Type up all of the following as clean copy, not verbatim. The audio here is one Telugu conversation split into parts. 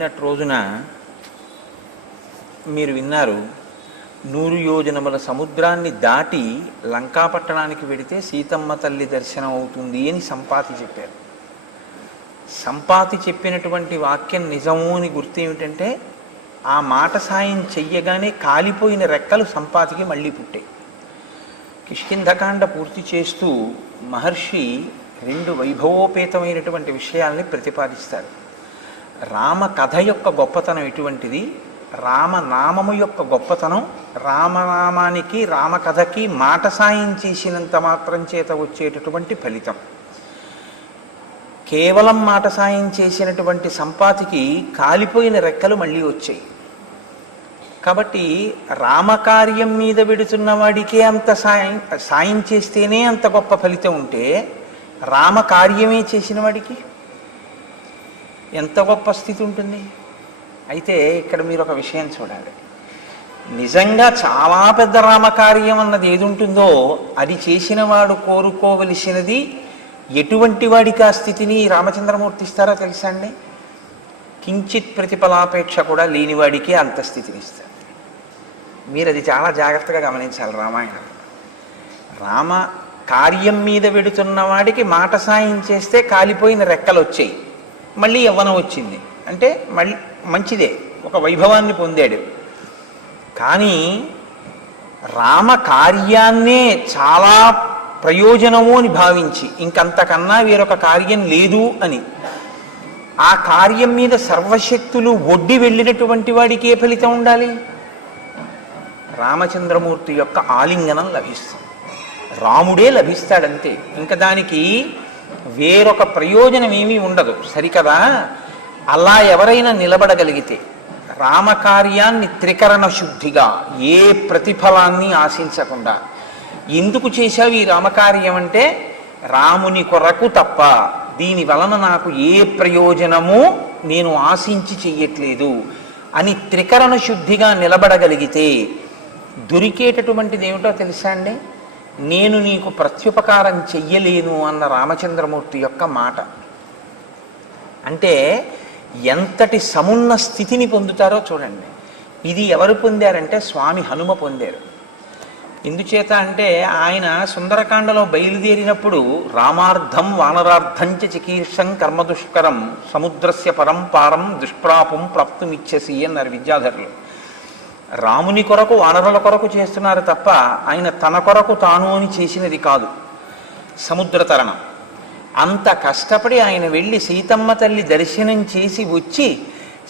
నిన్నటి రోజున మీరు విన్నారు, 100 యోజనముల సముద్రాన్ని దాటి లంకాపట్టణానికి వెడితే సీతమ్మ తల్లి దర్శనం అవుతుంది అని సంపాతి చెప్పారు. సంపాతి చెప్పినటువంటి వాక్యం నిజము అని గుర్తు ఏమిటంటే, ఆ మాట సాయం చెయ్యగానే కాలిపోయిన రెక్కలు సంపాతికి మళ్ళీ పుట్టాయి. కిష్కింధకాండ పూర్తి చేస్తూ మహర్షి 2 వైభవోపేతమైనటువంటి విషయాల్ని ప్రతిపాదిస్తారు. రామ కథ యొక్క గొప్పతనం ఎటువంటిది, రామనామము యొక్క గొప్పతనం, రామనామానికి రామకథకి మాట సాయం చేసినంత మాత్రం చేత వచ్చేటటువంటి ఫలితం. కేవలం మాట సాయం చేసినటువంటి సంపాతికి కాలిపోయిన రెక్కలు మళ్ళీ వచ్చాయి. కాబట్టి రామకార్యం మీద వెడుతున్న వాడికే అంత సాయం చేస్తేనే అంత గొప్ప ఫలితం ఉంటే, రామకార్యమే చేసిన వాడికి ఎంత గొప్ప స్థితి ఉంటుంది. అయితే ఇక్కడ మీరు ఒక విషయం చూడాలి. నిజంగా చాలా పెద్ద రామకార్యం అన్నది ఏది ఉంటుందో అది చేసిన వాడు కోరుకోవలసినది ఎటువంటి వాడికి ఆ స్థితిని రామచంద్రమూర్తి ఇస్తారో తెలుసా అండి? కించిత్ ప్రతిఫలాపేక్ష కూడా లేనివాడికి అంత స్థితిని ఇస్తారు. మీరు అది చాలా జాగ్రత్తగా గమనించాలి. రామాయణం రామ కార్యం మీద వెడుతున్న వాడికి మాట సాయం చేస్తే కాలిపోయిన రెక్కలు వచ్చాయి, మళ్ళీ యవ్వనం వచ్చింది అంటే మళ్ళీ మంచిదే, ఒక వైభవాన్ని పొందాడు. కానీ రామ కార్యాన్నే చాలా ప్రయోజనము అని భావించి ఇంకంతకన్నా వేరొక కార్యం లేదు అని ఆ కార్యం మీద సర్వశక్తులు ఒడ్డి వెళ్ళినటువంటి వాడికి ఏ ఫలితం ఉండాలి? రామచంద్రమూర్తి యొక్క ఆలింగనం లభిస్తుంది, రాముడే లభిస్తాడంతే. ఇంకా దానికి వేరొక ప్రయోజనం ఏమీ ఉండదు, సరికదా? అలా ఎవరైనా నిలబడగలిగితే రామకార్యాన్ని త్రికరణ శుద్ధిగా ఏ ప్రతిఫలాన్ని ఆశించకుండా, ఎందుకు చేశావు ఈ రామకార్యం అంటే రాముని కొరకు తప్ప, దీని వలన నాకు ఏ ప్రయోజనము నేను ఆశించి చెయ్యట్లేదు అని త్రికరణ శుద్ధిగా నిలబడగలిగితే దొరికేటటువంటిది ఏమిటో తెలుసా అండి? నేను నీకు ప్రత్యుపకారం చెయ్యలేను అన్న రామచంద్రమూర్తి యొక్క మాట. అంటే ఎంతటి సమున్న స్థితిని పొందుతారో చూడండి. ఇది ఎవరు పొందారంటే స్వామి హనుమ పొందారు. ఎందుచేత అంటే ఆయన సుందరకాండలో బయలుదేరినప్పుడు రామార్థం వానరార్థంచ చికీర్షం కర్మదుష్కరం సముద్రస్య పరంపారం దుష్ప్రాపం ప్రాప్తుమిచ్చసి అన్నారు విద్యాధరులు. రాముని కొరకు వానరుల కొరకు చేస్తున్నారు తప్ప ఆయన తన కొరకు తాను అని చేసినది కాదు సముద్ర తరణం. అంత కష్టపడి ఆయన వెళ్ళి సీతమ్మ తల్లి దర్శనం చేసి వచ్చి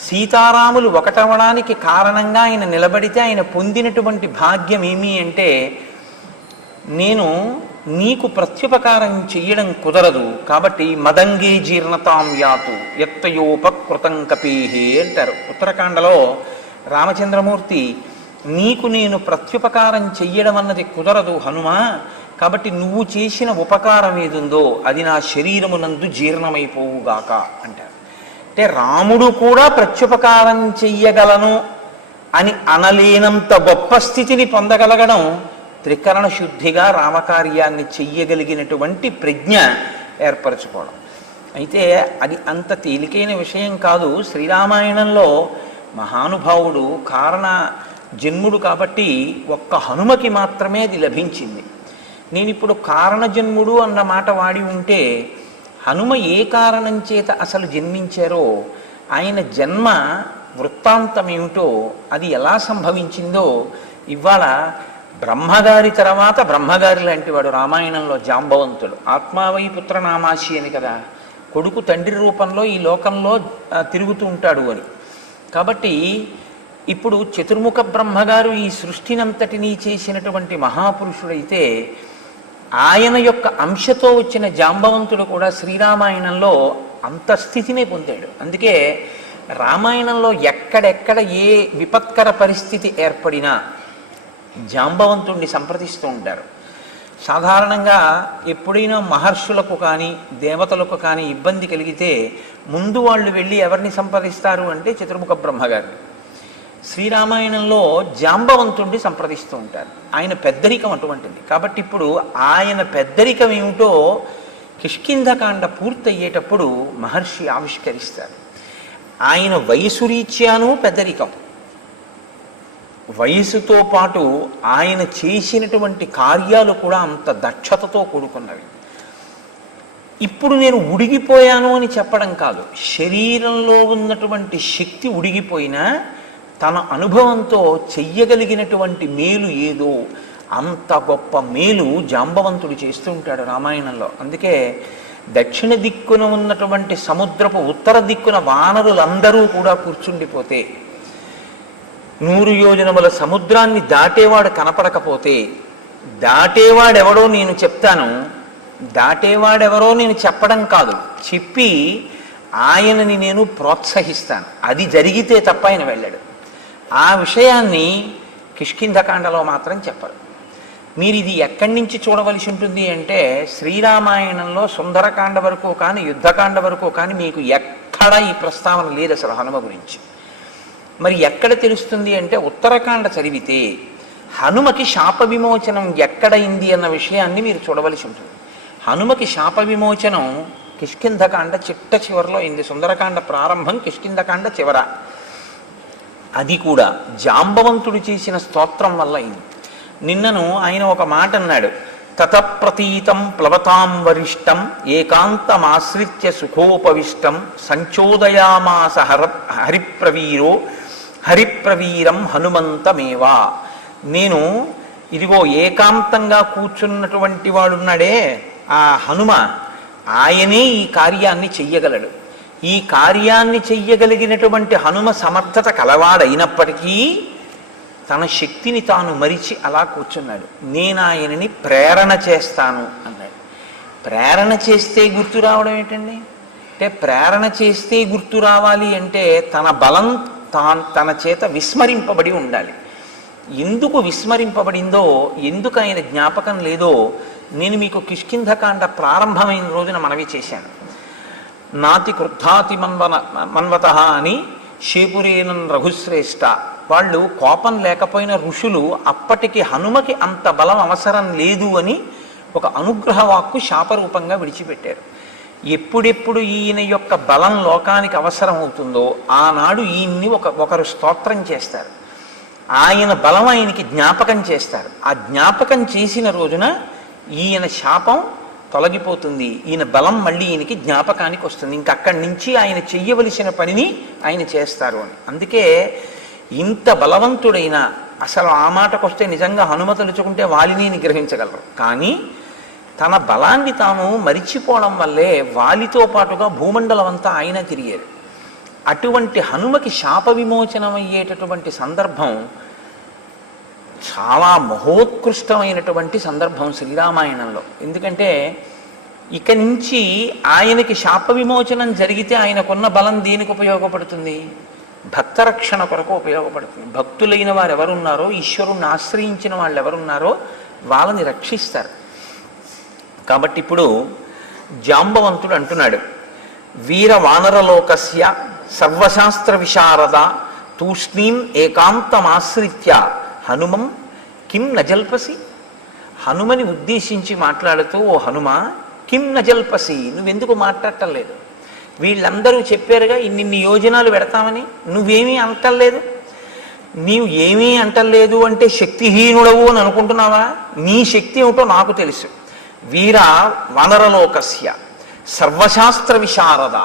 సీతారాములు ఒకటవడానికి కారణంగా ఆయన నిలబడితే ఆయన పొందినటువంటి భాగ్యం ఏమి అంటే, నేను నీకు ప్రత్యుపకారం చెయ్యడం కుదరదు కాబట్టి మదంగే జీర్ణతాం యాతు యత్తయోపకృతం కపీహే అంటారు ఉత్తరాఖండలో. రామచంద్రమూర్తి, నీకు నేను ప్రత్యుపకారం చెయ్యడం అన్నది కుదరదు హనుమా, కాబట్టి నువ్వు చేసిన ఉపకారం ఏదుందో అది నా శరీరమునందు జీర్ణమైపోవుగాక అంటారు. అంటే రాముడు కూడా ప్రత్యుపకారం చెయ్యగలను అని అనలేనంత గొప్ప స్థితిని పొందగలగడం త్రికరణ శుద్ధిగా రామకార్యాన్ని చెయ్యగలిగినటువంటి ప్రజ్ఞ ఏర్పరచుకోవడం. అయితే అది అంత తేలికైన విషయం కాదు. శ్రీరామాయణంలో మహానుభావుడు కారణ జన్ముడు కాబట్టి ఒక్క హనుమకి మాత్రమే అది లభించింది. నేను ఇప్పుడు కారణజన్ముడు అన్న మాట వాడి ఉంటే హనుమ ఏ కారణం చేత అసలు జన్మించారో, ఆయన జన్మ వృత్తాంతం ఏమిటో, అది ఎలా సంభవించిందో ఇవాళ బ్రహ్మగారి తర్వాత బ్రహ్మగారి లాంటి వాడు రామాయణంలో జాంబవంతుడు. ఆత్మావై పుత్రనామాసి అని కదా, కొడుకు తండ్రి రూపంలో ఈ లోకంలో తిరుగుతూ ఉంటాడు అని. కాబట్టి ఇప్పుడు చతుర్ముఖ బ్రహ్మగారు ఈ సృష్టినంతటినీ చేసినటువంటి మహాపురుషుడైతే ఆయన యొక్క అంశతో వచ్చిన జాంబవంతుడు కూడా శ్రీరామాయణంలో అంత స్థితినే పొందాడు. అందుకే రామాయణంలో ఎక్కడెక్కడ ఏ విపత్కర పరిస్థితి ఏర్పడినా జాంబవంతుణ్ణి సంప్రదిస్తూ ఉంటారు. సాధారణంగా ఎప్పుడైనా మహర్షులకు కానీ దేవతలకు కానీ ఇబ్బంది కలిగితే ముందు వాళ్ళు వెళ్ళి ఎవరిని సంప్రదిస్తారు అంటే చతుర్ముఖ బ్రహ్మగారు. శ్రీరామాయణంలో జాంబవంతుణ్ణి సంప్రదిస్తూ ఉంటారు. ఆయన పెద్దరికం అటువంటిది. కాబట్టి ఇప్పుడు ఆయన పెద్దరికం ఏమిటో కిష్కింధకాండ పూర్తయ్యేటప్పుడు మహర్షి ఆవిష్కరిస్తారు. ఆయన వయసు రీత్యాను పెద్దరికం, వయసుతో పాటు ఆయన చేసినటువంటి కార్యాలు కూడా అంత దక్షతతో కూడుకున్నవి. ఇప్పుడు నేను ఉడిగిపోయాను అని చెప్పడం కాదు, శరీరంలో ఉన్నటువంటి శక్తి ఉడిగిపోయినా తన అనుభవంతో చెయ్యగలిగినటువంటి మేలు ఏదో అంత గొప్ప మేలు జాంబవంతుడు చేస్తూ ఉంటాడు రామాయణంలో. అందుకే దక్షిణ దిక్కున ఉన్నటువంటి సముద్రపు ఉత్తర దిక్కున వానరులందరూ కూడా కూర్చుండిపోతే, 100 యోజనముల సముద్రాన్ని దాటేవాడు కనపడకపోతే, దాటేవాడెవడో నేను చెప్తాను, దాటేవాడెవరో నేను చెప్పడం కాదు, చెప్పి ఆయనని నేను ప్రోత్సహిస్తాను, అది జరిగితే తప్ప ఆయన వెళ్ళాడు. ఆ విషయాన్ని కిష్కింధకాండలో మాత్రం చెప్పరు. మీరు ఇది ఎక్కడి నుంచి చూడవలసి ఉంటుంది అంటే, శ్రీరామాయణంలో సుందరకాండ వరకు కానీ యుద్ధకాండ వరకు కానీ మీకు ఎక్కడ ఈ ప్రస్తావన లేదు అసలు హనుమ గురించి. మరి ఎక్కడ తెలుస్తుంది అంటే, ఉత్తరకాండ చదివితే హనుమకి శాప విమోచనం ఎక్కడైంది అన్న విషయాన్ని మీరు చూడవలసి ఉంటుంది. హనుమకి శాప విమోచనం కిష్కింధకాండ చిట్ట చివరిలో అయింది. సుందరకాండ ప్రారంభం, కిష్కింధకాండ చివర. అది కూడా జాంబవంతుడు చేసిన స్తోత్రం వల్ల అయింది. నిన్నను ఆయన ఒక మాట అన్నాడు, తతప్రతీతం ప్లవతాం వరిష్టం ఏకాంతమాశ్రిత్య సుఖోపవిష్టం సంచోదయామాస హరిప్రవీరం హనుమంతమేవా. నేను ఇదిగో ఏకాంతంగా కూర్చున్నటువంటి వాడున్నాడే ఆ హనుమ, ఆయనే ఈ కార్యాన్ని చెయ్యగలడు. ఈ కార్యాన్ని చెయ్యగలిగినటువంటి హనుమ సమర్థత కలవాడైనప్పటికీ తన శక్తిని తాను మరిచి అలా కూర్చున్నాడు. నేను ఆయనని ప్రేరణ చేస్తాను అన్నాడు. ప్రేరణ చేస్తే గుర్తు రావడం ఏంటండి అంటే, ప్రేరణ చేస్తే గుర్తు రావాలి అంటే తన బలం తన చేత విస్మరింపబడి ఉండాలి. ఎందుకు విస్మరింపబడిందో, ఎందుకు ఆయన జ్ఞాపకం లేదో నేను మీకు కిష్కింధకాండ ప్రారంభమైన రోజున మనవి చేశాను. నాతి క్రుద్ధాతి మన్వత అని శేపురేనన్ రఘుశ్రేష్ఠ, వాళ్ళు కోపం లేకపోయిన ఋషులు అప్పటికి హనుమకి అంత బలం అవసరం లేదు అని ఒక అనుగ్రహ వాక్కు శాపరూపంగా విడిచిపెట్టారు. ఎప్పుడెప్పుడు ఈయన యొక్క బలం లోకానికి అవసరం అవుతుందో ఆనాడు ఈయన్ని ఒకరు స్తోత్రం చేస్తారు, ఆయన బలం ఆయనకి జ్ఞాపకం చేస్తారు. ఆ జ్ఞాపకం చేసిన రోజున ఈయన శాపం తొలగిపోతుంది, ఈయన బలం మళ్ళీ ఈయనకి జ్ఞాపకానికి వస్తుంది. ఇంకక్కడి నుంచి ఆయన చెయ్యవలసిన పనిని ఆయన చేస్తారు అని. అందుకే ఇంత బలవంతుడైన, అసలు ఆ మాటకు వస్తే నిజంగా హనుమ తలుచుకుంటే వాలిని నిగ్రహించగలరు, కానీ తన బలాన్ని తాను మరిచిపోవడం వల్లే వాలితో పాటుగా భూమండలం అంతా ఆయన తిరిగారు. అటువంటి హనుమకి శాప విమోచనం అయ్యేటటువంటి సందర్భం చాలా మహోత్కృష్టమైనటువంటి సందర్భం శ్రీరామాయణంలో. ఎందుకంటే ఇక నుంచి ఆయనకి శాప విమోచనం జరిగితే ఆయనకున్న బలం దేనికి ఉపయోగపడుతుంది? భక్తరక్షణ కొరకు ఉపయోగపడుతుంది. భక్తులైన వారు ఎవరున్నారో, ఈశ్వరుణ్ణి ఆశ్రయించిన వాళ్ళు ఎవరున్నారో వాళ్ళని రక్షిస్తారు. కాబట్టి ఇప్పుడు జాంబవంతుడు అంటున్నాడు, వీర వానరలోకస్య సర్వశాస్త్ర విశారద తూష్ణీం ఏకాంతమాశ్రిత్య హనుమం కిం నజల్పసి. హనుమని ఉద్దేశించి మాట్లాడుతూ, ఓ హనుమ కిం నజల్పసి, నువ్వెందుకు మాట్లాడటం లేదు? వీళ్ళందరూ చెప్పారుగా ఇన్ని యోజనాలు పెడతామని, నువ్వేమీ అంటలేదు. నీవు ఏమీ అంటలేదు అంటే శక్తిహీనుడవు అని అనుకుంటున్నావా? నీ శక్తి ఏమిటో నాకు తెలుసు. వీర వనరలోకస్య సర్వశాస్త్ర విశారద,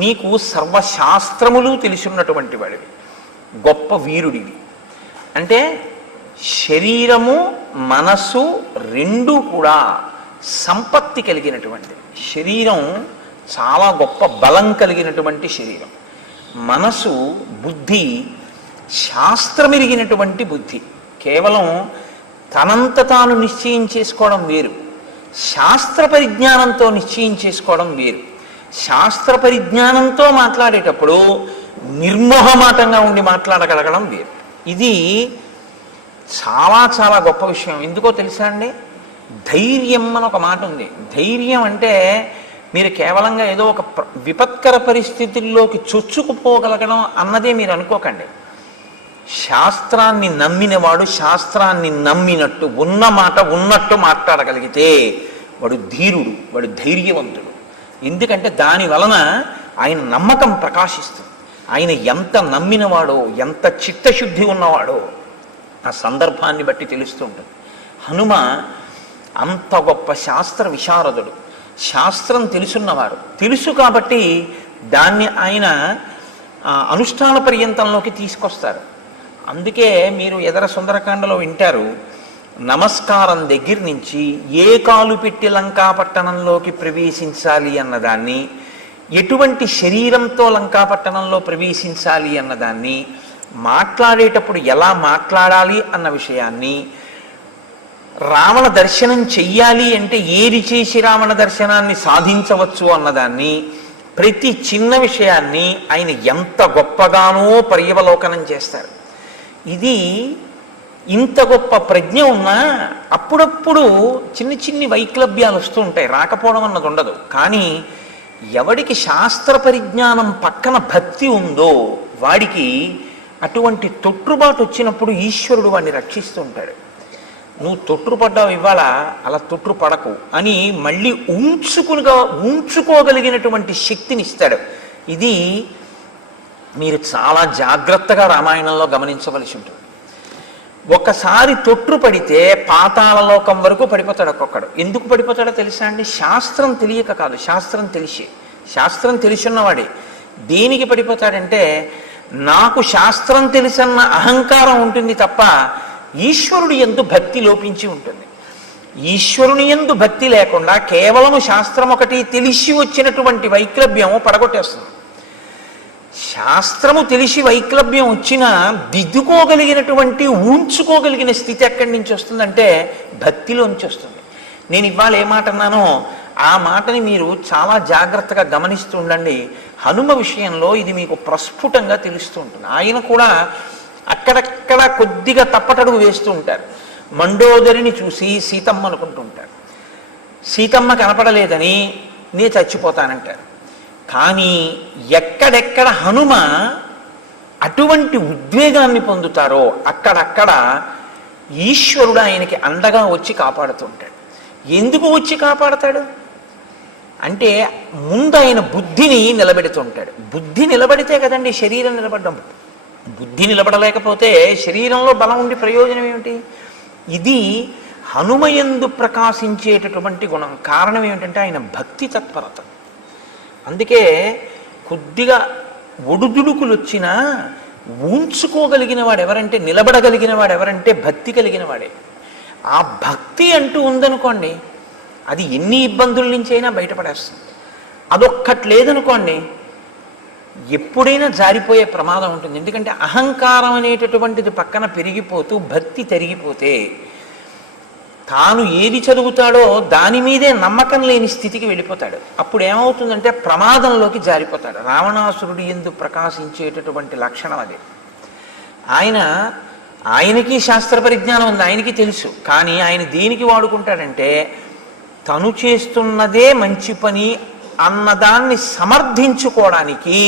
నీకు సర్వశాస్త్రములు తెలిసినటువంటి వాడివి, గొప్ప వీరుడివి. అంటే శరీరము మనస్సు రెండూ కూడా సంపత్తి కలిగినటువంటి శరీరం, చాలా గొప్ప బలం కలిగినటువంటి శరీరం. మనసు బుద్ధి శాస్త్రమెరిగినటువంటి బుద్ధి. కేవలం తనంత తాను నిశ్చయం చేసుకోవడం వేరు, శాస్త్ర పరిజ్ఞానంతో నిశ్చయం చేసుకోవడం వేరు. శాస్త్ర పరిజ్ఞానంతో మాట్లాడేటప్పుడు నిర్మోహమాటంగా ఉండి మాట్లాడగలగడం వేరు. ఇది చాలా చాలా గొప్ప విషయం. ఎందుకో తెలుసా అండి? ధైర్యం అని ఒక మాట ఉంది. ధైర్యం అంటే మీరు కేవలంగా ఏదో ఒక విపత్కర పరిస్థితుల్లోకి చొచ్చుకుపోగలగడం అన్నదే మీరు అనుకోకండి. శాస్త్రాన్ని నమ్మినవాడు శాస్త్రాన్ని నమ్మినట్టు ఉన్న మాట ఉన్నట్టు మాట్లాడగలిగితే వాడు ధీరుడు, వాడు ధైర్యవంతుడు. ఎందుకంటే దాని వలన ఆయన నమ్మకం ప్రకాశిస్తుంది. ఆయన ఎంత నమ్మినవాడో, ఎంత చిత్తశుద్ధి ఉన్నవాడో ఆ సందర్భాన్ని బట్టి తెలుస్తూ ఉంటుంది. హనుమ అంత గొప్ప శాస్త్ర విశారదుడు, శాస్త్రం తెలుసున్నవారు. తెలుసు కాబట్టి దాన్ని ఆయన అనుష్ఠాన పర్యంతంలోకి తీసుకొస్తారు. అందుకే మీరు ఎదర సుందరకాండలో వింటారు, నమస్కారం దగ్గర నుంచి ఏ కాలు పెట్టి లంకాపట్టణంలోకి ప్రవేశించాలి అన్నదాన్ని, ఎటువంటి శరీరంతో లంకాపట్టణంలో ప్రవేశించాలి అన్నదాన్ని, మాట్లాడేటప్పుడు ఎలా మాట్లాడాలి అన్న విషయాన్ని, రావణ దర్శనం చెయ్యాలి అంటే ఏది చేసి రావణ దర్శనాన్ని సాధించవచ్చు అన్నదాన్ని, ప్రతి చిన్న విషయాన్ని ఆయన ఎంత గొప్పగానో పర్యవలోకనం చేస్తారు. ఇది ఇంత గొప్ప ప్రజ్ఞ ఉన్నా అప్పుడప్పుడు చిన్ని చిన్ని వైక్లభ్యాలు వస్తూ ఉంటాయి, రాకపోవడం అన్నది ఉండదు. కానీ ఎవడికి శాస్త్ర పరిజ్ఞానం పక్కన భక్తి ఉందో వాడికి అటువంటి తొట్టుబాటు వచ్చినప్పుడు ఈశ్వరుడు వాడిని రక్షిస్తూ ఉంటాడు. నువ్వు తొట్టుపడ్డావు ఇవాళ, అలా తొట్టు పడకు అని మళ్ళీ ఉంచుకోగలిగినటువంటి శక్తిని ఇస్తాడు. ఇది మీరు చాలా జాగ్రత్తగా రామాయణంలో గమనించవలసి ఉంటుంది. ఒకసారి తొట్టు పడితే పాతాళలోకం వరకు పడిపోతాడు ఒక్కొక్కడు. ఎందుకు పడిపోతాడో తెలుసా అండి? శాస్త్రం తెలియక కాదు, శాస్త్రం తెలిసి. శాస్త్రం తెలిసిన్నవాడే. దేనికి పడిపోతాడంటే, నాకు శాస్త్రం తెలిసన్న అహంకారం ఉంటుంది తప్ప ఈశ్వరుడి యందు భక్తి లోపించి ఉంటుంది. ఈశ్వరుని యందు భక్తి లేకుండా కేవలము శాస్త్రం ఒకటి తెలిసి వచ్చినటువంటి వైక్లభ్యము పడగొట్టేస్తుంది. శాస్త్రము తెలిసి వైక్లభ్యం వచ్చినా దిద్దుకోగలిగినటువంటి ఉంచుకోగలిగిన స్థితి ఎక్కడి నుంచి వస్తుందంటే భక్తిలోంచి వస్తుంది. నేను ఇవాళ ఏ మాట అన్నానో ఆ మాటని మీరు చాలా జాగ్రత్తగా గమనిస్తూ ఉండండి. హనుమ విషయంలో ఇది మీకు ప్రస్ఫుటంగా తెలుస్తూ ఉంటుంది. ఆయన కూడా అక్కడక్కడ కొద్దిగా తప్పటడుగు వేస్తూ ఉంటారు. మండోదరిని చూసి సీతమ్మ అనుకుంటూ ఉంటారు. సీతమ్మ కనపడలేదని నే చచ్చిపోతానంటారు. కానీ ఎక్కడెక్కడ హనుమ అటువంటి ఉద్వేగాన్ని పొందుతారో అక్కడక్కడ ఈశ్వరుడు ఆయనకి అండగా వచ్చి కాపాడుతుంటాడు. ఎందుకు వచ్చి కాపాడతాడు అంటే ముందు ఆయన బుద్ధిని నిలబెడుతుంటాడు. బుద్ధి నిలబడితే కదండి శరీరం నిలబడ్డం. బుద్ధి నిలబడలేకపోతే శరీరంలో బలం ఉండి ప్రయోజనం ఏమిటి? ఇది హనుమయందు ప్రకాశించేటటువంటి గుణం. కారణం ఏమిటంటే ఆయన భక్తి తత్పరత. అందుకే కొద్దిగా ఒడుదుడుకులు వచ్చినా ఉంచుకోగలిగిన వాడు ఎవరంటే, నిలబడగలిగిన వాడు ఎవరంటే భక్తి కలిగిన వాడే. ఆ భక్తి అంటూ ఉందనుకోండి, అది ఎన్ని ఇబ్బందుల నుంచి అయినా బయటపడేస్తుంది. అదొక్కటి లేదనుకోండి, ఎప్పుడైనా జారిపోయే ప్రమాదం ఉంటుంది. ఎందుకంటే అహంకారం అనేటటువంటిది పక్కన పెరిగిపోతూ భక్తి తరిగిపోతే తాను ఏది చదువుతాడో దాని మీదే నమ్మకం లేని స్థితికి వెళ్ళిపోతాడు. అప్పుడు ఏమవుతుందంటే ప్రమాదంలోకి జారిపోతాడు. రావణాసురుడి యందు ప్రకాశించేటటువంటి లక్షణం అది. ఆయనకి శాస్త్ర పరిజ్ఞానం ఉంది, ఆయనకి తెలుసు. కానీ ఆయన దేనికి వాడుకుంటాడంటే తను చేస్తున్నదే మంచి పని అన్నదాన్ని సమర్థించుకోవడానికి,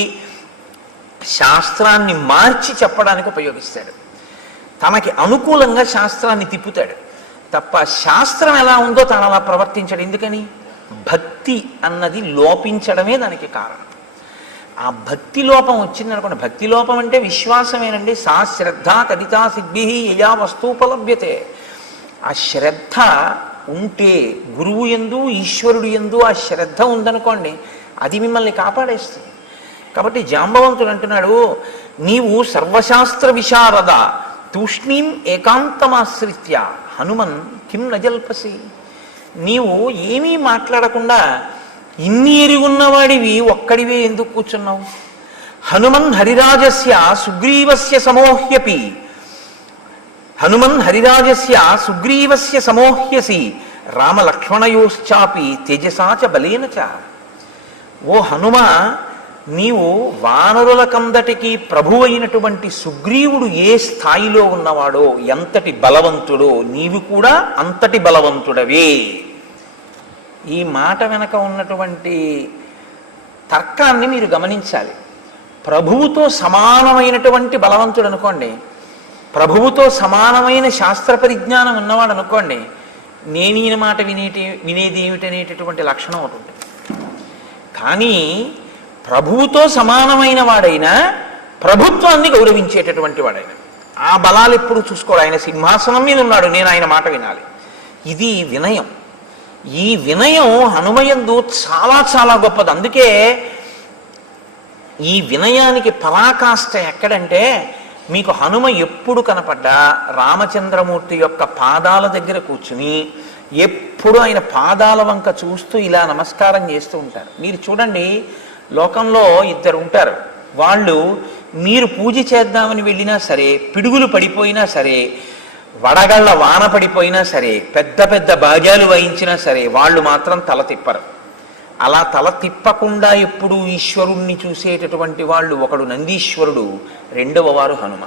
శాస్త్రాన్ని మార్చి చెప్పడానికి ఉపయోగిస్తాడు. తనకి అనుకూలంగా శాస్త్రాన్ని తిప్పుతాడు తప్ప శాస్త్రం ఎలా ఉందో తాను అలా ప్రవర్తించాడు. ఎందుకని? భక్తి అన్నది లోపించడమే దానికి కారణం. ఆ భక్తి లోపం వచ్చిందనుకోండి, భక్తి లోపం అంటే విశ్వాసమేనండి. సా శ్రద్ధ కదితా సిద్భి యయా వస్తూపలభ్యతే. ఆ శ్రద్ధ ఉంటే గురువు యందు ఈశ్వరుడు యందు ఆ శ్రద్ధ ఉందనుకోండి, అది మిమ్మల్ని కాపాడేస్తుంది. కాబట్టి జాంబవంతుడు అంటున్నాడు, నీవు సర్వశాస్త్ర విశారద తూష్ణీం ఏకాంతమాశ్రిత్య హనుమన్ కిం నజల్పసి. నీవు ఏమీ మాట్లాడకుండా ఇన్ని ఎరుగున్నవాడివి ఒక్కడివే ఎందుకు కూర్చున్నావు? హనుమన్ హరిరాజస్య సుగ్రీవస్య సమోహ్యపి హనుమన్ హరిరాజస్య సుగ్రీవస్య సమోహ్యసి రామలక్ష్మణయోశ్చాపి తేజసాచ బలేన చ. ఓ హనుమ, నీవు వానరులకందటికీ ప్రభువు అయినటువంటి సుగ్రీవుడు ఏ స్థాయిలో ఉన్నవాడో, ఎంతటి బలవంతుడో, నీవు కూడా అంతటి బలవంతుడవే. ఈ మాట వెనక ఉన్నటువంటి తర్కాన్ని మీరు గమనించాలి. ప్రభువుతో సమానమైనటువంటి బలవంతుడు అనుకోండి, ప్రభువుతో సమానమైన శాస్త్ర పరిజ్ఞానం ఉన్నవాడు అనుకోండి, నేను ఈయన మాట వినేది ఏమిటనేటటువంటి లక్షణం ఒకటి ఉంటుంది. కానీ ప్రభువుతో సమానమైన వాడైనా ప్రభుత్వాన్ని గౌరవించేటటువంటి వాడు ఆయన. ఆ బలాలు ఎప్పుడు చూసుకోడు. ఆయన సింహాసనం మీద ఉన్నాడు, నేను ఆయన మాట వినాలి. ఇది వినయం. ఈ వినయం హనుమయందు చాలా చాలా గొప్పది. అందుకే ఈ వినయానికి పరాకాష్ట ఎక్కడంటే, మీకు హనుమ ఎప్పుడు కనపడ్డా రామచంద్రమూర్తి యొక్క పాదాల దగ్గర కూర్చుని ఎప్పుడు ఆయన పాదాల వంక చూస్తూ ఇలా నమస్కారం చేస్తూ ఉంటారు. మీరు చూడండి, లోకంలో ఇద్దరు ఉంటారు. వాళ్ళు మీరు పూజ చేద్దామని వెళ్ళినా సరే, పిడుగులు పడిపోయినా సరే, వడగళ్ళ వాన పడిపోయినా సరే, పెద్ద పెద్ద బాజాలు వాయించినా సరే, వాళ్ళు మాత్రం తల తిప్పరు. అలా తల తిప్పకుండా ఎప్పుడు ఈశ్వరుణ్ణి చూసేటటువంటి వాళ్ళు ఒకడు నందీశ్వరుడు, రెండవ వారు హనుమ.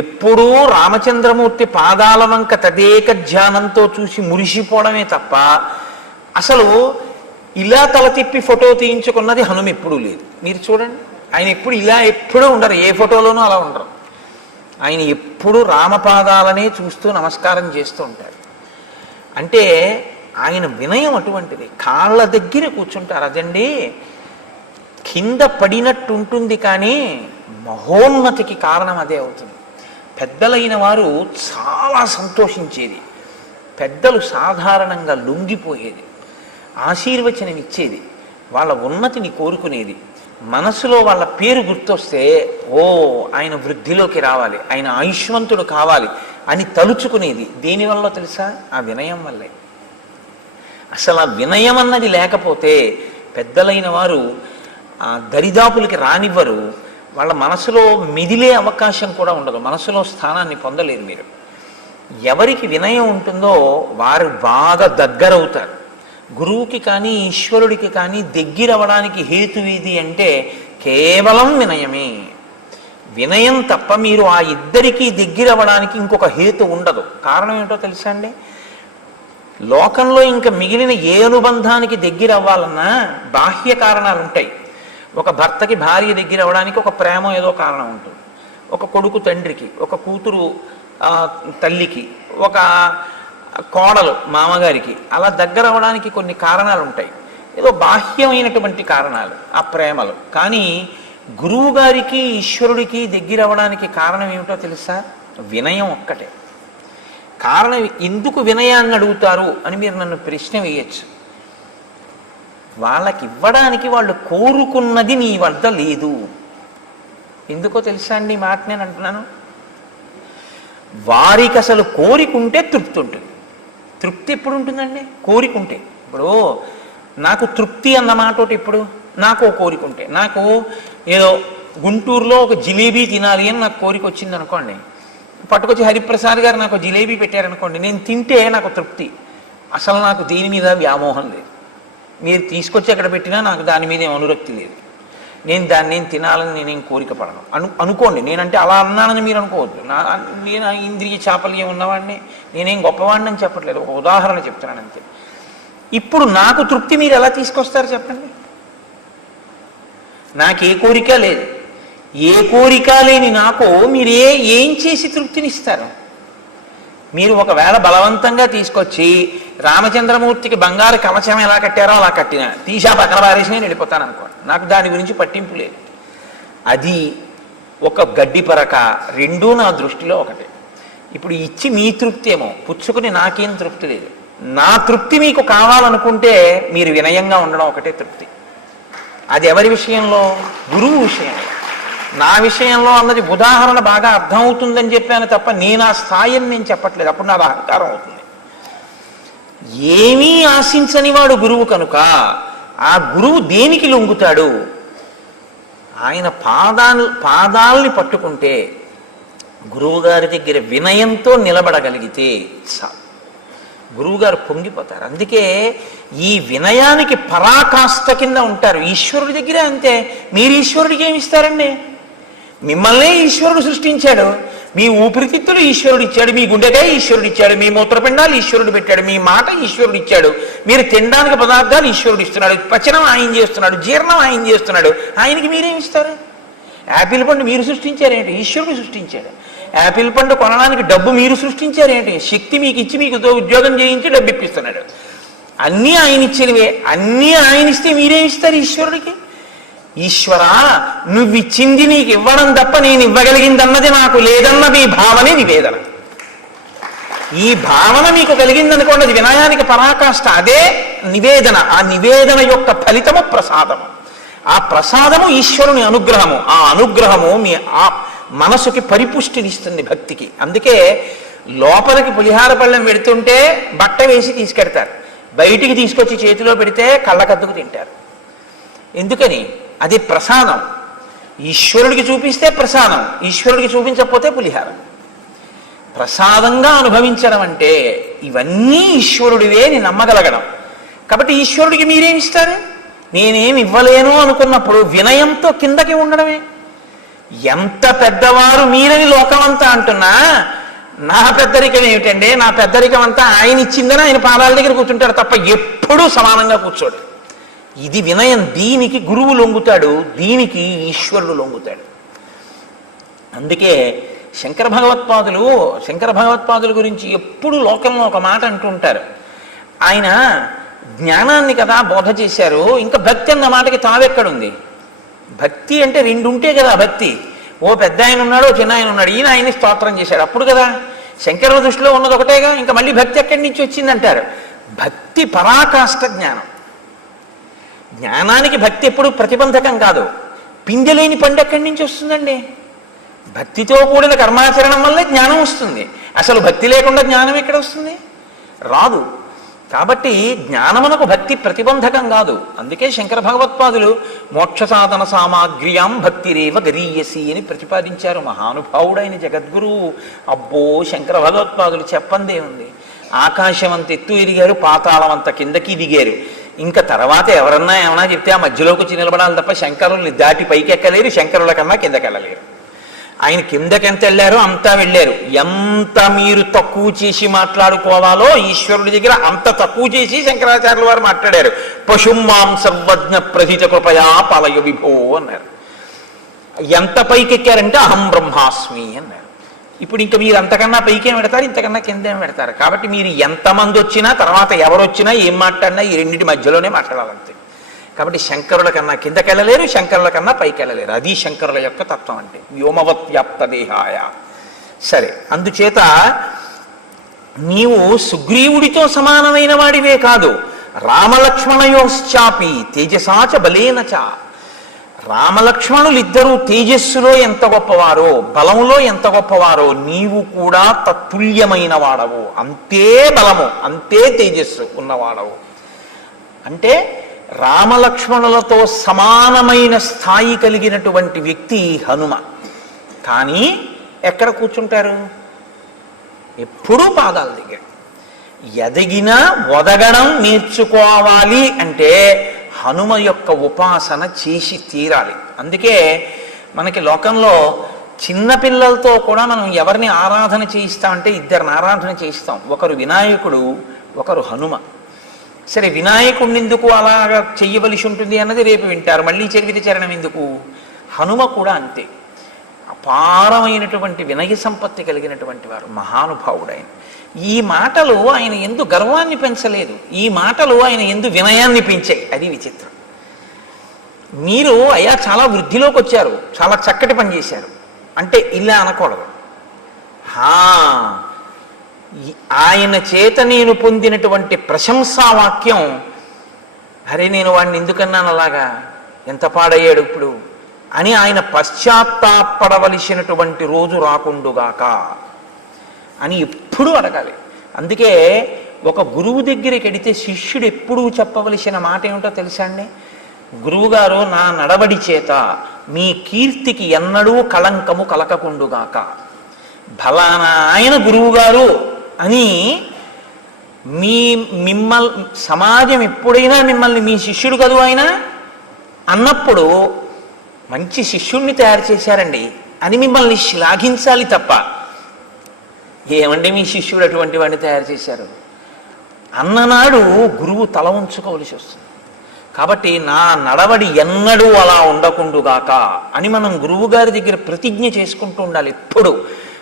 ఎప్పుడూ రామచంద్రమూర్తి పాదాల వంక తదేక ధ్యానంతో చూసి మురిసిపోవడమే తప్ప అసలు ఇలా తల తిప్పి ఫోటో తీయించుకున్నది హనుమ ఎప్పుడూ లేదు. మీరు చూడండి, ఆయన ఎప్పుడు ఇలా ఎప్పుడూ ఉండరు, ఏ ఫోటోలోనూ అలా ఉండరు. ఆయన ఎప్పుడు రామపాదాలనే చూస్తూ నమస్కారం చేస్తూ ఉంటారు. అంటే ఆయన వినయం అటువంటిది. కాళ్ళ దగ్గర కూర్చుంటారు. అదండి కింద పడినట్టు ఉంటుంది, కానీ మహోన్నతికి కారణం అదే అవుతుంది. పెద్దలైన వారు చాలా సంతోషించేది, పెద్దలు సాధారణంగా లొంగిపోయేది, ఆశీర్వచనం ఇచ్చేది, వాళ్ళ ఉన్నతిని కోరుకునేది. మనసులో వాళ్ళ పేరు గుర్తొస్తే ఓ ఆయన వృద్ధిలోకి రావాలి, ఆయన ఆయుష్మంతుడు కావాలి అని తలుచుకునేది. దేనివల్ల తెలుసా? ఆ వినయం వల్లే. అసలు ఆ వినయం అన్నది లేకపోతే పెద్దలైన వారు ఆ దరిదాపులకి రానివ్వరు. వాళ్ళ మనసులో మిదిలే అవకాశం కూడా ఉండదు, మనసులో స్థానాన్ని పొందలేరు. మీరు ఎవరికి వినయం ఉంటుందో వారు బాగా దగ్గరవుతారు. గురువుకి కానీ ఈశ్వరుడికి కానీ దగ్గరవడానికి హేతువేది అంటే కేవలం వినయమే. వినయం తప్ప మీరు ఆ ఇద్దరికీ దగ్గరవడానికి ఇంకొక హేతు ఉండదు. కారణం ఏంటో తెలుసా అండి? లోకంలో ఇంకా మిగిలిన ఏ అనుబంధానికి దగ్గర అవ్వాలన్నా బాహ్య కారణాలు ఉంటాయి. ఒక భర్తకి భార్య దగ్గర అవ్వడానికి ఒక ప్రేమ ఏదో కారణం ఉంటుంది, ఒక కొడుకు తండ్రికి, ఒక కూతురు తల్లికి, ఒక కోడలు మామగారికి, అలా దగ్గర అవ్వడానికి కొన్ని కారణాలు ఉంటాయి, ఏదో బాహ్యమైనటువంటి కారణాలు ఆ ప్రేమలు. కానీ గురువు గారికి ఈశ్వరుడికి దగ్గర అవ్వడానికి కారణం ఏమిటో తెలుసా? వినయం ఒక్కటే కారణం. ఎందుకు వినయాన్ని అడుగుతారు అని మీరు నన్ను ప్రశ్న వేయచ్చు. వాళ్ళకి ఇవ్వడానికి వాళ్ళు కోరుకున్నది నీ వద్ద లేదు. ఎందుకో తెలుసా అండి ఈ మాట నేను అంటున్నాను? వారికి అసలు కోరికుంటే తృప్తి ఉంటుంది. తృప్తి ఎప్పుడు ఉంటుందండి? కోరికుంటే. ఇప్పుడు నాకు తృప్తి అన్న మాట ఒకటి, ఇప్పుడు నాకు కోరిక ఉంటే, నాకు ఏదో గుంటూరులో ఒక జిలేబీ తినాలి అని నాకు కోరిక వచ్చింది అనుకోండి, పట్టుకొచ్చి హరిప్రసాద్ గారు నాకు జిలేబీ పెట్టారనుకోండి, నేను తింటే నాకు తృప్తి. అసలు నాకు దీని మీద వ్యామోహం లేదు. మీరు తీసుకొచ్చి అక్కడ పెట్టినా నాకు దాని మీద ఏం అనురక్తి లేదు. నేను తినాలని నేనేం కోరిక పడను అనుకోండి. నేనంటే అలా అన్నానని మీరు అనుకోవద్దు. నేను ఇంద్రియ చాపల్యం ఉన్నవాడిని, నేనేం గొప్పవాడిని అని చెప్పట్లేదు, ఒక ఉదాహరణ చెప్తున్నాను అంతే. ఇప్పుడు నాకు తృప్తి మీరు ఎలా తీసుకొస్తారు చెప్పండి? నాకే కోరిక లేదు. ఏ కోరిక లేని నాకు మీరు ఏం చేసి తృప్తినిస్తారు? మీరు ఒకవేళ బలవంతంగా తీసుకొచ్చి రామచంద్రమూర్తికి బంగారు కవచం ఎలా కట్టారో అలా కట్టినా, తీసా పక్కన పారేసి నేను వెళ్ళిపోతాను అనుకోండి, నాకు దాని గురించి పట్టింపు లేదు. అది ఒక గడ్డి పరక, రెండూ నా దృష్టిలో ఒకటే. ఇప్పుడు ఇచ్చి మీ తృప్తి ఏమో, పుచ్చుకుని నాకేం తృప్తి లేదు. నా తృప్తి మీకు కావాలనుకుంటే మీరు వినయంగా ఉండడం ఒకటే తృప్తి. అది ఎవరి విషయంలో? గురువు విషయంలో. నా విషయంలో అన్నది ఉదాహరణ బాగా అర్థమవుతుందని చెప్పాను తప్ప నేను ఆ స్థాయిని నేను చెప్పట్లేదు. అప్పుడు నాకు అహంకారం అవుతుంది. ఏమీ ఆశించని వాడు గురువు కనుక ఆ గురువు దేనికి లొంగుతాడు? ఆయన పాదాలని పట్టుకుంటే, గురువుగారి దగ్గర వినయంతో నిలబడగలిగితే గురువుగారు పొంగిపోతారు. అందుకే ఈ వినయానికి పరాకాష్ట కింద ఉంటారు. ఈశ్వరుడి దగ్గర అంతే. మీరు ఈశ్వరుడికి ఏమి ఇస్తారండి? మిమ్మల్నే ఈశ్వరుడు సృష్టించాడు. మీ ఊపిరితిత్తులు ఈశ్వరుడు ఇచ్చాడు, మీ గుండెకాయ ఈశ్వరుడు ఇచ్చాడు, మీ మూత్రపిండాలు ఈశ్వరుడు పెట్టాడు, మీ మాట ఈశ్వరుడు ఇచ్చాడు, మీరు తినడానికి పదార్థాలు ఈశ్వరుడు ఇస్తున్నాడు, పచనం ఆయన చేస్తున్నాడు, జీర్ణం ఆయన చేస్తున్నాడు. ఆయనకి మీరేమి ఇస్తారు? యాపిల్ పండు మీరు సృష్టించారేంటి? ఈశ్వరుడు సృష్టించాడు. యాపిల్ పండు కొనడానికి డబ్బు మీరు సృష్టించారేంటి? శక్తి మీకు ఇచ్చి మీకు ఉద్యోగం చేయించి డబ్బు ఇప్పిస్తున్నాడు. అన్నీ ఆయన ఇచ్చినవే. అన్నీ ఆయన ఇస్తే మీరేమి ఇస్తారు ఈశ్వరుడికి? ఈశ్వరా నువ్విచ్చింది నీకు ఇవ్వడం తప్ప నేను ఇవ్వగలిగిందన్నది నాకు లేదన్నది ఈ భావనే నివేదన. ఈ భావన మీకు కలిగిందనుకోండి, అది వినయానికి పరాకాష్ట, అదే నివేదన. ఆ నివేదన యొక్క ఫలితము ప్రసాదము. ఆ ప్రసాదము ఈశ్వరుని అనుగ్రహము. ఆ అనుగ్రహము మీ ఆ మనసుకి పరిపుష్టినిస్తుంది భక్తికి. అందుకే లోపలికి పులిహార పళ్ళెం పెడుతుంటే బట్ట వేసి తీసుకెడతారు, బయటికి తీసుకొచ్చి చేతిలో పెడితే కళ్ళకద్దుకు తింటారు. ఎందుకని? అది ప్రసాదం. ఈశ్వరుడికి చూపిస్తే ప్రసాదం, ఈశ్వరుడికి చూపించకపోతే పులిహారం. ప్రసాదంగా అనుభవించడం అంటే ఇవన్నీ ఈశ్వరుడివే అని నమ్మగలగడం. కాబట్టి ఈశ్వరుడికి మీరేమిస్తారు? నేనేమి ఇవ్వలేను అనుకున్నప్పుడు వినయంతో కిందకి ఉండడమే. ఎంత పెద్దవారు మీరని లోకమంతా అంటున్నా, నా పెద్దరికం ఏమిటండి, నా పెద్దరికం అంతా ఆయన ఇచ్చిందని ఆయన పాదాల దగ్గర కూర్చుంటాడు తప్ప ఎప్పుడూ సమానంగా కూర్చోడు. ఇది వినయం. దీనికి గురువు లొంగుతాడు, దీనికి ఈశ్వరుడు లొంగుతాడు. అందుకే శంకర భగవత్పాదుల గురించి ఎప్పుడు లోకంలో ఒక మాట అంటుంటారు. ఆయన జ్ఞానాన్ని కదా బోధ చేశారు, ఇంకా భక్తి అన్న మాటకి తావెక్కడుంది? భక్తి అంటే రెండు ఉంటే కదా భక్తి. ఓ పెద్ద ఆయన ఉన్నాడు, ఓ చిన్న ఆయన ఉన్నాడు, ఈయన ఆయన్ని స్తోత్రం చేశాడు, అప్పుడు కదా. శంకరుల దృష్టిలో ఉన్నది ఒకటేగా, ఇంకా మళ్ళీ భక్తి ఎక్కడి నుంచి వచ్చిందంటారు. భక్తి పరాకాష్ట జ్ఞానం. జ్ఞానానికి భక్తి ఎప్పుడు ప్రతిబంధకం కాదు. పిందెలేని పండు ఎక్కడి నుంచి వస్తుందండి? భక్తితో కూడిన కర్మాచరణం వల్లే జ్ఞానం వస్తుంది. అసలు భక్తి లేకుండా జ్ఞానం ఎక్కడ వస్తుంది? రాదు. కాబట్టి జ్ఞానమునకు భక్తి ప్రతిబంధకం కాదు. అందుకే శంకర భగవత్పాదులు మోక్ష సాధన సామాగ్ర్యాం భక్తిరేవ గరీయసి అని ప్రతిపాదించారు. మహానుభావుడైన జగద్గురువు. అబ్బో, శంకర భగవత్పాదులు చెప్పందే ఉంది. ఆకాశం అంత ఎత్తు ఎదిగారు, పాతాళం అంత కిందకి దిగారు. ఇంకా తర్వాత ఎవరన్నా ఏమన్నా చెప్తే ఆ మధ్యలోకి వచ్చి నిలబడాలి తప్ప శంకరుల్ని దాటి పైకి ఎక్కలేరు, శంకరుల కన్నా కిందకి వెళ్ళలేరు. ఆయన కిందకెంత వెళ్ళారో అంతా వెళ్ళారు. ఎంత మీరు తక్కువ చేసి మాట్లాడుకోవాలో ఈశ్వరుడి దగ్గర అంత తక్కువ చేసి శంకరాచార్యుల వారు మాట్లాడారు. పశుమాం సర్వజ్ఞ ప్రథిత కృపయా పాలయ విభో అన్నారు. ఎంత పైకెక్కారంటే అహం బ్రహ్మాస్మి అన్నారు. ఇప్పుడు ఇంకా మీరు అంతకన్నా పైకేం పెడతారు, ఇంతకన్నా కిందేం పెడతారు. కాబట్టి మీరు ఎంతమంది వచ్చినా, తర్వాత ఎవరు వచ్చినా, ఏం మాట్లాడినా ఈ రెండింటి మధ్యలోనే మాట్లాడాలంతే. కాబట్టి శంకరుల కన్నా కిందకెళ్ళలేరు, శంకరుల కన్నా పైకి వెళ్ళలేరు. అది శంకరుల యొక్క తత్వం అంటే. వ్యోమవత్ వ్యాప్త దేహాయ. సరే, అందుచేత నీవు సుగ్రీవుడితో సమానమైన వాడివే కాదు, రామలక్ష్మణయోశ్చాపి తేజసాచ బలేనచ. రామలక్ష్మణులిద్దరూ తేజస్సులో ఎంత గొప్పవారో, బలములో ఎంత గొప్పవారో, నీవు కూడా తత్తుల్యమైన వాడవు. అంతే బలము, అంతే తేజస్సు ఉన్నవాడవు. అంటే రామలక్ష్మణులతో సమానమైన స్థాయి కలిగినటువంటి వ్యక్తి హనుమ. కానీ ఎక్కడ కూర్చుంటారు? ఎప్పుడూ పాదాల దగ్గర. ఎదిగినా ఒదగడం నేర్చుకోవాలి అంటే హనుమ యొక్క ఉపాసన చేసి తీరాలి. అందుకే మనకి లోకంలో చిన్నపిల్లలతో కూడా మనం ఎవరిని ఆరాధన చేయిస్తామంటే ఇద్దరిని ఆరాధన చేయిస్తాం. ఒకరు వినాయకుడు, ఒకరు హనుమ. సరే, వినాయకుడిని ఎందుకు అలాగా చెయ్యవలసి ఉంటుంది అన్నది రేపు వింటారు. మళ్ళీ చరిత్ర చరణం ఎందుకు? హనుమ కూడా అంతే. అపారమైనటువంటి వినయ సంపత్తి కలిగినటువంటి వారు, మహానుభావుడైన. ఈ మాటలు ఆయన ఎందు గర్వాన్ని పెంచలేదు, ఈ మాటలు ఆయన ఎందు వినయాన్ని పెంచాయి. అది విచిత్రం. మీరు అయ్యా చాలా వృద్ధిలోకి వచ్చారు, చాలా చక్కటి పని చేశారు అంటే ఇలా అనకూడదు. ఆయన చేత నేను పొందినటువంటి ప్రశంసావాక్యం, అరే నేను వాడిని ఎందుకన్నాను అలాగా, ఎంత పాడయ్యాడు ఇప్పుడు అని ఆయన పశ్చాత్తాపడవలసినటువంటి రోజు రాకుండుగాక అని ఎప్పుడూ అడగాలి. అందుకే ఒక గురువు దగ్గరికి వెడితే శిష్యుడు ఎప్పుడూ చెప్పవలసిన మాట ఏమిటో తెలుసా అండి? గురువుగారు, నా నడవడి చేత మీ కీర్తికి ఎన్నడూ కళంకము కలకకుండుగాక. ఫలానా ఆయన గురువుగారు అని సమాజం ఎప్పుడైనా మిమ్మల్ని మీ శిష్యుడు కదూ ఆయన అన్నప్పుడు మంచి శిష్యుణ్ణి తయారు చేశారండి అని మిమ్మల్ని శ్లాఘించాలి తప్ప, ఏమండి మీ శిష్యుడు అటువంటి వాడిని తయారు చేశారు అన్ననాడు గురువు తల ఉంచుకోవలసి వస్తుంది. కాబట్టి నా నడవడి ఎన్నడూ అలా ఉండకుండుగాక అని మనం గురువు గారి దగ్గర ప్రతిజ్ఞ చేసుకుంటూ ఉండాలి. ఎప్పుడు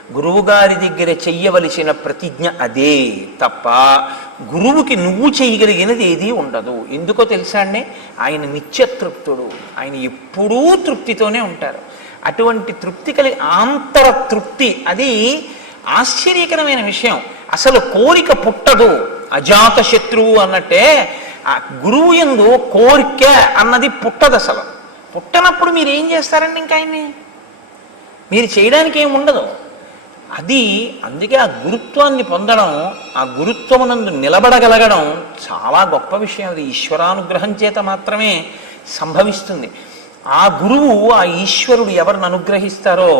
గురువుగారి దగ్గర చెయ్యవలసిన ప్రతిజ్ఞ అదే తప్ప గురువుకి నువ్వు చేయగలిగినది ఏదీ ఉండదు. ఎందుకో తెలుసా అండి, ఆయన నిత్యతృప్తుడు, ఆయన ఎప్పుడూ తృప్తితోనే ఉంటారు. అటువంటి తృప్తి కలిగి ఆంతర తృప్తి, అది ఆశ్చర్యకరమైన విషయం. అసలు కోరిక పుట్టదు, అజాత శత్రువు అన్నట్టే ఆ గురువు యందు కోరిక అన్నది పుట్టదు. అసలు పుట్టనప్పుడు మీరు ఏం చేస్తారండి? ఇంకా ఆయన్ని మీరు చేయడానికి ఏమి ఉండదు. అది అందుకే ఆ గురుత్వాన్ని పొందడం, ఆ గురుత్వమునందు నిలబడగలగడం చాలా గొప్ప విషయం. అది ఈశ్వరానుగ్రహం చేత మాత్రమే సంభవిస్తుంది. ఆ గురువు, ఆ ఈశ్వరుడు ఎవరిని అనుగ్రహిస్తారో,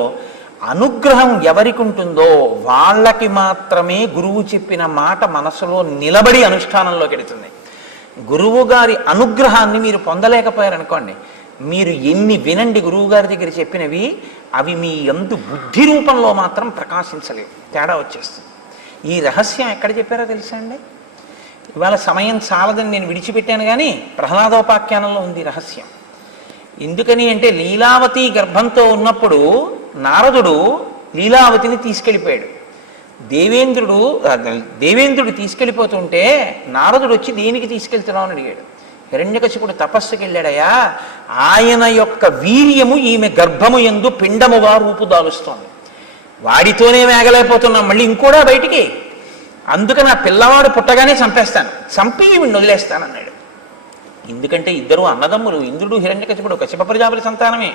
అనుగ్రహం ఎవరికి ఉంటుందో వాళ్ళకి మాత్రమే గురువు చెప్పిన మాట మనసులో నిలబడి అనుష్ఠానంలోకి వెళుతుంది. గురువు గారి అనుగ్రహాన్ని మీరు పొందలేకపోయారనుకోండి, మీరు ఎన్ని వినండి గురువు గారి దగ్గర చెప్పినవి, అవి మీ యందు బుద్ధి రూపంలో మాత్రం ప్రకాశించలేవు, తేడా వచ్చేస్తుంది. ఈ రహస్యం ఎక్కడ చెప్పారో తెలుసా అండి? ఇవాళ సమయం చాలదని నేను విడిచిపెట్టాను, కానీ ప్రహ్లాదోపాఖ్యానంలో ఉంది రహస్యం. ఎందుకని అంటే, లీలావతి గర్భంతో ఉన్నప్పుడు నారదుడు లీలావతిని తీసుకెళ్ళిపోయాడు. దేవేంద్రుడు తీసుకెళ్ళిపోతుంటే నారదుడు వచ్చి దేనికి తీసుకెళ్తున్నావు అని అడిగాడు. హిరణ్యకశిపుడు తపస్సుకి వెళ్ళాడయా, ఆయన యొక్క వీర్యము ఈమె గర్భము యందు పిండముగా రూపుదాలుస్తోంది, వాడితోనే వేగలేకపోతున్నాం, మళ్ళీ ఇంకోడా బయటికి, అందుకని ఆ పిల్లవాడు పుట్టగానే చంపేస్తాను, చంపి వీడిని వదిలేస్తానన్నాడు. ఎందుకంటే ఇద్దరు అన్నదమ్ములు, ఇంద్రుడు హిరణ్యకశిపుడు కశ్యప ప్రజాపతి సంతానమే.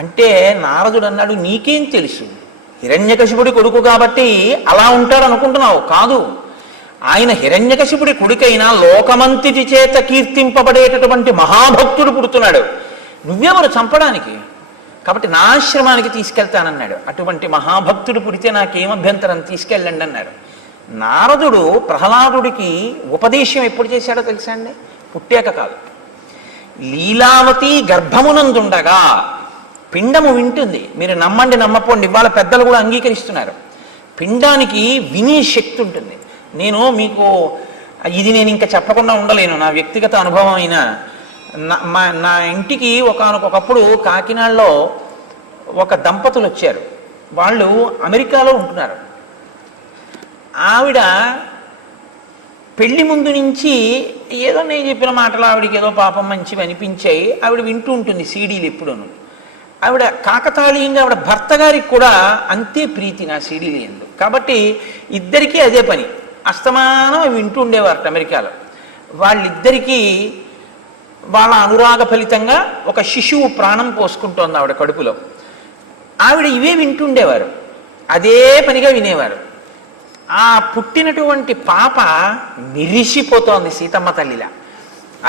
అంటే నారదుడు అన్నాడు, నీకేం తెలుసు, హిరణ్యకశిపుడి కొడుకు కాబట్టి అలా ఉంటాడు అనుకుంటున్నావు, కాదు, ఆయన హిరణ్యకశిపుడి కొడుకైనా లోకమంతిటి చేత కీర్తింపబడేటటువంటి మహాభక్తుడు పుడుతున్నాడు, నువ్వెవరు చంపడానికి, కాబట్టి నా ఆశ్రమానికి తీసుకెళ్తానన్నాడు. అటువంటి మహాభక్తుడు పుడితే నాకేం అభ్యంతరం, తీసుకెళ్ళండి అన్నాడు. నారదుడు ప్రహ్లాదుడికి ఉపదేశం ఎప్పుడు చేశాడో తెలుసా అండి? పుట్టాక కాదు. లీలావతి గర్భమునందుండగా పిండము వింటుంది. మీరు నమ్మండి నమ్మపోండి, ఇవాళ పెద్దలు కూడా అంగీకరిస్తున్నారు. పిండానికి వినే శక్తి ఉంటుంది. నేను మీకు ఇది నేను ఇంకా చెప్పకుండా ఉండలేను, నా వ్యక్తిగత అనుభవం అయినా. నా ఇంటికి ఒకనొకప్పుడు కాకినాడలో ఒక దంపతులు వచ్చారు. వాళ్ళు అమెరికాలో ఉంటున్నారు. ఆవిడ పెళ్లి ముందు నుంచి ఏదో నేను చెప్పిన మాటలు ఆవిడకి ఏదో పాపం మంచివి అనిపించాయి. ఆవిడ వింటూ ఉంటుంది సీడీలు ఎప్పుడూను. ఆవిడ కాకతాళీయంగా ఆవిడ భర్త గారికి కూడా అంతే ప్రీతి నా సీడీలు ఎందు. కాబట్టి ఇద్దరికీ అదే పని, అస్తమానం వింటూ ఉండేవారట అమెరికాలో. వాళ్ళిద్దరికీ వాళ్ళ అనురాగ ఫలితంగా ఒక శిశువు ప్రాణం పోసుకుంటోంది ఆవిడ కడుపులో. ఆవిడ ఇవే వింటుండేవారు, అదే పనిగా వినేవారు. ఆ పుట్టినటువంటి పాప మిరిసిపోతోంది సీతమ్మ తల్లిలా.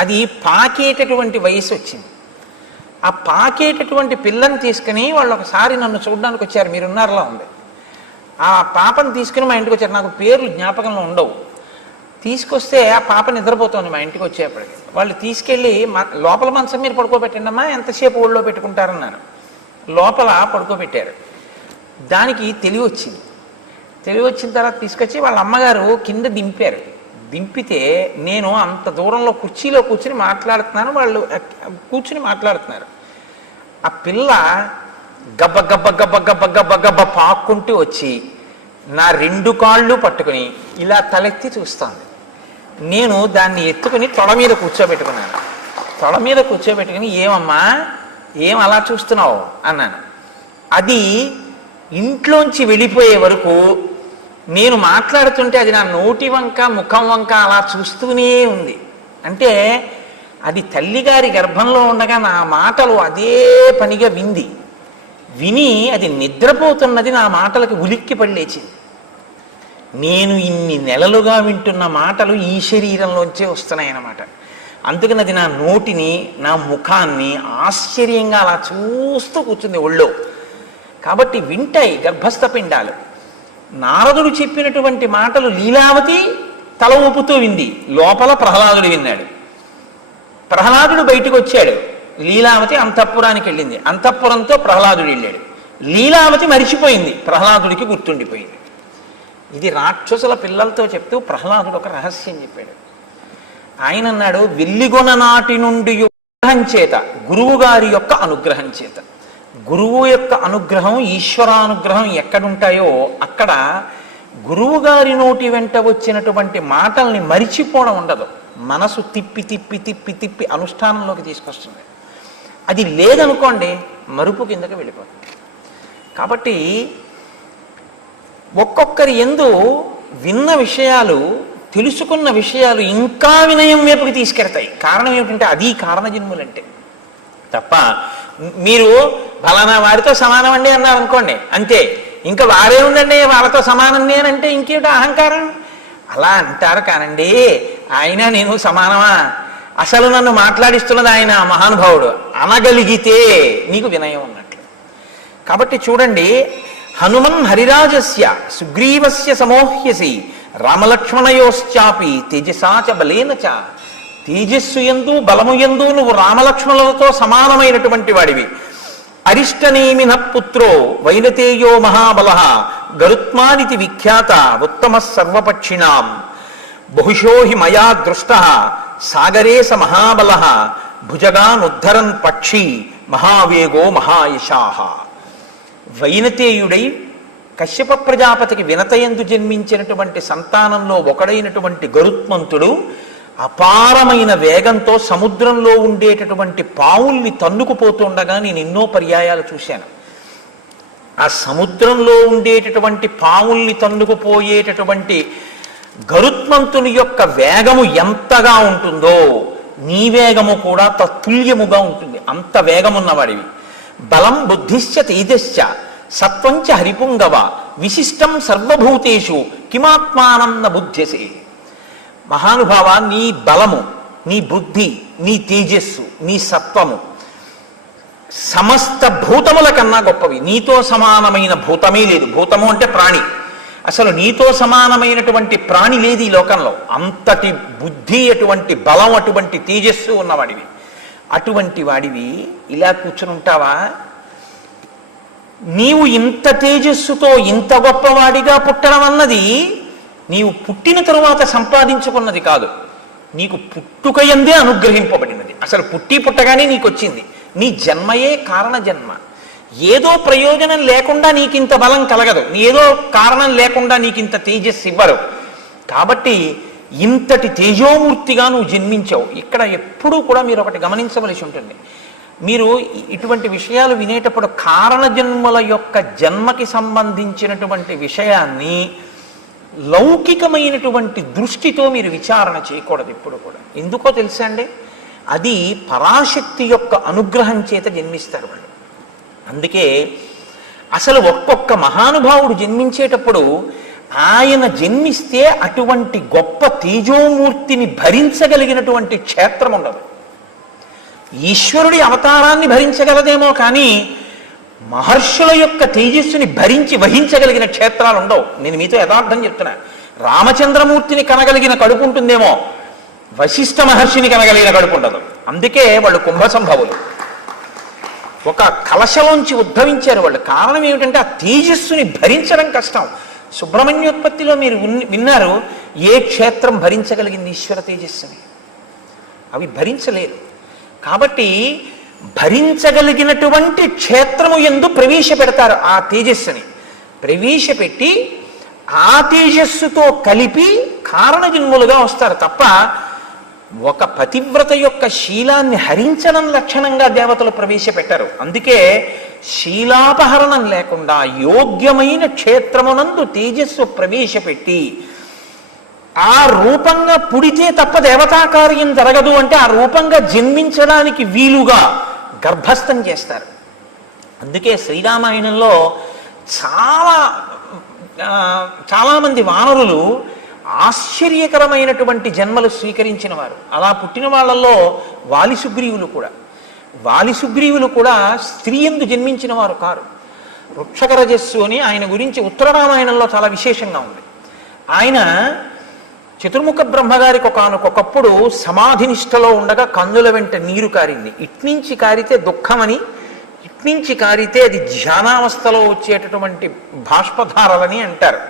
అది పాకేటటువంటి వయసు వచ్చింది. ఆ పాకేటటువంటి పిల్లని తీసుకుని వాళ్ళు ఒకసారి నన్ను చూడడానికి వచ్చారు, మీరున్నారులా ఉంది. ఆ పాపను తీసుకుని మా ఇంటికి వచ్చారు. నాకు పేర్లు జ్ఞాపకంలో ఉండవు. తీసుకొస్తే ఆ పాప నిద్రపోతుంది మా ఇంటికి వచ్చేప్పటికి. వాళ్ళు తీసుకెళ్ళి లోపల మంచం మీద పడుకోబెట్టండి అమ్మా, ఎంతసేపు ఊళ్ళో పెట్టుకుంటారన్నారు. లోపల పడుకోబెట్టారు. దానికి తెలివి వచ్చింది. తెలివి వచ్చిన తర్వాత తీసుకొచ్చి వాళ్ళ అమ్మగారు కింద దింపారు. దింపితే నేను అంత దూరంలో కుర్చీలో కూర్చుని మాట్లాడుతున్నాను, వాళ్ళు కూర్చుని మాట్లాడుతున్నారు. ఆ పిల్ల గబ్బ గబ్బ గబ్బ గబ్బ గబ్బ గబ్బ పాక్కుంటూ వచ్చి నా రెండు కాళ్ళు పట్టుకుని ఇలా తలెత్తి చూస్తాను. నేను దాన్ని ఎత్తుకుని తొడ మీద కూర్చోబెట్టుకున్నాను. తొడ మీద కూర్చోబెట్టుకుని, ఏమమ్మా ఏం అలా చూస్తున్నావు అన్నాను. అది ఇంట్లోంచి వెళ్ళిపోయే వరకు నేను మాట్లాడుతుంటే అది నా నోటి వంక ముఖం వంక అలా చూస్తూనే ఉంది. అంటే అది తల్లిగారి గర్భంలో ఉండగా నా మాటలు అదే పనిగా విని అది నిద్రపోతున్నది నా మాటలకు ఉలిక్కి పడి లేచింది. నేను ఇన్ని నెలలుగా వింటున్న మాటలు ఈ శరీరంలోంచే వస్తున్నాయన్నమాట. అందుకని అది నా నోటిని నా ముఖాన్ని ఆశ్చర్యంగా అలా చూస్తూ కూర్చుంది ఒళ్ళో. కాబట్టి వింటాయి గర్భస్థ పిండాలు. నారదుడు చెప్పినటువంటి మాటలు లీలావతి తల ఊపుతూ వింది, లోపల ప్రహ్లాదుడు విన్నాడు. ప్రహ్లాదుడు బయటకు వచ్చాడు, లీలావతి అంతఃపురానికి వెళ్ళింది. అంతఃపురంతో ప్రహ్లాదుడు వెళ్ళాడు. లీలావతి మరిచిపోయింది, ప్రహ్లాదుడికి గుర్తుండిపోయింది. ఇది రాక్షసుల పిల్లలతో చెప్తూ ప్రహ్లాదుడు ఒక రహస్యం చెప్పాడు. ఆయన అన్నాడు, వెల్లిగొన నాటి నుండి అనుగ్రహం చేత, గురువు గారి యొక్క అనుగ్రహం చేత, గురువు యొక్క అనుగ్రహం, ఈశ్వరానుగ్రహం ఎక్కడుంటాయో అక్కడ గురువు గారి నోటి వెంట వచ్చినటువంటి మాటల్ని మరిచిపోవడం ఉండదు. మనసు తిప్పి తిప్పి తిప్పి తిప్పి అనుష్ఠానంలోకి తీసుకొస్తుంది. అది లేదనుకోండి మరుపు కిందకి వెళ్ళిపోతుంది. కాబట్టి ఒక్కొక్కరి యందు విన్న విషయాలు, తెలుసుకున్న విషయాలు ఇంకా వినయం వైపుకి తీసుకెడతాయి. కారణం ఏమిటంటే అది కారణజన్ములంటే. తప్ప మీరు ఫలానా వారితో సమానం అండి అన్నారు అనుకోండి, అంతే, ఇంకా వారే ఉండండి వాళ్ళతో సమానం నేనంటే ఇంకేమిటో అహంకారం. అలా అంటారు కానండి, ఆయన నేను సమానమా, అసలు నన్ను మాట్లాడిస్తున్నది ఆయన మహానుభావుడు అనగలిగితే నీకు వినయం ఉన్నట్లు. కాబట్టి చూడండి, హనుమన్ హరిరాజస్య సుగ్రీవస్య సమోహ్యసి రామలక్ష్మణయోశ్చాపి తేజసాచ బలేన చ. తేజస్సు యందు బలము యందు నువ్వు రామలక్ష్మణులతో సమానమైనటువంటి వాడివి. అరిష్టనేమిన పుత్రో వైనతేయో మహాబల గరుత్మానితి విఖ్యాత ఉత్తమ సర్వపక్షిణాం బహుశో హి మయా దృష్ట సాగరే స మహాబల భుజగానుద్ధరన్ పక్షి మహావేగో మహాయశాహ. వైనతేయుడై కశ్యప ప్రజాపతికి వినతయందు జన్మించినటువంటి సంతానంలో ఒకడైనటువంటి గరుత్మంతుడు అపారమైన వేగంతో సముద్రంలో ఉండేటటువంటి పావుల్ని తన్నుకుపోతుండగా నేను ఎన్నో పర్యాయాలు చూశాను. ఆ సముద్రంలో ఉండేటటువంటి పావుల్ని తన్నుకుపోయేటటువంటి గరుత్మంతుని యొక్క వేగము ఎంతగా ఉంటుందో నీ వేగము కూడా తత్తుల్యముగా ఉంటుంది. అంత వేగమున్నవాడివి. బలం బుద్ధిశ్చ తేజశ్చ సత్వంచ హరిపుంగవ విశిష్టం సర్వభూతేషు కిమాత్మానం న బుద్ధ్యసే. మహానుభావ, నీ బలము, నీ బుద్ధి, నీ తేజస్సు, నీ సత్వము సమస్త భూతముల కన్నా గొప్పవి. నీతో సమానమైన భూతమే లేదు. భూతము అంటే ప్రాణి. అసలు నీతో సమానమైనటువంటి ప్రాణి లేదు ఈ లోకంలో. అంతటి బుద్ధి, అటువంటి బలం, అటువంటి తేజస్సు ఉన్నవాడివి. అటువంటి వాడివి ఇలా కూర్చుని ఉంటావా? నీవు ఇంత తేజస్సుతో ఇంత గొప్పవాడిగా పుట్టడం అన్నది నీవు పుట్టిన తరువాత సంపాదించుకున్నది కాదు, నీకు పుట్టుకయందే అనుగ్రహింపబడినది. అసలు పుట్టి పుట్టగానే నీకు వచ్చింది. నీ జన్మయే కారణ జన్మ. ఏదో ప్రయోజనం లేకుండా నీకింత బలం కలగదు, ఏదో కారణం లేకుండా నీకింత తేజస్సు ఇవ్వరు. కాబట్టి ఇంతటి తేజోమూర్తిగా నువ్వు జన్మించావు. ఇక్కడ ఎప్పుడూ కూడా మీరు ఒకటి గమనించవలసి ఉంటుంది. మీరు ఇటువంటి విషయాలు వినేటప్పుడు కారణజన్మల యొక్క జన్మకి సంబంధించినటువంటి విషయాన్ని లౌకికమైనటువంటి దృష్టితో మీరు విచారణ చేయకూడదు ఎప్పుడు కూడా. ఎందుకో తెలుసా అండి, అది పరాశక్తి యొక్క అనుగ్రహం చేత జన్మిస్తారు వాళ్ళు. అందుకే అసలు ఒక్కొక్క మహానుభావుడు జన్మించేటప్పుడు ఆయన జన్మిస్తే అటువంటి గొప్ప తేజోమూర్తిని భరించగలిగినటువంటి క్షేత్రం ఉండదు. ఈశ్వరుడి అవతారాన్ని భరించగలదేమో కానీ మహర్షుల యొక్క తేజస్సుని భరించి వహించగలిగిన క్షేత్రాలు ఉండవు. నేను మీతో యథార్థం చెప్తున్నా. రామచంద్రమూర్తిని కనగలిగిన కడుపు ఉంటుందేమో, వశిష్ఠ మహర్షిని కనగలిగిన కడుపు ఉండదు. అందుకే వాళ్ళు కుంభసంభవులు. ఒక కలశలోంచి ఉద్భవించారు వాళ్ళు. కారణం ఏమిటంటే ఆ తేజస్సుని భరించడం కష్టం. సుబ్రహ్మణ్యోత్పత్తిలో మీరు విన్నారు, ఏ క్షేత్రం భరించగలిగింది ఈశ్వర తేజస్సుని? అవి భరించలేరు. కాబట్టి భరించగలిగినటువంటి క్షేత్రము యందు ప్రవేశపెడతారు. ఆ తేజస్సుని ప్రవేశపెట్టి ఆ తేజస్సుతో కలిపి కారణజన్ములుగా వస్తారు తప్ప ఒక పతివ్రత యొక్క శీలాన్ని హరించడం లక్షణంగా దేవతలు ప్రవేశపెట్టారు. అందుకే శీలాపహరణం లేకుండా యోగ్యమైన క్షేత్రమునందు తేజస్సు ప్రవేశపెట్టి ఆ రూపంగా పుడితే తప్ప దేవతా కార్యం జరగదు అంటే ఆ రూపంగా జన్మించడానికి వీలుగా గర్భస్థం చేస్తారు. అందుకే శ్రీరామాయణంలో చాలామంది వానరులు ఆశ్చర్యకరమైనటువంటి జన్మలు స్వీకరించిన వారు. అలా పుట్టిన వాళ్ళల్లో వాలిసుగ్రీవులు కూడా స్త్రీ యందు జన్మించిన వారు కారు. వృక్షకరజస్సు అని ఆయన గురించి ఉత్తర రామాయణంలో చాలా విశేషంగా ఉంది. ఆయన చతుర్ముఖ బ్రహ్మగారికి ఒకనకొకప్పుడు సమాధినిష్టలో ఉండగా కన్నుల వెంట నీరు కారింది. ఇట్నుంచి కారితే దుఃఖమని, ఇట్నుంచి కారితే అది ధ్యానావస్థలో వచ్చేటటువంటి బాష్పధారలని అంటారు.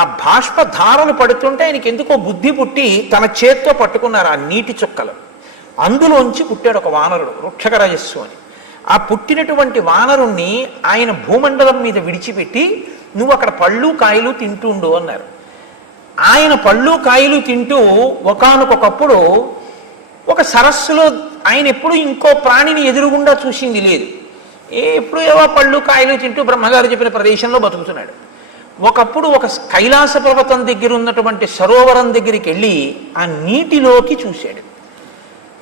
ఆ బాష్పధారలు పడుతుంటే ఆయనకి ఎందుకో బుద్ధి పుట్టి తన చేత్తో పట్టుకున్నారు ఆ నీటి చుక్కలు. అందులోంచి పుట్టాడు ఒక వానరుడు, వృక్షకరజస్సు అని. ఆ పుట్టినటువంటి వానరుణ్ణి ఆయన భూమండలం మీద విడిచిపెట్టి నువ్వు అక్కడ పళ్ళు కాయలు తింటూ ఉండు అన్నారు. ఆయన పళ్ళు కాయలు తింటూ ఒకానొకప్పుడు ఒక సరస్సులో ఆయన ఎప్పుడు ఇంకో ప్రాణిని ఎదురుగుండా చూసింది లేదు. ఎప్పుడు ఏవో పళ్ళు కాయలు తింటూ బ్రహ్మగారు చెప్పిన ప్రదేశంలో బతుకుతున్నాడు. ఒకప్పుడు ఒక కైలాస పర్వతం దగ్గర ఉన్నటువంటి సరోవరం దగ్గరికి వెళ్ళి ఆ నీటిలోకి చూశాడు.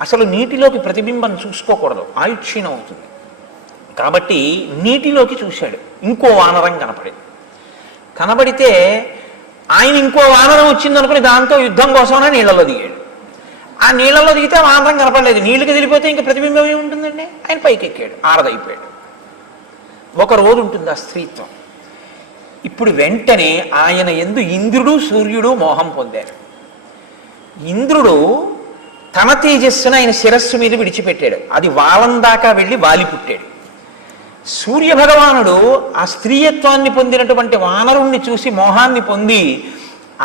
అసలు నీటిలోకి ప్రతిబింబం చూసుకోకూడదు, ఆయుక్షీణం అవుతుంది కాబట్టి నీటిలోకి చూశాడు. ఇంకో వానరం కనబడితే ఆయన ఇంకో వానరం వచ్చిందనుకుని దాంతో యుద్ధం కోసమైనా నీళ్ళలో దిగాడు. ఆ నీళ్ళలో దిగితే వానరం కనపడలేదు. నీళ్ళకి దిగిపోతే ఇంకా ప్రతిబింబం ఏముంటుందండి? ఆయన పైకి ఎక్కాడు, ఆరదైపోయాడు. ఒక రోజు ఉంటుంది ఆ స్త్రీత్వం. ఇప్పుడు వెంటనే ఆయన యందు ఇంద్రుడు సూర్యుడు మోహం పొందారు. ఇంద్రుడు తన తేజస్సును ఆయన శిరస్సు మీద విడిచిపెట్టాడు. అది వాలం దాకా వెళ్ళి వాలి పుట్టాడు. సూర్యభగవానుడు ఆ స్త్రీయత్వాన్ని పొందినటువంటి వానరుణ్ణి చూసి మోహాన్ని పొంది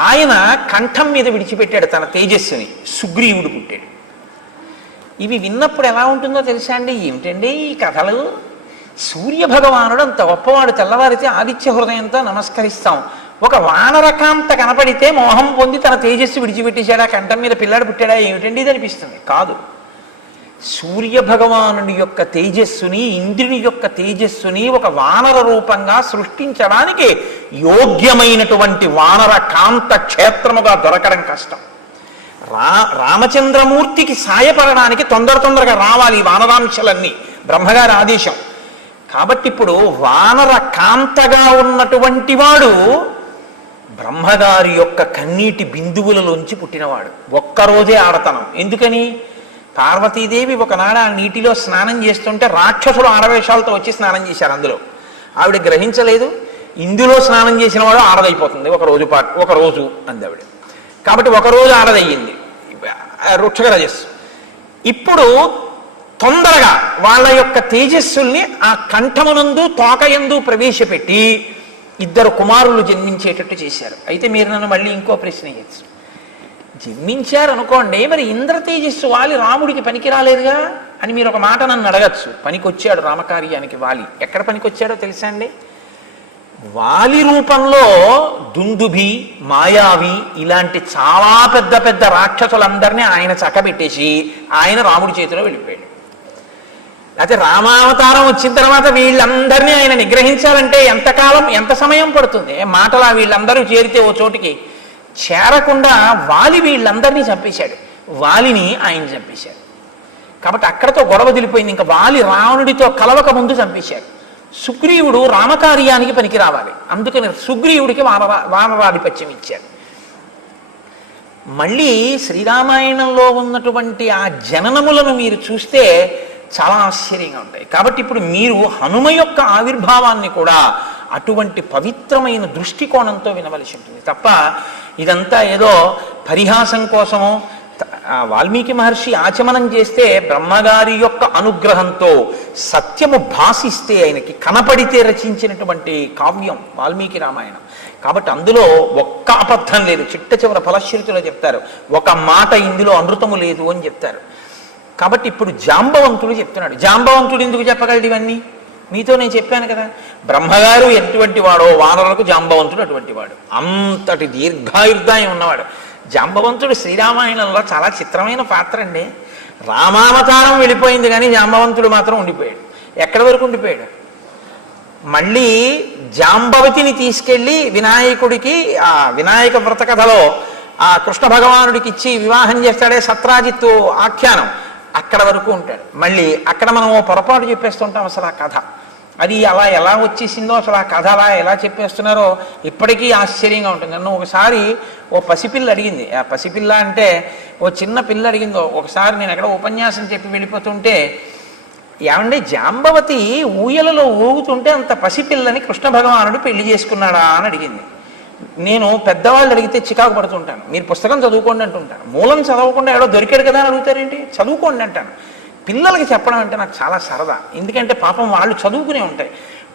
ఆయన కంఠం మీద విడిచిపెట్టాడు తన తేజస్సుని. సుగ్రీవుడు పుట్టాడు. ఇవి విన్నప్పుడు ఎలా ఉంటుందో తెలుసా అండి? ఏమిటండి ఈ కథలు? సూర్యభగవానుడు అంత గొప్పవాడు, తెల్లవారితే ఆదిత్య హృదయంతో నమస్కరిస్తాం. ఒక వానరకాంత కనపడితే మోహం పొంది తన తేజస్సు విడిచిపెట్టేశాడా, కంఠం మీద పిల్లాడు పుట్టాడా, ఏమిటండి ఇది అనిపిస్తుంది. కాదు, సూర్యభగవానుడి యొక్క తేజస్సుని, ఇంద్రుని యొక్క తేజస్సుని ఒక వానర రూపంగా సృష్టించడానికి యోగ్యమైనటువంటి వానర కాంత క్షేత్రముగా దొరకడం కష్టం. రామచంద్రమూర్తికి సాయపడడానికి తొందరగా రావాలి ఈ వానరాంశలన్నీ, బ్రహ్మగారి ఆదేశం. కాబట్టి ఇప్పుడు వానర కాంతగా ఉన్నటువంటి వాడు బ్రహ్మగారి యొక్క కన్నీటి బిందువులలోంచి పుట్టినవాడు. ఒక్కరోజే ఆడతనం. ఎందుకని? పార్వతీదేవి ఒకనాడు ఆ నీటిలో స్నానం చేస్తుంటే రాక్షసులు ఆడవేషాలతో వచ్చి స్నానం చేశారు. అందులో ఆవిడ గ్రహించలేదు. ఇందులో స్నానం చేసిన వాడు ఆడదైపోతుంది ఒక రోజు అంది ఆవిడ. కాబట్టి ఒకరోజు ఆడదయ్యింది వృక్షక రజస్సు. ఇప్పుడు తొందరగా వాళ్ళ యొక్క తేజస్సుల్ని ఆ కంఠమునందు తోకయందు ప్రవేశపెట్టి ఇద్దరు కుమారులు జన్మించేటట్టు చేశారు. అయితే మీరు నన్ను మళ్ళీ ఇంకో ప్రశ్న చేయొచ్చు. జన్మించారు అనుకోండి, మరి ఇంద్ర తేజస్సు వాలి రాముడికి పనికి రాలేదుగా అని మీరు ఒక మాట నన్ను అడగచ్చు. పనికొచ్చాడు రామకార్యానికి వాలి. ఎక్కడ పనికొచ్చాడో తెలుసా అండి? వాలి రూపంలో దుందుభి, మాయావి ఇలాంటి చాలా పెద్ద పెద్ద రాక్షసులందరినీ ఆయన చక్కబెట్టేసి ఆయన రాముడి చేతిలో వెళ్ళిపోయాడు. అయితే రామావతారం వచ్చిన తర్వాత వీళ్ళందరినీ ఆయన నిగ్రహించాలంటే ఎంతకాలం, ఎంత సమయం పడుతుంది? మాటలా వీళ్ళందరూ చేరితే ఓ చోటికి చేరకుండా వాలి వీళ్ళందరినీ చంపేశాడు. వాలిని ఆయన చంపేశాడు. కాబట్టి అక్కడతో గొడవ దిలిపోయింది. ఇంకా వాలి రావణుడితో కలవక ముందు చంపేశాడు. సుగ్రీవుడు రామకార్యానికి పనికి రావాలి, అందుకని సుగ్రీవుడికి వానరాధిపత్యం ఇచ్చాడు. మళ్ళీ శ్రీరామాయణంలో ఉన్నటువంటి ఆ జననములను మీరు చూస్తే చాలా ఆశ్చర్యంగా ఉంటాయి. కాబట్టి ఇప్పుడు మీరు హనుమ యొక్క ఆవిర్భావాన్ని కూడా అటువంటి పవిత్రమైన దృష్టికోణంతో వినవలసి ఉంటుంది తప్ప ఇదంతా ఏదో పరిహాసం కోసమో. వాల్మీకి మహర్షి ఆచమనం చేస్తే బ్రహ్మగారి యొక్క అనుగ్రహంతో సత్యము భాసిస్తే ఆయనకి కనపడితే రచించినటువంటి కావ్యం వాల్మీకి రామాయణం. కాబట్టి అందులో ఒక్క అబద్ధం లేదు. చిట్ట చివర ఫలశ్రుతిలో చెప్తారు, ఒక మాట ఇందులో అమృతము లేదు అని చెప్తారు. కాబట్టి ఇప్పుడు జాంబవంతుడు చెప్తున్నాడు. జాంబవంతుడు ఎందుకు చెప్పగలడు ఇవన్నీ? మీతో నేను చెప్పాను కదా, బ్రహ్మగారు ఎటువంటి వాడో వానరులకు జాంబవంతుడు అటువంటి వాడు. అంతటి దీర్ఘాయుర్దాయం ఉన్నవాడు జాంబవంతుడు. శ్రీరామాయణంలో చాలా చిత్రమైన పాత్ర అండి. రామావతారం వెళ్ళిపోయింది కానీ జాంబవంతుడు మాత్రం ఉండిపోయాడు. ఎక్కడి వరకు ఉండిపోయాడు? మళ్ళీ జాంబవతిని తీసుకెళ్ళి వినాయకుడికి ఆ వినాయక వ్రత కథలో ఆ కృష్ణ భగవానుడికి ఇచ్చి వివాహం చేస్తాడే సత్రాజిత్తు ఆఖ్యానం, అక్కడ వరకు ఉంటాడు. మళ్ళీ అక్కడ మనం ఓ పొరపాటు చెప్పేస్తుంటాం. అసలు ఆ కథ అది అలా ఎలా వచ్చేసిందో, అసలు ఆ కథ అలా ఎలా చెప్పేస్తున్నారో ఇప్పటికీ ఆశ్చర్యంగా ఉంటుంది. నన్ను ఒకసారి ఓ పసిపిల్ల అడిగింది. ఆ పసిపిల్ల అంటే ఓ చిన్న పిల్ల అడిగిందో ఒకసారి, నేను ఎక్కడ ఉపన్యాసం చెప్పి వెళ్ళిపోతుంటే, ఏమంటే జాంబవతి ఊయలలో ఊగుతుంటే అంత పసిపిల్లని కృష్ణ భగవానుడు పెళ్లి చేసుకున్నాడా అని అడిగింది. నేను పెద్దవాళ్ళు అడిగితే చికాకు పడుతుంటాను. మీరు పుస్తకం చదువుకోండి అంటుంటాను. మూలం చదవకుండా ఎవడో దొరికాడు కదా అని అడుగుతారేంటి? చదువుకోండి అంటాను. పిల్లలకి చెప్పడం అంటే నాకు చాలా సరదా. ఎందుకంటే పాపం వాళ్ళు చదువుకునే ఉంటాయి.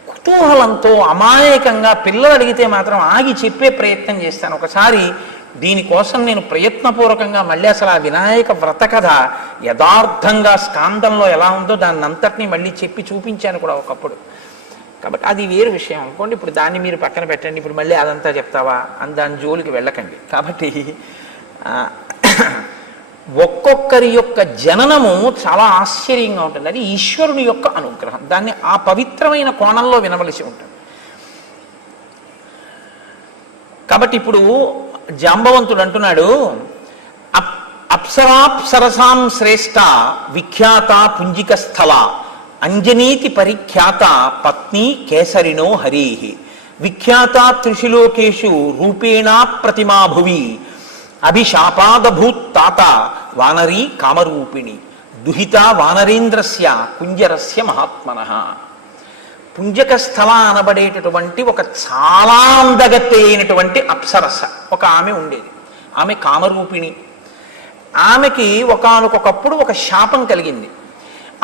కుతూహలంతో అమాయకంగా పిల్లలు అడిగితే మాత్రం ఆగి చెప్పే ప్రయత్నం చేస్తాను. ఒకసారి దీనికోసం నేను ప్రయత్నపూర్వకంగా మళ్ళీ అసలు ఆ వినాయక వ్రత కథ యథార్థంగా స్కాందంలో ఎలా ఉందో దాన్ని అంతటినీ మళ్ళీ చెప్పి చూపించాను కూడా ఒకప్పుడు. కాబట్టి అది వేరు విషయం అనుకోండి. ఇప్పుడు దాన్ని మీరు పక్కన పెట్టండి, ఇప్పుడు మళ్ళీ అదంతా చెప్తావా అని దాని జోలికి వెళ్ళకండి. కాబట్టి ఒక్కొక్కరి యొక్క జననము చాలా ఆశ్చర్యంగా ఉంటుంది. అది ఈశ్వరుని యొక్క అనుగ్రహం. దాన్ని ఆ పవిత్రమైన కోణంలో వినవలసి ఉంటుంది. కాబట్టి ఇప్పుడు జాంబవంతుడు అంటున్నాడు, అప్సరాప్సరసాం శ్రేష్ఠ విఖ్యాత పుంజిక స్థల అంజనీతి పరిఖ్యాత పత్ని కేసరిణో హరి విఖ్యాత త్రిశిలోకేషు రూపేణా ప్రతిమా భువి అభిశాపాదభూత్ తాత వానరీ కామరూపిణి దుహిత వానరేంద్రస్య కుంజరస్య మహాత్మనః. పుంజక స్థల అనబడేటటువంటి ఒక చాలా అందగత్తె అయినటువంటి అప్సరస ఒక ఆమె ఉండేది. ఆమె కామరూపిణి. ఆమెకి ఒకానొకప్పుడు ఒక శాపం కలిగింది.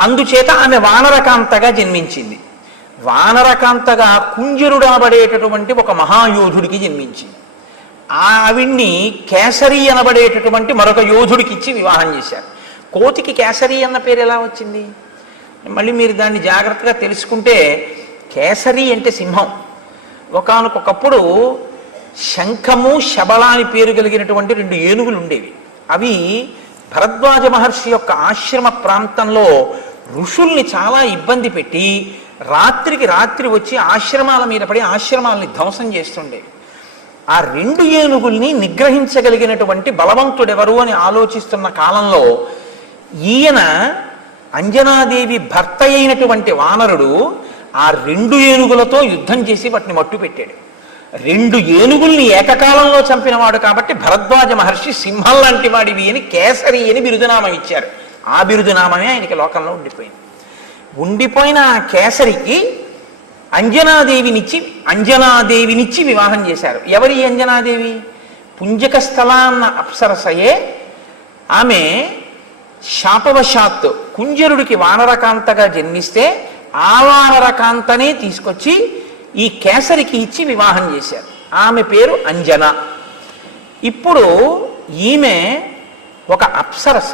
అందుచేత ఆమె వానరకాంతగా జన్మించింది. వానరకాంతగా కుంజరుడు అనబడేటటువంటి ఒక మహాయోధుడికి జన్మించింది. ఆవిడ్ని కేసరి అనబడేటటువంటి మరొక యోధుడికి ఇచ్చి వివాహం చేశారు. కోతికి కేసరి అన్న పేరు ఎలా వచ్చింది? మళ్ళీ మీరు దాన్ని జాగ్రత్తగా తెలుసుకుంటే, కేసరి అంటే సింహం. ఒకానొకప్పుడు శంఖము శబళ అని పేరు కలిగినటువంటి 2 ఏనుగులు ఉండేవి. అవి భరద్వాజ మహర్షి యొక్క ఆశ్రమ ప్రాంతంలో ఋషుల్ని చాలా ఇబ్బంది పెట్టి రాత్రికి రాత్రి వచ్చి ఆశ్రమాల మీద పడి ఆశ్రమాలని ధ్వంసం చేస్తుండేవి. ఆ 2 ఏనుగుల్ని నిగ్రహించగలిగినటువంటి బలవంతుడెవరు అని ఆలోచిస్తున్న కాలంలో ఈయన అంజనాదేవి భర్త అయినటువంటి వానరుడు ఆ 2 ఏనుగులతో యుద్ధం చేసి వాటిని మట్టు పెట్టాడు. 2 ఏనుగుల్ని ఏకకాలంలో చంపినవాడు కాబట్టి భరద్వాజ మహర్షి సింహం లాంటి వాడివి అని కేసరి అని బిరుదునామం ఇచ్చారు. ఆ బిరుదునామమే ఆయనకి లోకంలో ఉండిపోయింది. ఉండిపోయిన ఆ కేసరికి అంజనాదేవినిచ్చి వివాహం చేశారు. ఎవరి అంజనాదేవి? పుంజక స్థల అన్న అప్సరసయే. ఆమె శాపవశాత్తు కుంజరుడికి వానరకాంతగా జన్మిస్తే ఆ వానరకాంతనే తీసుకొచ్చి ఈ కేసరికి ఇచ్చి వివాహం చేశారు. ఆమె పేరు అంజన. ఇప్పుడు ఈమె ఒక అప్సరస,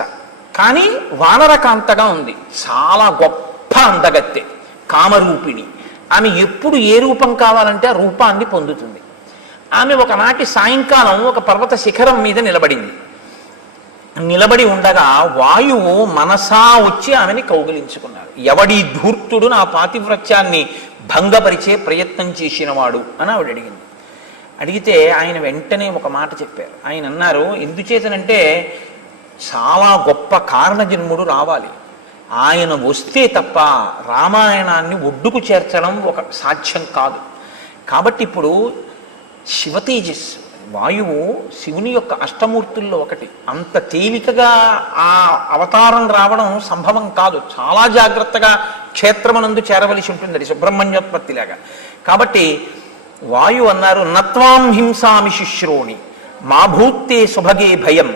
కానీ వానరకాంతగా ఉంది. చాలా గొప్ప అందగత్తె, కామరూపిణి. ఆమె ఎప్పుడు ఏ రూపం కావాలంటే ఆ రూపాన్ని పొందుతుంది. ఆమె ఒకనాటి సాయంకాలం ఒక పర్వత శిఖరం మీద నిలబడి ఉండగా వాయువు మనసా వచ్చి ఆమెని కౌగిలించుకున్నారు. ఎవడి ధూర్తుడు నా పాతివ్రత్యాన్ని భంగపరిచే ప్రయత్నం చేసినవాడు అని ఆవిడ అడిగింది. అడిగితే ఆయన వెంటనే ఒక మాట చెప్పారు. ఆయన అన్నారు, ఎందుచేతనంటే చాలా గొప్ప కారణజన్ముడు రావాలి. ఆయన వస్తే తప్ప రామాయణాన్ని ఒడ్డుకు చేర్చడం ఒక సాధ్యం కాదు. కాబట్టి ఇప్పుడు శివతేజస్సు, వాయువు శివుని యొక్క అష్టమూర్తుల్లో ఒకటి. అంత తేలికగా ఆ అవతారం రావడం సంభవం కాదు. చాలా జాగ్రత్తగా క్షేత్రమునందు చేరవలసి ఉంటుంది. అది సుబ్రహ్మణ్యోత్పత్తిలాగా. కాబట్టి వాయు అన్నారు, నత్వాం హింసామి శుశ్రోణి మా భూత్తే సుభగే భయం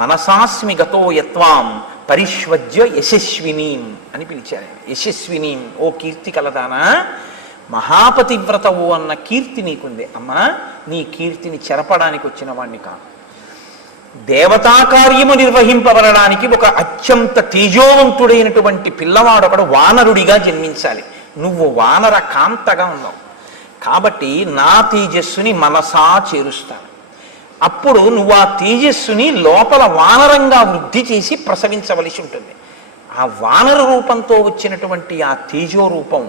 మనసాస్మి గతో యత్వాం పరిష్వజ్య యశస్వినీం అని పిలిచారు. యశస్వినీం, ఓ కీర్తి కలదానా, మహాపతివ్రతవు అన్న కీర్తి నీకుంది. అమ్మా, నీ కీర్తిని చెరపడానికి వచ్చిన వాణ్ణి కాదు. దేవతా కార్యము నిర్వహింపబడడానికి ఒక అత్యంత తేజోవంతుడైనటువంటి పిల్లవాడొకడు వానరుడిగా జన్మించాలి. నువ్వు వానర కాంతగా ఉన్నావు కాబట్టి నా తేజస్సుని మనసా చేరుస్తాను. అప్పుడు నువ్వు ఆ తేజస్సుని లోపల వానరంగా వృద్ధి చేసి ప్రసవించవలసి ఉంటుంది. ఆ వానర రూపంతో వచ్చినటువంటి ఆ తేజో రూపం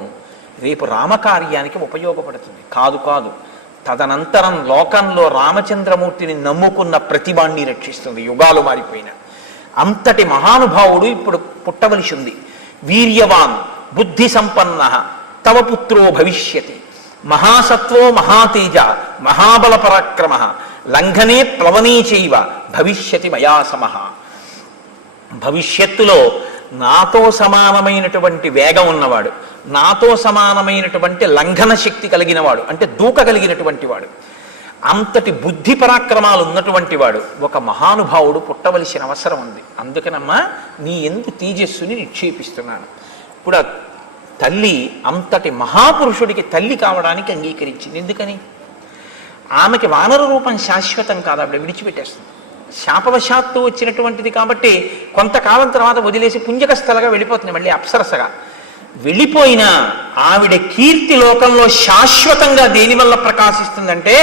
రేపు రామకార్యానికి ఉపయోగపడుతుంది. కాదు, తదనంతరం లోకంలో రామచంద్రమూర్తిని నమ్ముకున్న ప్రతిభాన్ని రక్షిస్తుంది. యుగాలు మారిపోయిన అంతటి మహానుభావుడు ఇప్పుడు పుట్టవలసి ఉంది. వీర్యవాన్ బుద్ధి సంపన్న తవ పుత్రో భవిష్యతి మహాసత్వో మహాతేజ మహాబల పరాక్రమ లంఘనే ప్లవనే చైవ భవిష్యతి మయా సమః. భవిష్యత్తులో నాతో సమానమైనటువంటి వేగం ఉన్నవాడు, నాతో సమానమైనటువంటి లంఘన శక్తి కలిగిన వాడు, అంటే దూకగలిగినటువంటి వాడు, అంతటి బుద్ధి పరాక్రమాలు ఉన్నటువంటి వాడు ఒక మహానుభావుడు పుట్టవలసిన అవసరం ఉంది. అందుకనమ్మా నీ యందు తేజస్సుని నిక్షేపిస్తున్నాను. ఇప్పుడు ఆ తల్లి అంతటి మహాపురుషుడికి తల్లి కావడానికి అంగీకరించింది. ఎందుకని? ఆమెకి వానర రూపం శాశ్వతం కాదు, ఆవిడ విడిచిపెట్టేస్తుంది. శాపవశాత్తు వచ్చినటువంటిది కాబట్టి కొంతకాలం తర్వాత వదిలేసి పుంజక స్థలగా వెళ్ళిపోతుంది, మళ్ళీ అప్సరసగా. వెళ్ళిపోయినా ఆవిడ కీర్తి లోకంలో శాశ్వతంగా దేనివల్ల ప్రకాశిస్తుందంటే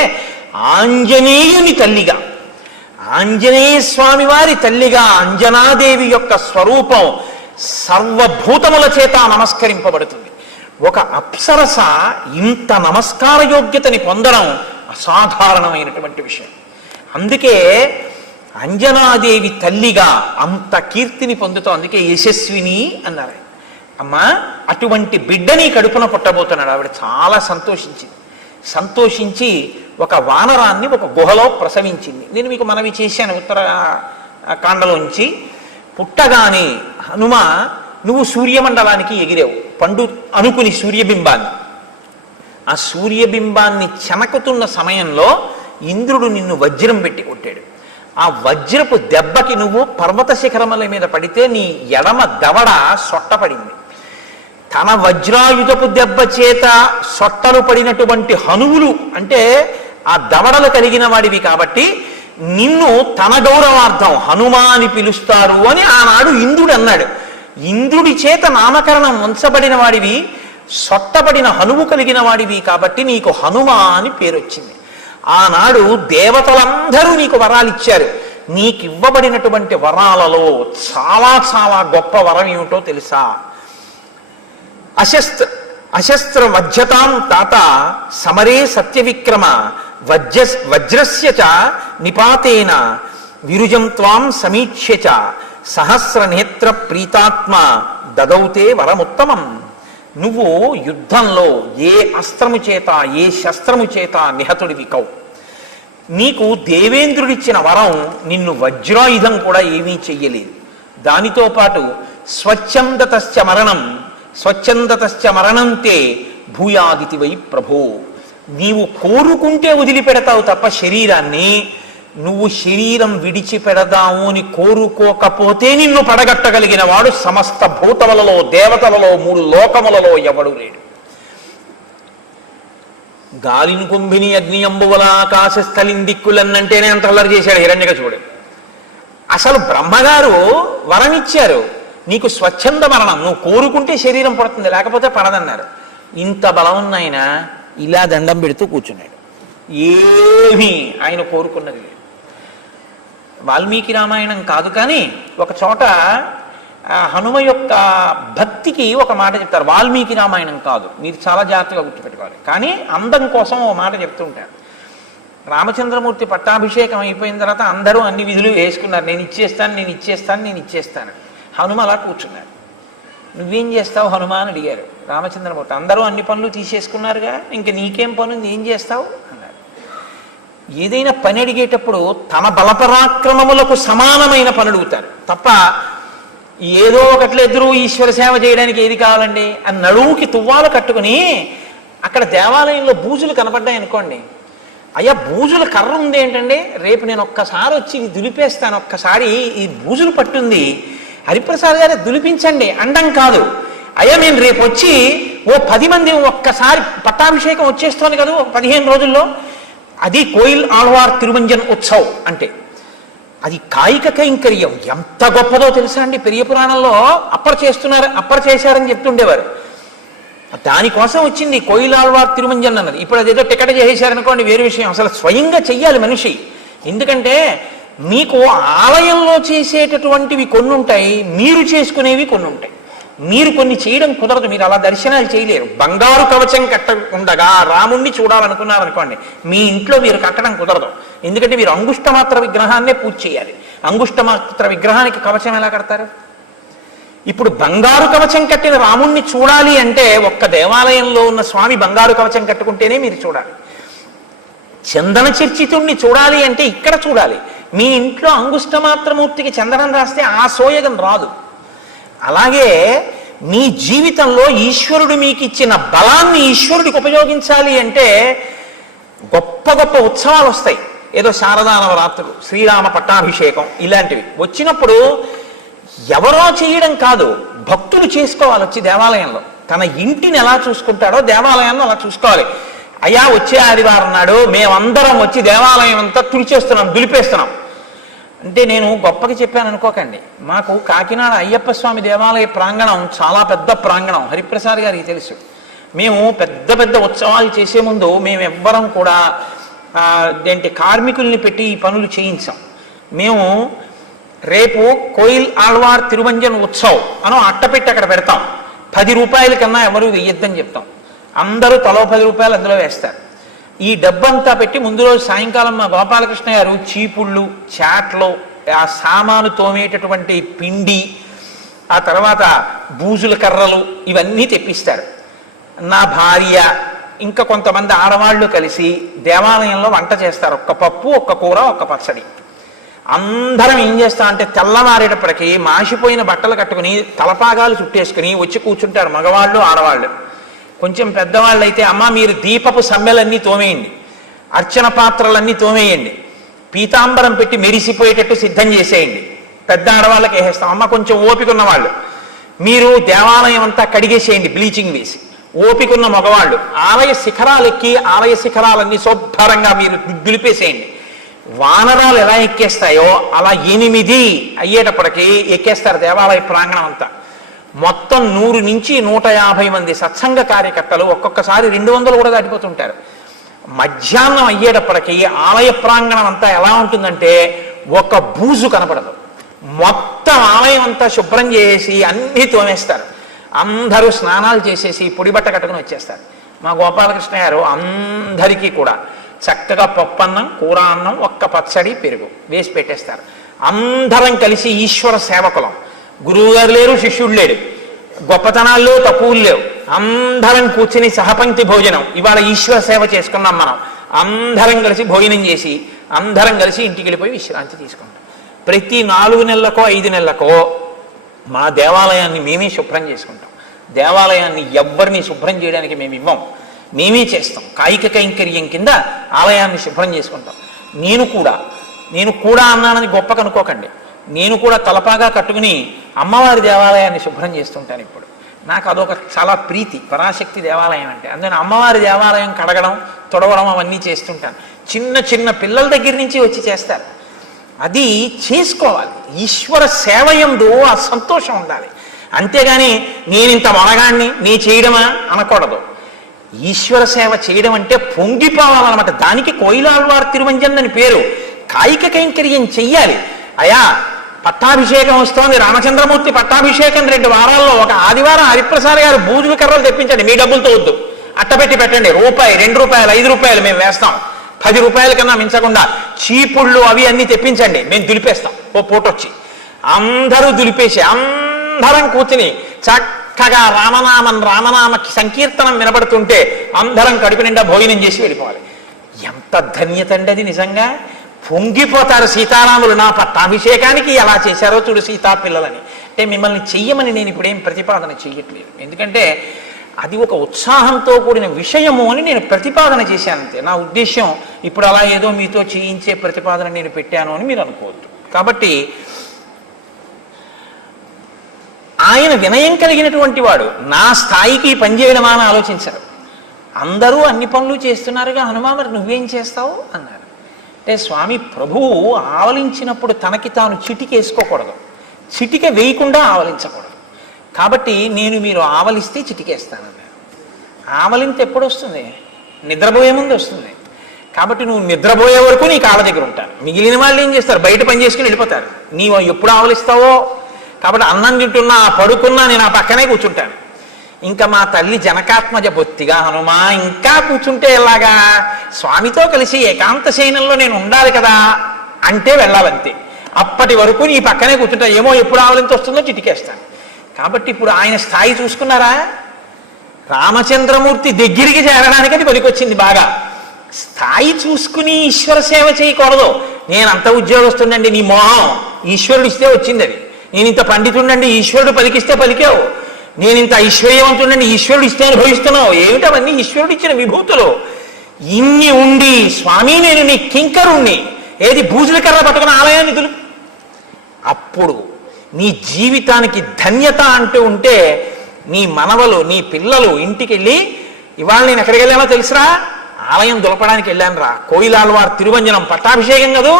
ఆంజనేయుని తల్లిగా, ఆంజనేయ స్వామి వారి తల్లిగా అంజనాదేవి యొక్క స్వరూపం సర్వభూతముల చేత నమస్కరింపబడుతుంది. ఒక అప్సరస ఇంత నమస్కార యోగ్యతని పొందడం అసాధారణమైనటువంటి విషయం. అందుకే అంజనాదేవి తల్లిగా అంత కీర్తిని పొందుతాం. అందుకే యశస్విని అన్నారు. అమ్మా, అటువంటి బిడ్డని కడుపున పుట్టబోతున్నాడు. ఆవిడ చాలా సంతోషించి ఒక వానరాన్ని ఒక గుహలో ప్రసవించింది. నేను మీకు మనవి చేశాను ఉత్తర కాండలోంచి. పుట్టగానే హనుమ, నువ్వు సూర్యమండలానికి ఎగిరావు పండు అనుకుని సూర్యబింబాన్ని. ఆ సూర్యబింబాన్ని చెనకుతున్న సమయంలో ఇంద్రుడు నిన్ను వజ్రం పెట్టి కొట్టాడు. ఆ వజ్రపు దెబ్బకి నువ్వు పర్వత శిఖరముల మీద పడితే నీ ఎడమ దవడ సొట్టపడింది. తన వజ్రాయుధపు దెబ్బ చేత సొట్టలు పడినటువంటి హనువులు అంటే ఆ దవడలు కలిగిన వాడివి కాబట్టి నిన్ను తన గౌరవార్థం హనుమా అని పిలుస్తారు అని ఆనాడు ఇంద్రుడు అన్నాడు. ఇంద్రుడి చేత నామకరణం ఉంచబడిన వాడివి, సొట్టబడిన హనువు కలిగిన వాడివి కాబట్టి నీకు హనుమా అని పేరు వచ్చింది. ఆనాడు దేవతలందరూ నీకు వరాలు ఇచ్చారు. నీకు ఇవ్వబడినటువంటి వరాలలో చాలా చాలా గొప్ప వరం ఏమిటో తెలుసా? అశస్త్ర వజ్రతాం తాత సమరే సత్యవిక్రమ వజ్రస్య చ నిపాతేన విరుజం త్వాం సమీక్ష్య చ సహస్ర నేత్ర ప్రీతాత్మ దదౌతే వరముత్తమం. నువ్వు యుద్ధంలో ఏ అస్త్రము చేత ఏ శస్త్రము చేత నిహతుడివి కవు. నీకు దేవేంద్రుడిచ్చిన వరం నిన్ను వజ్రాయుధం కూడా ఏమీ చెయ్యలేదు. దానితో పాటు స్వచ్ఛందతశ్చ మరణంతే భూయాదితి వై ప్రభో. నీవు కోరుకుంటే వదిలిపెడతావు తప్ప శరీరాన్ని, నువ్వు శరీరం విడిచిపెడదాము అని కోరుకోకపోతే నిన్ను పడగట్టగలిగిన వాడు సమస్త భూతములలో దేవతలలో 3 లోకములలో ఎవడు లేడు. గాలిని కుంభిని అగ్ని అంబువల ఆకాశ స్థలిందిక్కులన్నంటేనే అంత అల్లరి చేశాడు హిరణ్యకశిపుడు. అసలు బ్రహ్మగారు వరం ఇచ్చారు, నీకు స్వచ్ఛంద మరణం, నువ్వు కోరుకుంటే శరీరం పడుతుంది లేకపోతే పడదన్నారు. ఇంత బలం ఉన్నాయన ఇలా దండం పెడుతూ కూర్చున్నాడు. ఏమీ ఆయన కోరుకున్నది లేదు. వాల్మీకి రామాయణం కాదు కానీ ఒక చోట హనుమ యొక్క భక్తికి ఒక మాట చెప్తారు. వాల్మీకి రామాయణం కాదు, మీరు చాలా జాగ్రత్తగా గుర్తుపెట్టుకోవాలి. కానీ అందం కోసం ఓ మాట చెప్తుంటారు. రామచంద్రమూర్తి పట్టాభిషేకం అయిపోయిన తర్వాత అందరూ అన్ని విధులు వేసుకున్నారు. నేను ఇచ్చేస్తాను. హనుమ అలా కూర్చున్నాడు. నువ్వేం చేస్తావు హనుమ అని అడిగారు రామచంద్రమూర్తి. అందరూ అన్ని పనులు తీసేసుకున్నారుగా, ఇంక నీకేం పనుంది, ఏం చేస్తావు అన్నారు. ఏదైనా పని అడిగేటప్పుడు తన బలపరాక్రమములకు సమానమైన పని అడుగుతారు తప్ప ఏదో ఒకట్ల ఎదురు ఈశ్వర సేవ చేయడానికి ఏది కావాలండి అని నడువుకి తువ్వాలు కట్టుకుని అక్కడ దేవాలయంలో బూజులు కనపడ్డాయి అనుకోండి, అయ్యా బూజుల కర్ర ఉంది ఏంటండి, రేపు నేను ఒక్కసారి వచ్చి ఇది దులిపేస్తాను, ఒక్కసారి ఈ బూజులు పట్టుంది హరిప్రసాద్ గారు దులిపించండి అండం కాదు. అయ్యా నేను రేపు వచ్చి ఓ 10 మంది ఒక్కసారి పట్టాభిషేకం వచ్చేస్తోంది కదా 15 రోజుల్లో, అది కోయిల్ ఆళ్వార్ తిరుమంజన్ ఉత్సవ్ అంటే అది కాయిక కైంకర్యం ఎంత గొప్పదో తెలుసా అండి. పెరియ పురాణంలో అప్పర్ చేశారని చెప్తుండేవారు. దానికోసం వచ్చింది కోయిల్ ఆళ్వార్ తిరుమంజన్ అన్నది. ఇప్పుడు అదేదో టికెట్ చేసేశారనుకోండి వేరే విషయం. అసలు స్వయంగా చెయ్యాలి మనిషి. ఎందుకంటే మీకు ఆలయంలో చేసేటటువంటివి కొన్ని ఉంటాయి, మీరు చేసుకునేవి కొన్ని ఉంటాయి. మీరు కొన్ని చేయడం కుదరదు, మీరు అలా దర్శనాలు చేయలేరు. బంగారు కవచం కట్టకుండగా రాముణ్ణి చూడాలనుకున్నారనుకోండి, మీ ఇంట్లో మీరు కట్టడం కుదరదు. ఎందుకంటే మీరు అంగుష్టమాత్ర విగ్రహాన్నే పూజ చేయాలి. అంగుష్టమాత్ర విగ్రహానికి కవచం ఎలా కడతారు? ఇప్పుడు బంగారు కవచం కట్టిన రాముణ్ణి చూడాలి అంటే ఒక్క దేవాలయంలో ఉన్న స్వామి బంగారు కవచం కట్టుకుంటేనే మీరు చూడాలి. చందన చర్చితుణ్ణి చూడాలి అంటే ఇక్కడ చూడాలి. మీ ఇంట్లో అంగుష్టమాత్రమూర్తికి చందనం రాస్తే ఆ సోయగం రాదు. అలాగే మీ జీవితంలో ఈశ్వరుడు మీకు ఇచ్చిన బలాన్ని ఈశ్వరుడికి ఉపయోగించాలి అంటే గొప్ప గొప్ప ఉత్సవాలు వస్తాయి. ఏదో శారదా నవరాత్రులు, శ్రీరామ పట్టాభిషేకం ఇలాంటివి వచ్చినప్పుడు ఎవరో చేయడం కాదు, భక్తులు చేసుకోవాలి. వచ్చి దేవాలయంలో తన ఇంటిని ఎలా చూసుకుంటాడో దేవాలయాన్ని అలా చూసుకోవాలి. అయ్యా వచ్చే ఆదివారం నాడు మేమందరం వచ్చి దేవాలయం అంతా తుడిచేస్తున్నాం, దులిపేస్తున్నాం అంటే నేను గొప్పకి చెప్పాను అనుకోకండి. మాకు కాకినాడ అయ్యప్ప స్వామి దేవాలయ ప్రాంగణం చాలా పెద్ద ప్రాంగణం, హరిప్రసాద్ గారికి తెలుసు. మేము పెద్ద పెద్ద ఉత్సవాలు చేసే ముందు మేమెవ్వరం కూడా కార్మికుల్ని పెట్టి ఈ పనులు చేయించాం. మేము రేపు కోయిల్ ఆళ్వార్ తిరువంజన్ ఉత్సవ్ అని అట్టపెట్టి అక్కడ పెడతాం. 10 రూపాయల కన్నా ఎవరు వెయ్యొద్దని చెప్తాం. అందరూ తలో 10 రూపాయలు అందులో వేస్తారు. ఈ డబ్బంతా పెట్టి ముందు రోజు సాయంకాలం మా గోపాలకృష్ణ గారు చీపుళ్ళు, చాట్లు, ఆ సామాను తోమేటటువంటి పిండి, ఆ తర్వాత బూజుల కర్రలు ఇవన్నీ తెప్పిస్తారు. నా భార్య ఇంకా కొంతమంది ఆడవాళ్ళు కలిసి దేవాలయంలో వంట చేస్తారు. ఒక్క పప్పు, ఒక్క కూర, ఒక్క పచ్చడి. అందరం ఏం చేస్తాం అంటే తెల్లవారేటప్పటికీ మాసిపోయిన బట్టలు కట్టుకుని తలపాగాలు చుట్టేసుకుని వచ్చి కూర్చుంటారు మగవాళ్ళు, ఆడవాళ్ళు. కొంచెం పెద్దవాళ్ళు అయితే అమ్మ మీరు దీపపు సమ్మెలన్నీ తోమేయండి, అర్చన పాత్రలన్నీ తోమేయండి, పీతాంబరం పెట్టి మెరిసిపోయేటట్టు సిద్ధం చేసేయండి. పెద్ద ఆడవాళ్ళకి వేసేస్తాం. అమ్మ కొంచెం ఓపిక ఉన్నవాళ్ళు మీరు దేవాలయం అంతా కడిగేసేయండి బ్లీచింగ్ వేసి. ఓపికన్న మగవాళ్ళు ఆలయ శిఖరాలు ఎక్కి ఆలయ శిఖరాలన్నీ శుభ్రంగా మీరు దులిపేసేయండి. వానరాలు ఎలా ఎక్కేస్తాయో అలా 8 అయ్యేటప్పటికీ ఎక్కేస్తారు దేవాలయ ప్రాంగణం అంతా. మొత్తం 100 నుంచి 150 మంది సత్సంగ కార్యకర్తలు, ఒక్కొక్కసారి 200 కూడా దాటిపోతుంటారు. మధ్యాహ్నం అయ్యేటప్పటికీ ఆలయ ప్రాంగణం అంతా ఎలా ఉంటుందంటే ఒక బూజు కనపడదు. మొత్తం ఆలయం అంతా శుభ్రం చేసి అన్నీ తోమేస్తారు. అందరూ స్నానాలు చేసేసి పొడి బట్ట కట్టుకుని వచ్చేస్తారు. మా గోపాలకృష్ణ గారు అందరికీ కూడా చక్కగా పప్పన్నం, కూర అన్నం, ఒక్క పచ్చడి, పెరుగు వేసి పెట్టేస్తారు. అందరం కలిసి ఈశ్వర సేవకులం. గురువు గారు లేరు, శిష్యుడు లేడు, గొప్పతనాల్లో తక్కువలు లేవు. అందరం కూర్చుని సహపంక్తి భోజనం. ఇవాళ ఈశ్వర సేవ చేసుకున్నాం మనం. అందరం కలిసి భోజనం చేసి అందరం కలిసి ఇంటికి వెళ్ళిపోయి విశ్రాంతి తీసుకుంటాం. ప్రతి 4 నెలలకో 5 నెలలకో మా దేవాలయాన్ని మేమే శుభ్రం చేసుకుంటాం. దేవాలయాన్ని ఎవ్వరిని శుభ్రం చేయడానికి మేము ఇవ్వం, మేమే చేస్తాం. కాయిక కైంకర్యం కింద ఆలయాన్ని శుభ్రం చేసుకుంటాం. నేను కూడా అన్నానని గొప్ప కనుకోకండి. నేను కూడా తలపాగా కట్టుకుని అమ్మవారి దేవాలయాన్ని శుభ్రం చేస్తుంటాను. ఇప్పుడు నాకు అదొక చాలా ప్రీతి, పరాశక్తి దేవాలయం అంటే. అందుకని అమ్మవారి దేవాలయం కడగడం, తొడవడం అవన్నీ చేస్తుంటాను. చిన్న చిన్న పిల్లల దగ్గర నుంచి వచ్చి చేస్తారు. అది చేసుకోవాలి. ఈశ్వర సేవయందు ఆ సంతోషం ఉండాలి. అంతేగాని నేనింత మొనగాన్ని నీ చేయడమా అనకూడదు. ఈశ్వర సేవ చేయడం అంటే పొంగిపోవాలన్నమాట. దానికి కోయిలాళ్వార్ తిరువంజన్ అని పేరు. కాయిక కైంకర్యం చెయ్యాలి. అయా పట్టాభిషేకం వస్తోంది, రామచంద్రమూర్తి పట్టాభిషేకం 2 వారాల్లో, ఒక ఆదివారం హరిప్రసాద్ గారు బూజుల కర్రలు తెప్పించండి, మీ డబ్బులతో వద్దు, అట్టపెట్టి పెట్టండి. రూపాయి, 2 రూపాయలు, 5 రూపాయలు మేము వేస్తాం. 10 రూపాయల కన్నా మించకుండా చీపుళ్ళు అవి అన్నీ తెప్పించండి, మేము దులిపేస్తాం. ఓ పూటొచ్చి అందరూ దులిపేసి అందరం కూర్చుని చక్కగా రామనామ సంకీర్తనం వినపడుతుంటే అందరం కడుపు నిండా భోజనం చేసి వెళ్ళిపోవాలి. ఎంత ధన్యత అండి అది. నిజంగా పొంగిపోతారు సీతారాములు. నా పట్టాభిషేకానికి ఎలా చేశారో చూడు సీతా పిల్లలని. అంటే మిమ్మల్ని చెయ్యమని నేను ఇప్పుడేం ప్రతిపాదన చెయ్యట్లేదు, ఎందుకంటే అది ఒక ఉత్సాహంతో కూడిన విషయము అని నేను ప్రతిపాదన చేశాను అంతే. నా ఉద్దేశం ఇప్పుడు అలా ఏదో మీతో చేయించే ప్రతిపాదన నేను పెట్టాను అని మీరు అనుకోవద్దు. కాబట్టి ఆయన వినయం కలిగినటువంటి వాడు. నా స్థాయికి పనిచేయడమా అని ఆలోచించరు. అందరూ అన్ని పనులు చేస్తున్నారుగా, హనుమా మరి నువ్వేం చేస్తావు అన్నారు. అంటే స్వామి ప్రభువు ఆవలించినప్పుడు తనకి తాను చిటికేసుకోకూడదు, చిటిక వేయకుండా ఆవలించకూడదు. కాబట్టి మీరు ఆవలిస్తే చిటికేస్తానన్నారు. ఆవలింత ఎప్పుడు వస్తుంది? నిద్రపోయే ముందు వస్తుంది. కాబట్టి నువ్వు నిద్రపోయే వరకు నీ కాళ్ళ దగ్గర ఉంటాను. మిగిలిన వాళ్ళు ఏం చేస్తారు? బయట పని చేసుకుని వెళ్ళిపోతారు. నీవు ఎప్పుడు ఆవలిస్తావో. కాబట్టి అన్నం తింటున్నా, పడుకున్నా నేను ఆ పక్కనే కూర్చుంటాను. ఇంకా మా తల్లి జనకాత్మజ బొత్తిగా హనుమా ఇంకా కూర్చుంటే ఎలాగా? స్వామితో కలిసి ఏకాంత శయనంలో నేను ఉండాలి కదా అంటే వెళ్ళాలంతే. అప్పటి వరకు నీ పక్కనే కూర్చుంటా. ఏమో ఎప్పుడు ఆవలింత వస్తుందో చిటికేస్తాను. కాబట్టి ఇప్పుడు ఆయన స్థాయి చూసుకున్నారా? రామచంద్రమూర్తి దగ్గరికి చేరడానికి అది పనికొచ్చింది బాగా. స్థాయి చూసుకుని ఈశ్వర సేవ చేయకూడదు. నేను అంత ఉద్యోగస్తుండండి, నీ మోహం ఈశ్వరుడు ఇస్తే వచ్చింది అది. నేను ఇంత పండితుండండి, ఈశ్వరుడు పలికిస్తే పలికావు. నేను ఇంత ఐశ్వర్యవంతుండండి, ఈశ్వరుడు ఇస్తే అనుభవిస్తున్నావు. ఏమిటవన్నీ ఈశ్వరుడు ఇచ్చిన విభూతులు. ఇన్ని ఉండి స్వామి నేను నీ కింకరుణ్ణి, ఏది బూజుల కర్ర పట్టుకున్న ఆలయాన్ని దులుపు. అప్పుడు నీ జీవితానికి ధన్యత అంటూ ఉంటే నీ మనవలు, నీ పిల్లలు ఇంటికి వెళ్ళి ఇవాళ నేను ఎక్కడికి వెళ్ళానో తెలుసురా, ఆలయం దులపడానికి వెళ్ళాను రా, కోయిలాల్వార్ తిరువంజనం పట్టాభిషేకం కదూ,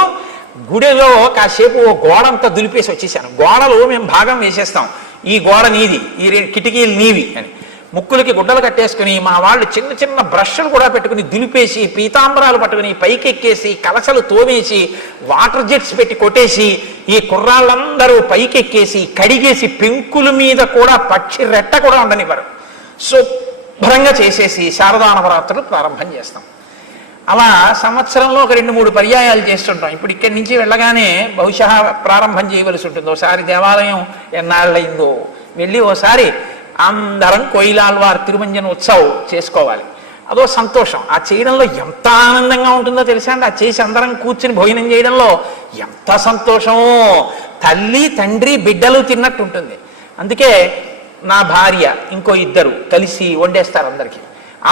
గుడిలో కాసేపు ఓ గోడంతా దులిపేసి వచ్చేసాను. గోడలు మేము భాగం వేసేస్తాం, ఈ గోడ నీది, ఈ కిటికీలు నీవి అని. ముక్కులకి గుడ్డలు కట్టేసుకుని మా వాళ్ళు చిన్న చిన్న బ్రష్లు కూడా పెట్టుకుని దులిపేసి, పీతాంబరాలు పట్టుకుని పైకెక్కేసి, కలసలు తోమేసి, వాటర్ జెట్స్ పెట్టి కొట్టేసి, ఈ కుర్రాళ్ళందరూ పైకెక్కేసి కడిగేసి, పెంకుల మీద కూడా పక్షి రెట్ట కూడా ఉండనివ్వరు, శుభ్రంగా చేసేసి శారదా నవరాత్రులు ప్రారంభం చేస్తాం. అలా సంవత్సరంలో ఒక 2-3 పర్యాయాలు చేస్తుంటాం. ఇప్పుడు ఇక్కడి నుంచి వెళ్ళగానే బహుశా ప్రారంభం చేయవలసి ఉంటుంది. ఒకసారి దేవాలయం ఎన్నాళ్ళయిందో వెళ్ళి ఓసారి అందరం కోయిలాల్వార్ తిరుమంజన ఉత్సవం చేసుకోవాలి. అదో సంతోషం. ఆ చేయడంలో ఎంత ఆనందంగా ఉంటుందో తెలుసా అండి. ఆ చేసి అందరం కూర్చుని భోజనం చేయడంలో ఎంత సంతోషమో, తల్లి తండ్రి బిడ్డలు తిన్నట్టు ఉంటుంది. అందుకే నా భార్య ఇంకో 2 కలిసి వండేస్తారు అందరికీ.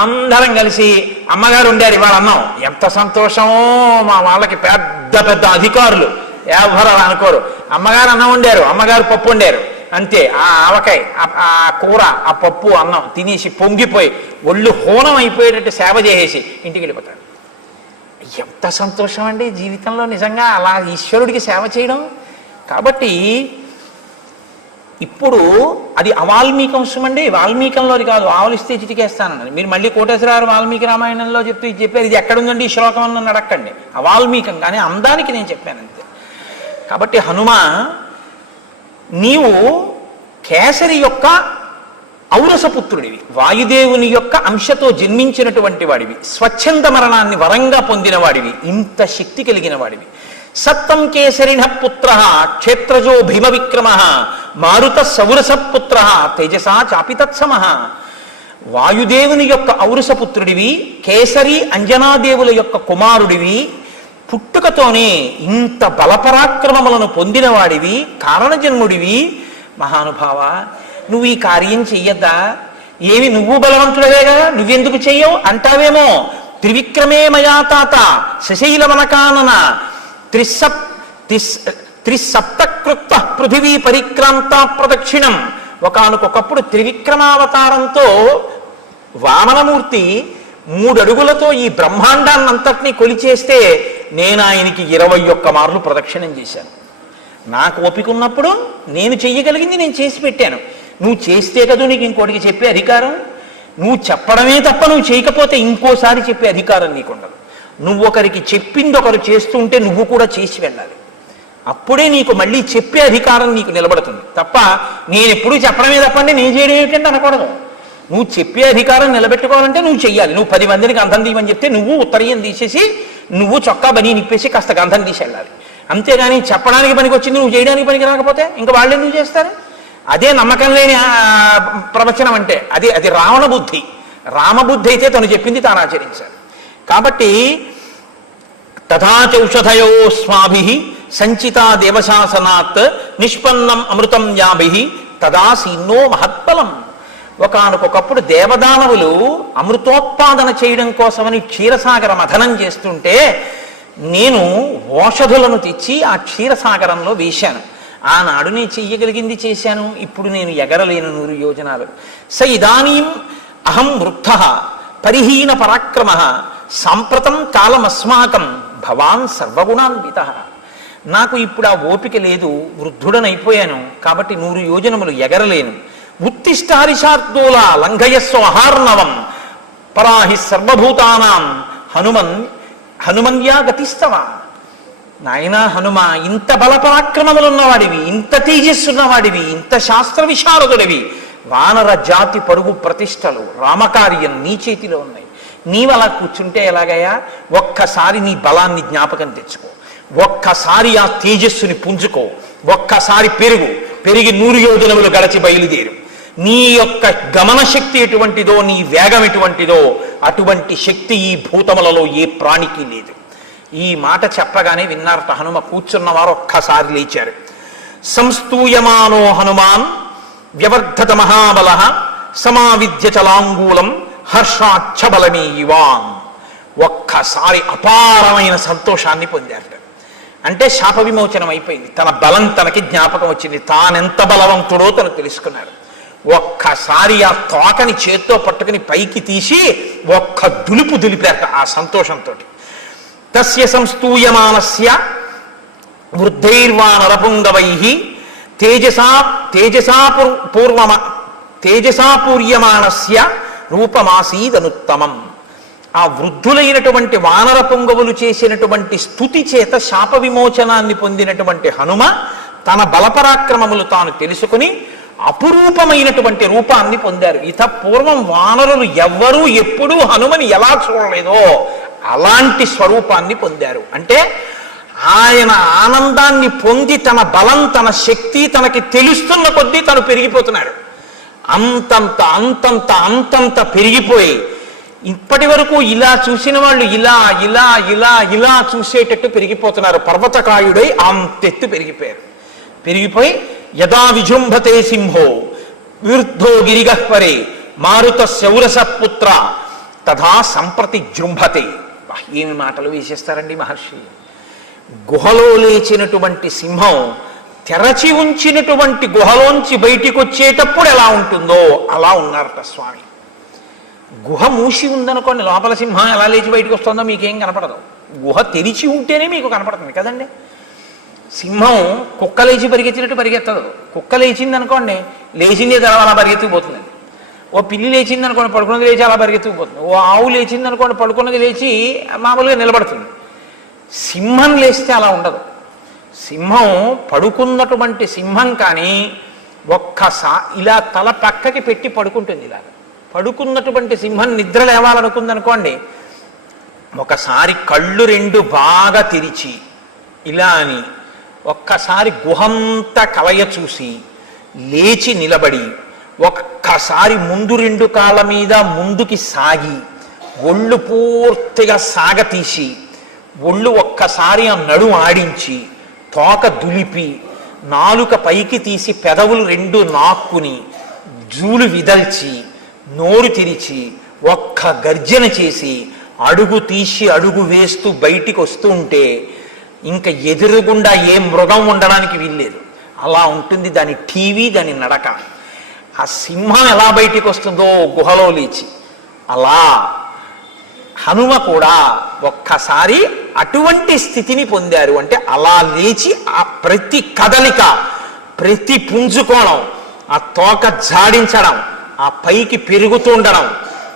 అందరం కలిసి అమ్మగారు వండారు ఇవాళ అన్నం, ఎంత సంతోషమో. మా వాళ్ళకి పెద్ద పెద్ద అధికారులు ఎవరు అలా అనుకోరు. అమ్మగారు అన్నం వండారు, అమ్మగారు పప్పు వండారు, అంతే. ఆ ఆవకాయ, ఆ కూర, ఆ పప్పు అన్నం తినేసి పొంగిపోయి ఒళ్ళు హోనం అయిపోయేటట్టు సేవ చేసేసి ఇంటికి వెళ్ళిపోతాడు. ఎంత సంతోషం అండి జీవితంలో నిజంగా అలా ఈశ్వరుడికి సేవ చేయడం. కాబట్టి ఇప్పుడు అది అవాల్మీకి అంశం అండి, వాల్మీకంలోది కాదు. ఆవులిస్తే చిటికేస్తానని మీరు మళ్ళీ కోటేశ్వరరావు వాల్మీకి రామాయణంలో చెప్తూ ఇది చెప్పారు, ఇది ఎక్కడుందండి ఈ శ్లోకం అని అడక్కండి. అవాల్మీకం కానీ అందానికి నేను చెప్పాను అంతే. కాబట్టి హనుమ, నీవు కేసరి యొక్క ఔరసపుత్రుడివి, వాయుదేవుని యొక్క అంశతో జన్మించినటువంటి వాడివి, స్వచ్ఛంద మరణాన్ని వరంగా పొందిన వాడివి, ఇంత శక్తి కలిగిన వాడివి. సత్తం కేసరిణ పుత్ర క్షేత్రజో భీమ విక్రమ మారుత సౌరస పుత్ర తేజసా చాపితత్సమ. వాయుదేవుని యొక్క ఔరసపుత్రుడివి, కేసరి అంజనాదేవుల యొక్క కుమారుడివి, పుట్టుకతోనే ఇంత బలపరాక్రమములను పొందినవాడివి, కారణజన్ముడివి. మహానుభావ, నువ్వు ఈ కార్యం చెయ్యద్దా? ఏమి నువ్వు బలవంతుడవేగా, నువ్వెందుకు చెయ్యవు అంటావేమో. త్రివిక్రమే మయా తాత శశైలవనకానన త్రిసప్తకృత్వ పృథివీ పరిక్రాంత ప్రదక్షిణం. ఒకానొకప్పుడు త్రివిక్రమావతారంతో వామనమూర్తి 3 అడుగులతో ఈ బ్రహ్మాండాన్నంతటినీ కొలిచేస్తే నేను ఆయనకి 21 మార్లు ప్రదక్షిణం చేశాను. నాకు ఓపిక ఉన్నప్పుడు నేను చెయ్యగలిగింది నేను చేసి పెట్టాను. నువ్వు చేస్తే కదా నీకు ఇంకోటికి చెప్పే అధికారం. నువ్వు చెప్పడమే తప్ప నువ్వు చేయకపోతే ఇంకోసారి చెప్పే అధికారం నీకుండదు. నువ్వు ఒకరికి చెప్పింది ఒకరు చేస్తుంటే నువ్వు కూడా చేసి వెళ్ళాలి. అప్పుడే నీకు మళ్ళీ చెప్పే అధికారం నీకు నిలబడుతుంది తప్ప నేను ఎప్పుడూ చెప్పడమే తప్పండి నేను చేయడం ఏమిటంటే అనకూడదు. నువ్వు చెప్పే అధికారం నిలబెట్టుకోవాలంటే నువ్వు చెయ్యాలి. నువ్వు 10 మందిని గంధం తీయమని చెప్తే నువ్వు ఉత్తరీయం తీసేసి నువ్వు చొక్కా బనీ నిప్పేసి కాస్త గంధం తీసి వెళ్ళాలి. అంతేగాని చెప్పడానికి పనికి వచ్చింది నువ్వు చేయడానికి పనికి రాకపోతే ఇంకా వాళ్ళు ఎందుకు చేస్తారు? అదే నమ్మకం లేని ప్రవచనం అంటే అది రావణ బుద్ధి. రామబుద్ధి అయితే తను చెప్పింది తాను ఆచరించారు. కాబట్టి తథాచౌషధయో స్వాభి సంచితా దేవశాసనాత్ నిష్పన్నం అమృతం యాభి తదాసీన్నో మహత్ఫలం. ఒకానొకప్పుడు దేవదానవులు అమృతోత్పాదన చేయడం కోసమని క్షీరసాగర మథనం చేస్తుంటే నేను ఓషధులను తెచ్చి ఆ క్షీరసాగరంలో వేశాను. ఆనాడు నేను చెయ్యగలిగింది చేశాను. ఇప్పుడు నేను ఎగరలేను 100 యోజనాలు. స ఇదానీం అహం వృద్ధ పరిహీన పరాక్రమ సాంప్రతం కాలమస్మాకం భవాన్ సర్వగుణాన్విత. నాకు ఇప్పుడు ఆ ఓపిక లేదు, వృద్ధుడనైపోయాను. కాబట్టి 100 యోజనములు ఎగరలేను. ఉత్తిష్టారిషార్దూల లంఘయస్వ అహార్ణవం పరాహి సర్వభూతానాం హనుమన్యా గతిస్తవ. నాయనా హనుమ, ఇంత బలపరాక్రమములున్నవాడివి, ఇంత తేజస్సున్నవాడివి, ఇంత శాస్త్ర విశారదుడివి, వానర జాతి పరుగు ప్రతిష్టలు రామకార్యం నీ చేతిలో ఉన్నాయి. నీవలా కూర్చుంటే ఎలాగయ్యా? ఒక్కసారి నీ బలాన్ని జ్ఞాపకం తెచ్చుకో, ఒక్కసారి ఆ తేజస్సుని పుంజుకో, ఒక్కసారి పెరిగి 100 యోజనములు గడచి బయలుదేరు. నీ యొక్క గమన శక్తి ఎటువంటిదో, నీ వేగం ఎటువంటిదో అటువంటి శక్తి ఈ భూతములలో ఏ ప్రాణికి లేదు. ఈ మాట చెప్పగానే విన్నారట హనుమ. కూర్చున్నవారు ఒక్కసారి లేచారు. సంస్తూయమానో హనుమాన్ వ్యవర్ధత మహాబల సమావిద్య చలాంగూలం హర్షాక్షబలమీవాన్. ఒక్కసారి అపారమైన సంతోషాన్ని పొందారట. అంటే శాప విమోచనం అయిపోయింది. తన బలం తనకి జ్ఞాపకం వచ్చింది. తానెంత బలవంతుడో తను తెలుసుకున్నాడు. ఒక్కసారి ఆ తోకని చేత్తో పట్టుకుని పైకి తీసి ఒక్క దులుపు దులిపారట ఆ సంతోషంతో. తస్య సంస్తూయమానస్య వృద్ధైర్వానరపుంగవై తేజసా పూర్యమానస్య రూపమాసీదనుత్తమం. ఆ వృద్ధులైనటువంటి వానర పుంగవులు చేసినటువంటి స్తుతి చేత శాప విమోచనాన్ని పొందినటువంటి హనుమ తన బలపరాక్రమములు తాను తెలుసుకుని అపురూపమైనటువంటి రూపాన్ని పొందారు. ఇత పూర్వం వానరులు ఎవ్వరూ ఎప్పుడూ హనుమని ఎలా చూడలేదో అలాంటి స్వరూపాన్ని పొందారు. అంటే ఆయన ఆనందాన్ని పొంది తన బలం, తన శక్తి తనకి తెలుస్తున్న కొద్దీ తను పెరిగిపోతున్నాడు. అంతంత అంతంత అంతంత పెరిగిపోయి ఇప్పటి వరకు ఇలా చూసిన వాళ్ళు ఇలా ఇలా ఇలా ఇలా చూసేటట్టు పెరిగిపోతున్నారు. పర్వతకాయుడై అంతెత్తు పెరిగిపోయి యదా విజృంభతే సింహో విరుద్ధో గిరిగహ్వరే మారుత శౌరస పుత్ర తథా సంప్రతి జృంభతే. ఏమి మాటలు వేసేస్తారండి మహర్షి. గుహలో లేచినటువంటి సింహం తెరచి ఉంచినటువంటి గుహలోంచి బయటికి వచ్చేటప్పుడు ఎలా ఉంటుందో అలా ఉన్నారట స్వామి. గుహ మూసి ఉందనుకోండి, లోపల సింహం ఎలా లేచి బయటకు వస్తుందో మీకేం కనపడదు. గుహ తెరిచి ఉంటేనే మీకు కనపడుతుంది కదండి. సింహం కుక్క లేచి పరిగెత్తినట్టు పరిగెత్తదు. కుక్క లేచింది అనుకోండి, లేచిందే తర్వాత అలా పరిగెత్తుకుపోతుంది. ఓ పిల్లి లేచింది అనుకోండి, పడుకున్నది లేచి అలా పరిగెత్తుకుపోతుంది. ఓ ఆవు లేచింది అనుకోండి, పడుకున్నది లేచి మామూలుగా నిలబడుతుంది. సింహం లేస్తే అలా ఉండదు. సింహం పడుకున్నటువంటి సింహం కానీ ఒక్కసారి ఇలా తల పక్కకి పెట్టి పడుకుంటుంది. ఇలాగ పడుకున్నటువంటి సింహం నిద్ర లేవాలనుకుందనుకోండి, ఒకసారి కళ్ళు రెండు బాగా తెరిచి ఇలా అని ఒక్కసారి గుహంతా కలయ చూసి లేచి నిలబడి ఒక్కసారి ముందు రెండు కాళ్ళ మీద ముందుకి సాగి ఒళ్ళు పూర్తిగా సాగతీసి ఒళ్ళు ఒక్కసారి ఆ నడు ఆడించి తోక దులిపి నాలుక పైకి తీసి పెదవులు రెండు నాక్కుని జూలు విదల్చి నోరు తెరిచి ఒక్క గర్జన చేసి అడుగు తీసి అడుగు వేస్తూ బయటికి వస్తూ ఉంటే ఇంకా ఎదురుగుండా ఏ మృగం ఉండడానికి వీల్లేదు. అలా ఉంటుంది దాని టీవీ, దాని నడక. ఆ సింహం ఎలా బయటికి వస్తుందో గుహలో లేచి, అలా హనుమ కూడా ఒక్కసారి అటువంటి స్థితిని పొందారు. అంటే అలా లేచి ఆ ప్రతి కదలిక, ప్రతి పుంజుకోవడం, ఆ తోక జాడించడం, ఆ పైకి పెరుగుతుండడం,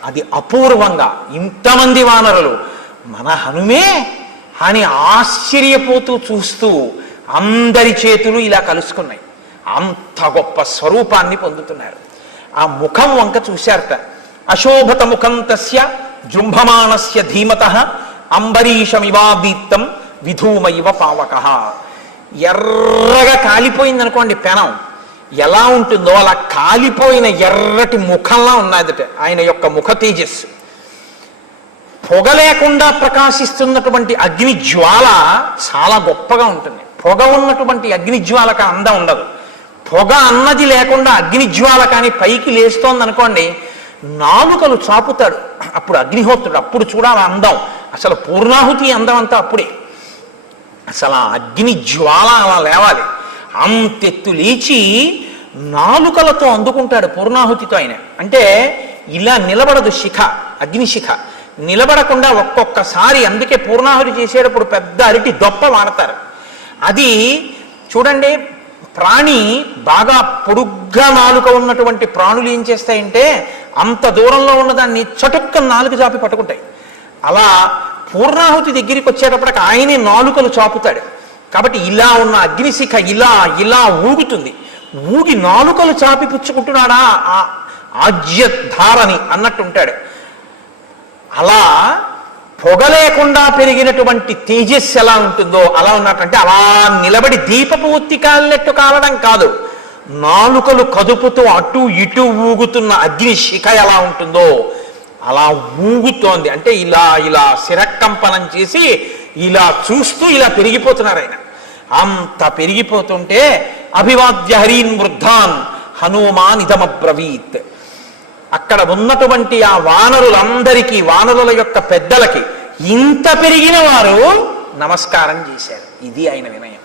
అది అపూర్వంగా ఇంతమంది వానరులు మన హనుమే అని ఆశ్చర్యపోతూ చూస్తూ అందరి చేతులు ఇలా కలుసుకున్నాయి. అంత గొప్ప స్వరూపాన్ని పొందుతున్నారు. ఆ ముఖం వంక చూశారట. అశోభత ముఖం తస్య జృంభమాణస్య ధీమతః అంబరీషమివాదీప్తం విధూమైవ పావక. ఎర్రగా కాలిపోయిందనుకోండి పెనం, ఎలా ఉంటుందో అలా కాలిపోయిన ఎర్రటి ముఖంలా ఉన్నదట ఆయన యొక్క ముఖ తేజస్సు. పొగ లేకుండా ప్రకాశిస్తున్నటువంటి అగ్ని జ్వాల చాలా గొప్పగా ఉంటుంది. పొగ ఉన్నటువంటి అగ్ని జ్వాలకు అందం ఉండదు. పొగ అన్నది లేకుండా అగ్ని జ్వాల కానీ పైకి లేస్తోంది అనుకోండి, నాలుకలు చాపుతాడు అప్పుడు అగ్నిహోత్రుడు. అప్పుడు చూడాలి అందం. అసలు పూర్ణాహుతి అందం అంతా అప్పుడే. అసలు ఆ అగ్ని జ్వాల అలా లేవాలి. అంతెత్తు లేచి నాలుకలతో అందుకుంటాడు పూర్ణాహుతితో ఆయన. అంటే ఇలా నిలబడదు శిఖ, అగ్నిశిఖ నిలబడకుండా ఒక్కొక్కసారి. అందుకే పూర్ణాహుతి చేసేటప్పుడు పెద్ద అరటి దొప్ప వాడతారు. అది చూడండి, ప్రాణి బాగా పొడుగ్గా నాలుక ఉన్నటువంటి ప్రాణులు ఏం చేస్తాయంటే అంత దూరంలో ఉన్నదాన్ని చటుక్క నాలుక చాపి పట్టుకుంటాయి. అలా పూర్ణాహుతి దగ్గరికి వచ్చేటప్పటికి ఆయనే నాలుకలు చాపుతాడు. కాబట్టి ఇలా ఉన్న అగ్నిశిఖ ఇలా ఇలా ఊగుతుంది. ఊగి నాలుకలు చాపి పుచ్చుకుంటున్నాడా ఆ ఆజ్యధారని అన్నట్టుంటాడు. అలా పొగ లేకుండా పెరిగినటువంటి తేజస్సు ఎలా ఉంటుందో అలా ఉన్నట్టంటే అలా నిలబడి దీపపు ఒత్తి కాలినట్టు కాలడం కాదు, నాలుకలు కదుపుతూ అటు ఇటు ఊగుతున్న అగ్ని శిఖ ఎలా ఉంటుందో అలా ఊగుతోంది. అంటే ఇలా ఇలా శిరకంపనం చేసి ఇలా చూస్తూ ఇలా పెరిగిపోతున్నారు ఆయన. అంత పెరిగిపోతుంటే అభివాద్య హరీన్ వృద్ధాన్ హనుమాన్ ఇదమబ్రవీత్. అక్కడ ఉన్నటువంటి ఆ వానరులందరికీ, వానరుల యొక్క పెద్దలకి ఇంత పెరిగిన వారు నమస్కారం చేశారు. ఇది ఆయన వినయం.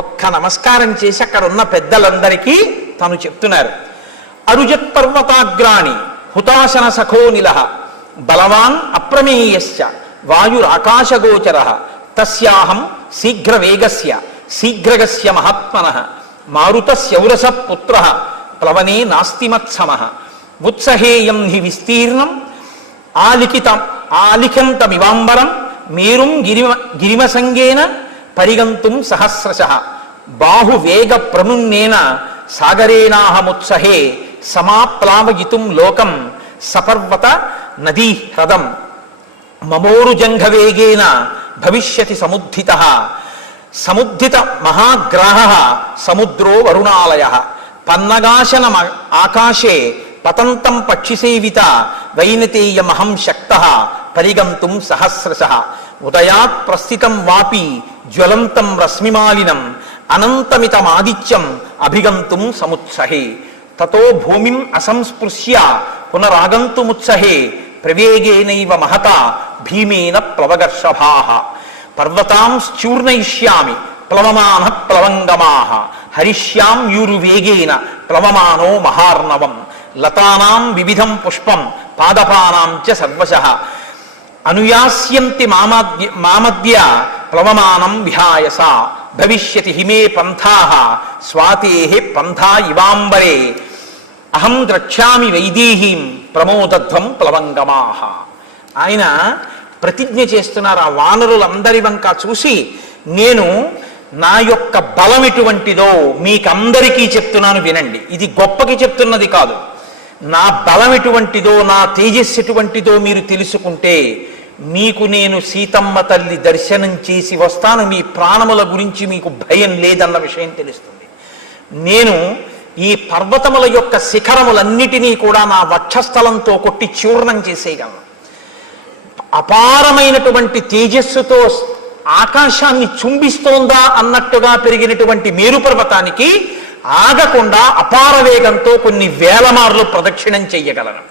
ఒక్క నమస్కారం చేసి అక్కడ ఉన్న పెద్దలందరికీ తను చెప్తున్నారు, అరుజత్ పర్వతాగ్రాణి హుతాశన సఖోనిల బలవాన్ అప్రమేయశ్చ వాయురాకాశగోచర తస్యాహం శీఘ్రవేగస్య శీఘ్రగస్య మహాత్మనః మారుతస్యౌరస పుత్రః ప్లవనే నాస్తి మత్సమః ఉత్సహేయం హి విస్తీర్ణం ఆలిఖంతమివాంబరం మేరుం గిరిమసంగేన పరిగంతుం సహస్రశః బాహువేగ ప్రమున్నేన సాగరేణాహముత్సహే సమాప్లావయితుం లోకం సపర్వత నదీ హ్రదం మమోరుజంఘవేగేన భవిష్యతి సముద్ధితః సముద్ధిత మహాగ్రాహః సముద్రో వరుణాలయః పన్నగాశన ఆకాశే పతంతం పక్షిసేవిత వైనతేయమహం శక్తః పరిగంతుం సహస్రశః ఉదయాత్ ప్రస్థితం వాపి జ్వలంతం రశ్మిమాలినం అనంతమితమాదిత్యం అభిగంతుం సముత్సహే తతో భూమిం అసంస్పృశ్య పునరాగంతుముత్సహే ప్రవేగేనైవ మహతా భీమేన ప్లవగర్షభాః పర్వతాంశ్చూర్ణయిష్యామి ప్లవమాన ప్లవంగమాః హరిష్యాం యూరువేగేన ప్లవమానో మహార్ణవం లతానాం వివిధం పుష్పం పాదపానాం చ సర్వశః అనుయాస్యంతి మామద్య ప్లవమానం విహాయస భవిష్యతి హిమే పంథాః స్వాతేః పంథా ఇవాంబరే అహం ద్రక్ష్యామి వైదేహీం ప్రమోదధ్వం ప్లవంగమాః. ఆయన ప్రతిజ్ఞ చేస్తున్నారు. ఆ వానరులందరి వంక చూసి, నేను నా యొక్క బలం ఎటువంటిదో మీకందరికీ చెప్తున్నాను వినండి. ఇది గొప్పకి చెప్తున్నది కాదు. నా బలం ఎటువంటిదో, నా తేజస్సు ఎటువంటిదో మీరు తెలుసుకుంటే మీకు నేను సీతమ్మ తల్లి దర్శనం చేసి వస్తాను, మీ ప్రాణముల గురించి మీకు భయం లేదన్న విషయం తెలుస్తుంది. నేను ఈ పర్వతముల యొక్క శిఖరములన్నిటినీ కూడా నా వక్షస్థలంతో కొట్టి చూర్ణం చేసేయగలను. అపారమైనటువంటి తేజస్సుతో ఆకాశాన్ని చుంబిస్తోందా అన్నట్టుగా పెరిగినటువంటి మేరు పర్వతానికి ఆగకుండా అపార వేగంతో కొన్ని వేల మార్లు ప్రదక్షిణం చెయ్యగలను.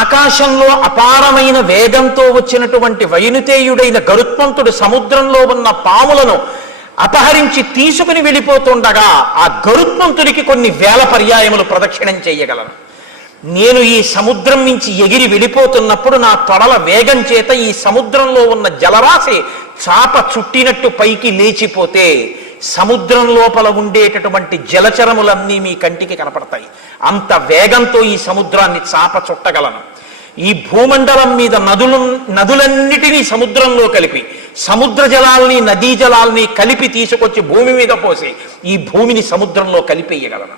ఆకాశంలో అపారమైన వేగంతో వచ్చినటువంటి వైనుతేయుడైన గరుత్మంతుడు సముద్రంలో ఉన్న పాములను అపహరించి తీసుకుని వెళ్ళిపోతుండగా ఆ గరుత్మంతుడికి కొన్ని వేల పర్యాయములు ప్రదక్షిణం చెయ్యగలను. నేను ఈ సముద్రం నుంచి ఎగిరి వెళ్ళిపోతున్నప్పుడు నా తొడల వేగం చేత ఈ సముద్రంలో ఉన్న జలరాశి చాప చుట్టినట్టు పైకి లేచిపోతే సముద్రం లోపల ఉండేటటువంటి జలచరములన్నీ మీ కంటికి కనపడతాయి. అంత వేగంతో ఈ సముద్రాన్ని చాప చుట్టగలను. ఈ భూమండలం మీద నదులన్నిటినీ సముద్రంలో కలిపి, సముద్ర జలాల్ని నదీ జలాల్ని కలిపి తీసుకొచ్చి భూమి మీద పోసి ఈ భూమిని సముద్రంలో కలిపేయగలను.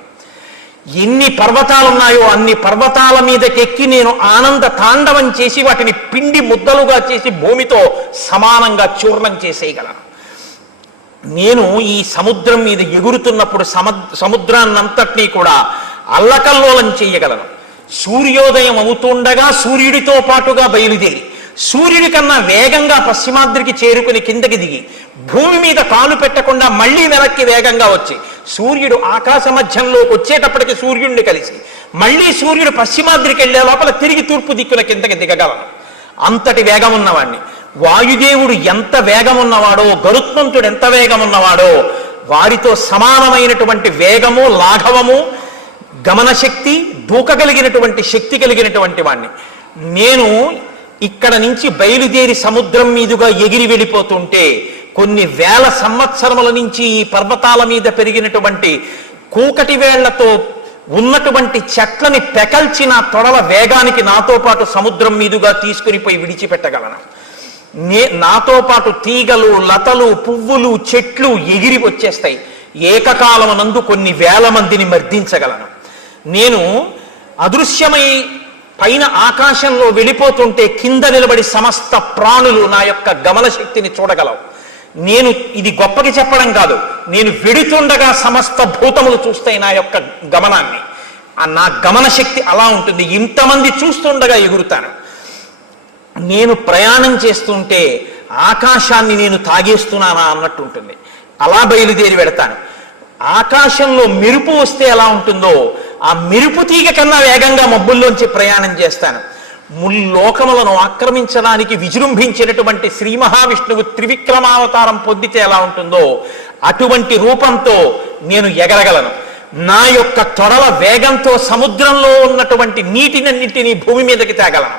ఎన్ని పర్వతాలున్నాయో అన్ని పర్వతాల మీదకెక్కి నేను ఆనంద తాండవం చేసి వాటిని పిండి ముద్దలుగా చేసి భూమితో సమానంగా చూర్ణం చేసేయగలను. నేను ఈ సముద్రం మీద ఎగురుతున్నప్పుడు సముద్రాన్నంతటినీ కూడా అల్లకల్లోలం చేయగలను. సూర్యోదయం అవుతుండగా సూర్యుడితో పాటుగా బయలుదేరి సూర్యుడి కన్నా వేగంగా పశ్చిమాద్రికి చేరుకుని కిందకి దిగి భూమి మీద కాలు పెట్టకుండా మళ్ళీ వెనక్కి వేగంగా వచ్చి సూర్యుడు ఆకాశ మధ్యంలోకి వచ్చేటప్పటికి సూర్యుడిని కలిసి మళ్ళీ సూర్యుడు పశ్చిమాద్రికి వెళ్లే లోపల తిరిగి తూర్పు దిక్కున కిందకి దిగగలను. అంతటి వేగం ఉన్నవాణ్ణి. వాయుదేవుడు ఎంత వేగం ఉన్నవాడో, గరుత్మంతుడు ఎంత వేగం ఉన్నవాడో వారితో సమానమైనటువంటి వేగము, లాఘవము, గమనశక్తి, దూకగలిగినటువంటి శక్తి కలిగినటువంటి వాణ్ణి. నేను ఇక్కడ నుంచి బయలుదేరి సముద్రం మీదుగా ఎగిరి వెళ్ళిపోతుంటే కొన్ని వేల సంవత్సరముల నుంచి ఈ పర్వతాల మీద పెరిగినటువంటి కూకటి వేళ్లతో ఉన్నటువంటి చెట్లని పెకల్చిన తొడల వేగానికి నాతో పాటు సముద్రం మీదుగా తీసుకుని పోయి విడిచిపెట్టగలను. నాతో పాటు తీగలు, లతలు, పువ్వులు, చెట్లు ఎగిరి వచ్చేస్తాయి. ఏకకాలమునందు కొన్ని వేల మందిని మర్దించగలను. నేను అదృశ్యమై పైన ఆకాశంలో వెళ్ళిపోతుంటే కింద నిలబడి సమస్త ప్రాణులు నా యొక్క గమన శక్తిని చూడగలవు. నేను ఇది గొప్పకి చెప్పడం కాదు, నేను వెడుతుండగా సమస్త భూతములు చూస్తాయి నా యొక్క గమనాన్ని. నా గమన శక్తి అలా ఉంటుంది. ఇంతమంది చూస్తుండగా ఎగురుతాను. నేను ప్రయాణం చేస్తుంటే ఆకాశాన్ని నేను తాగేస్తున్నానా అన్నట్టు ఉంటుంది. అలా బయలుదేరి వెడతాను. ఆకాశంలో మెరుపు వస్తే ఎలా ఉంటుందో ఆ మెరుపు తీగ కన్నా వేగంగా మబ్బుల్లోంచి ప్రయాణం చేస్తాను. ముల్లోకములను ఆక్రమించడానికి విజృంభించినటువంటి శ్రీ మహావిష్ణువు త్రివిక్రమావతారం పొందితే ఎలా ఉంటుందో అటువంటి రూపంతో నేను ఎగరగలను. నా యొక్క త్వరల వేగంతో సముద్రంలో ఉన్నటువంటి నీటినన్నింటినీ భూమి మీదకి తేగలను,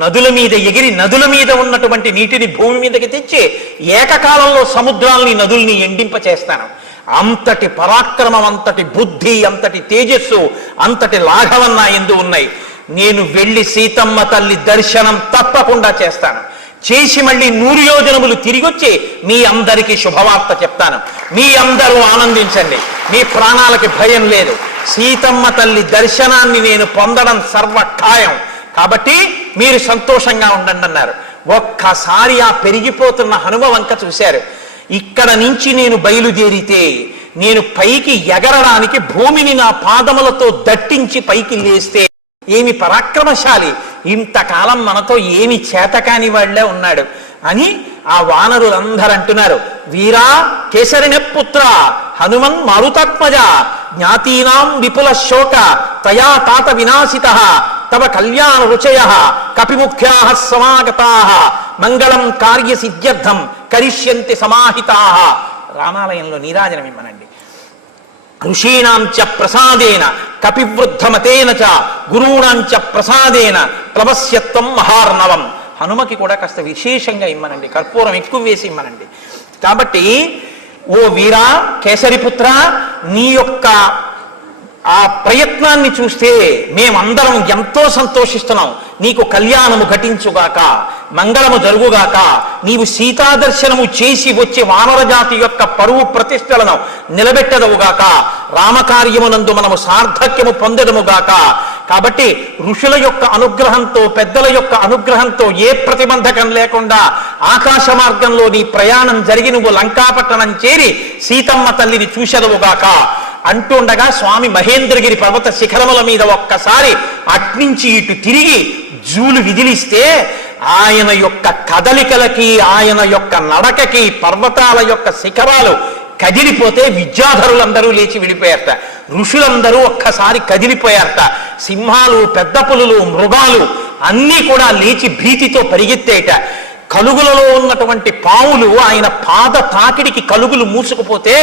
నదుల మీద ఎగిరి నదుల మీద ఉన్నటువంటి నీటిని భూమి మీదకి తెచ్చి ఏకకాలంలో సముద్రాల్ని నదుల్ని ఎండింపచేస్తాను. అంతటి పరాక్రమం, అంతటి బుద్ధి, అంతటి తేజస్సు, అంతటి లాఘవం నా యందు ఉన్నాయి. నేను వెళ్ళి సీతమ్మ తల్లి దర్శనం తప్పకుండా చేస్తాను. చేసి మళ్ళీ 100 యోజనములు తిరిగొచ్చి మీ అందరికీ శుభవార్త చెప్తాను. మీ అందరూ ఆనందించండి, మీ ప్రాణాలకి భయం లేదు. సీతమ్మ తల్లి దర్శనాన్ని నేను పొందడం సర్వఖాయం. కాబట్టి మీరు సంతోషంగా ఉండండి అన్నారు. ఒక్కసారి ఆ పెరిగిపోతున్న హనుమ వంక చూశారు. ఇక్కడ నుంచి నేను బయలుదేరితే నేను పైకి ఎగరడానికి భూమిని నా పాదములతో దట్టించి పైకి లేస్తే ఏమి పరాక్రమశాలి, ఇంతకాలం మనతో ఏమి చేతకాని వాళ్లే ఉన్నాడు అని ఆ వానరులందరూ అంటున్నారు. వీరా కేసరిణ పుత్ర హనుమన్ మారుతాత్మజ జ్ఞాతీనాం విపుల శోక తయా తాత వినాశిత తవ కళ్యాణ రుచయ కపిముఖ్యా సమాగతా మంగళం కార్య సిద్ధ్యర్థం కరిష్యంతి సమాహితా. రామాలయంలో నీరాజనం ఇమ్మనండి. ఋషీణాం చ ప్రసాదేన కపివృద్ధమతేన చ గురూణాం చ ప్రసాదేన ప్లవస్యత్వం మహార్ణవం. హనుమకి కూడా కాస్త విశేషంగా ఇమ్మనండి, కర్పూరం ఎక్కువ వేసి ఇమ్మనండి. కాబట్టి ఓ వీరా కేసరిపుత్ర, నీ యొక్క ఆ ప్రయత్నాన్ని చూస్తే మేమందరం ఎంతో సంతోషిస్తున్నాం. నీకు కళ్యాణము ఘటించుగాక, మంగళము జరుగుగాక. నీవు సీతాదర్శనము చేసి వచ్చే వానర జాతి యొక్క పరువు ప్రతిష్టలను నిలబెట్టదవుగాక. రామకార్యమునందు మనము సార్థక్యము పొందడముగాక. కాబట్టి ఋషుల యొక్క అనుగ్రహంతో, పెద్దల యొక్క అనుగ్రహంతో ఏ ప్రతిబంధకం లేకుండా ఆకాశ మార్గంలో నీ ప్రయాణం జరిగి నువ్వు లంకాపట్టణం చేరి సీతమ్మ తల్లిని చూసెదవుగాక అంటుండగా స్వామి మహేంద్రగిరి పర్వత శిఖరముల మీద ఒక్కసారి అట్నుంచి ఇటు తిరిగి జూలు విదిలిస్తే ఆయన యొక్క కదలికలకి, ఆయన యొక్క నడకకి పర్వతాల యొక్క శిఖరాలు కదిలిపోతే విద్యాధరులందరూ లేచి విడిపోయారట. ఋషులందరూ ఒక్కసారి కదిలిపోయారట. సింహాలు, పెద్ద పులులు, మృగాలు అన్నీ కూడా లేచి భీతితో పరిగెత్తేట. కలుగులలో ఉన్నటువంటి పావులు ఆయన పాద తాకిడికి కలుగులు మూసుకుపోతే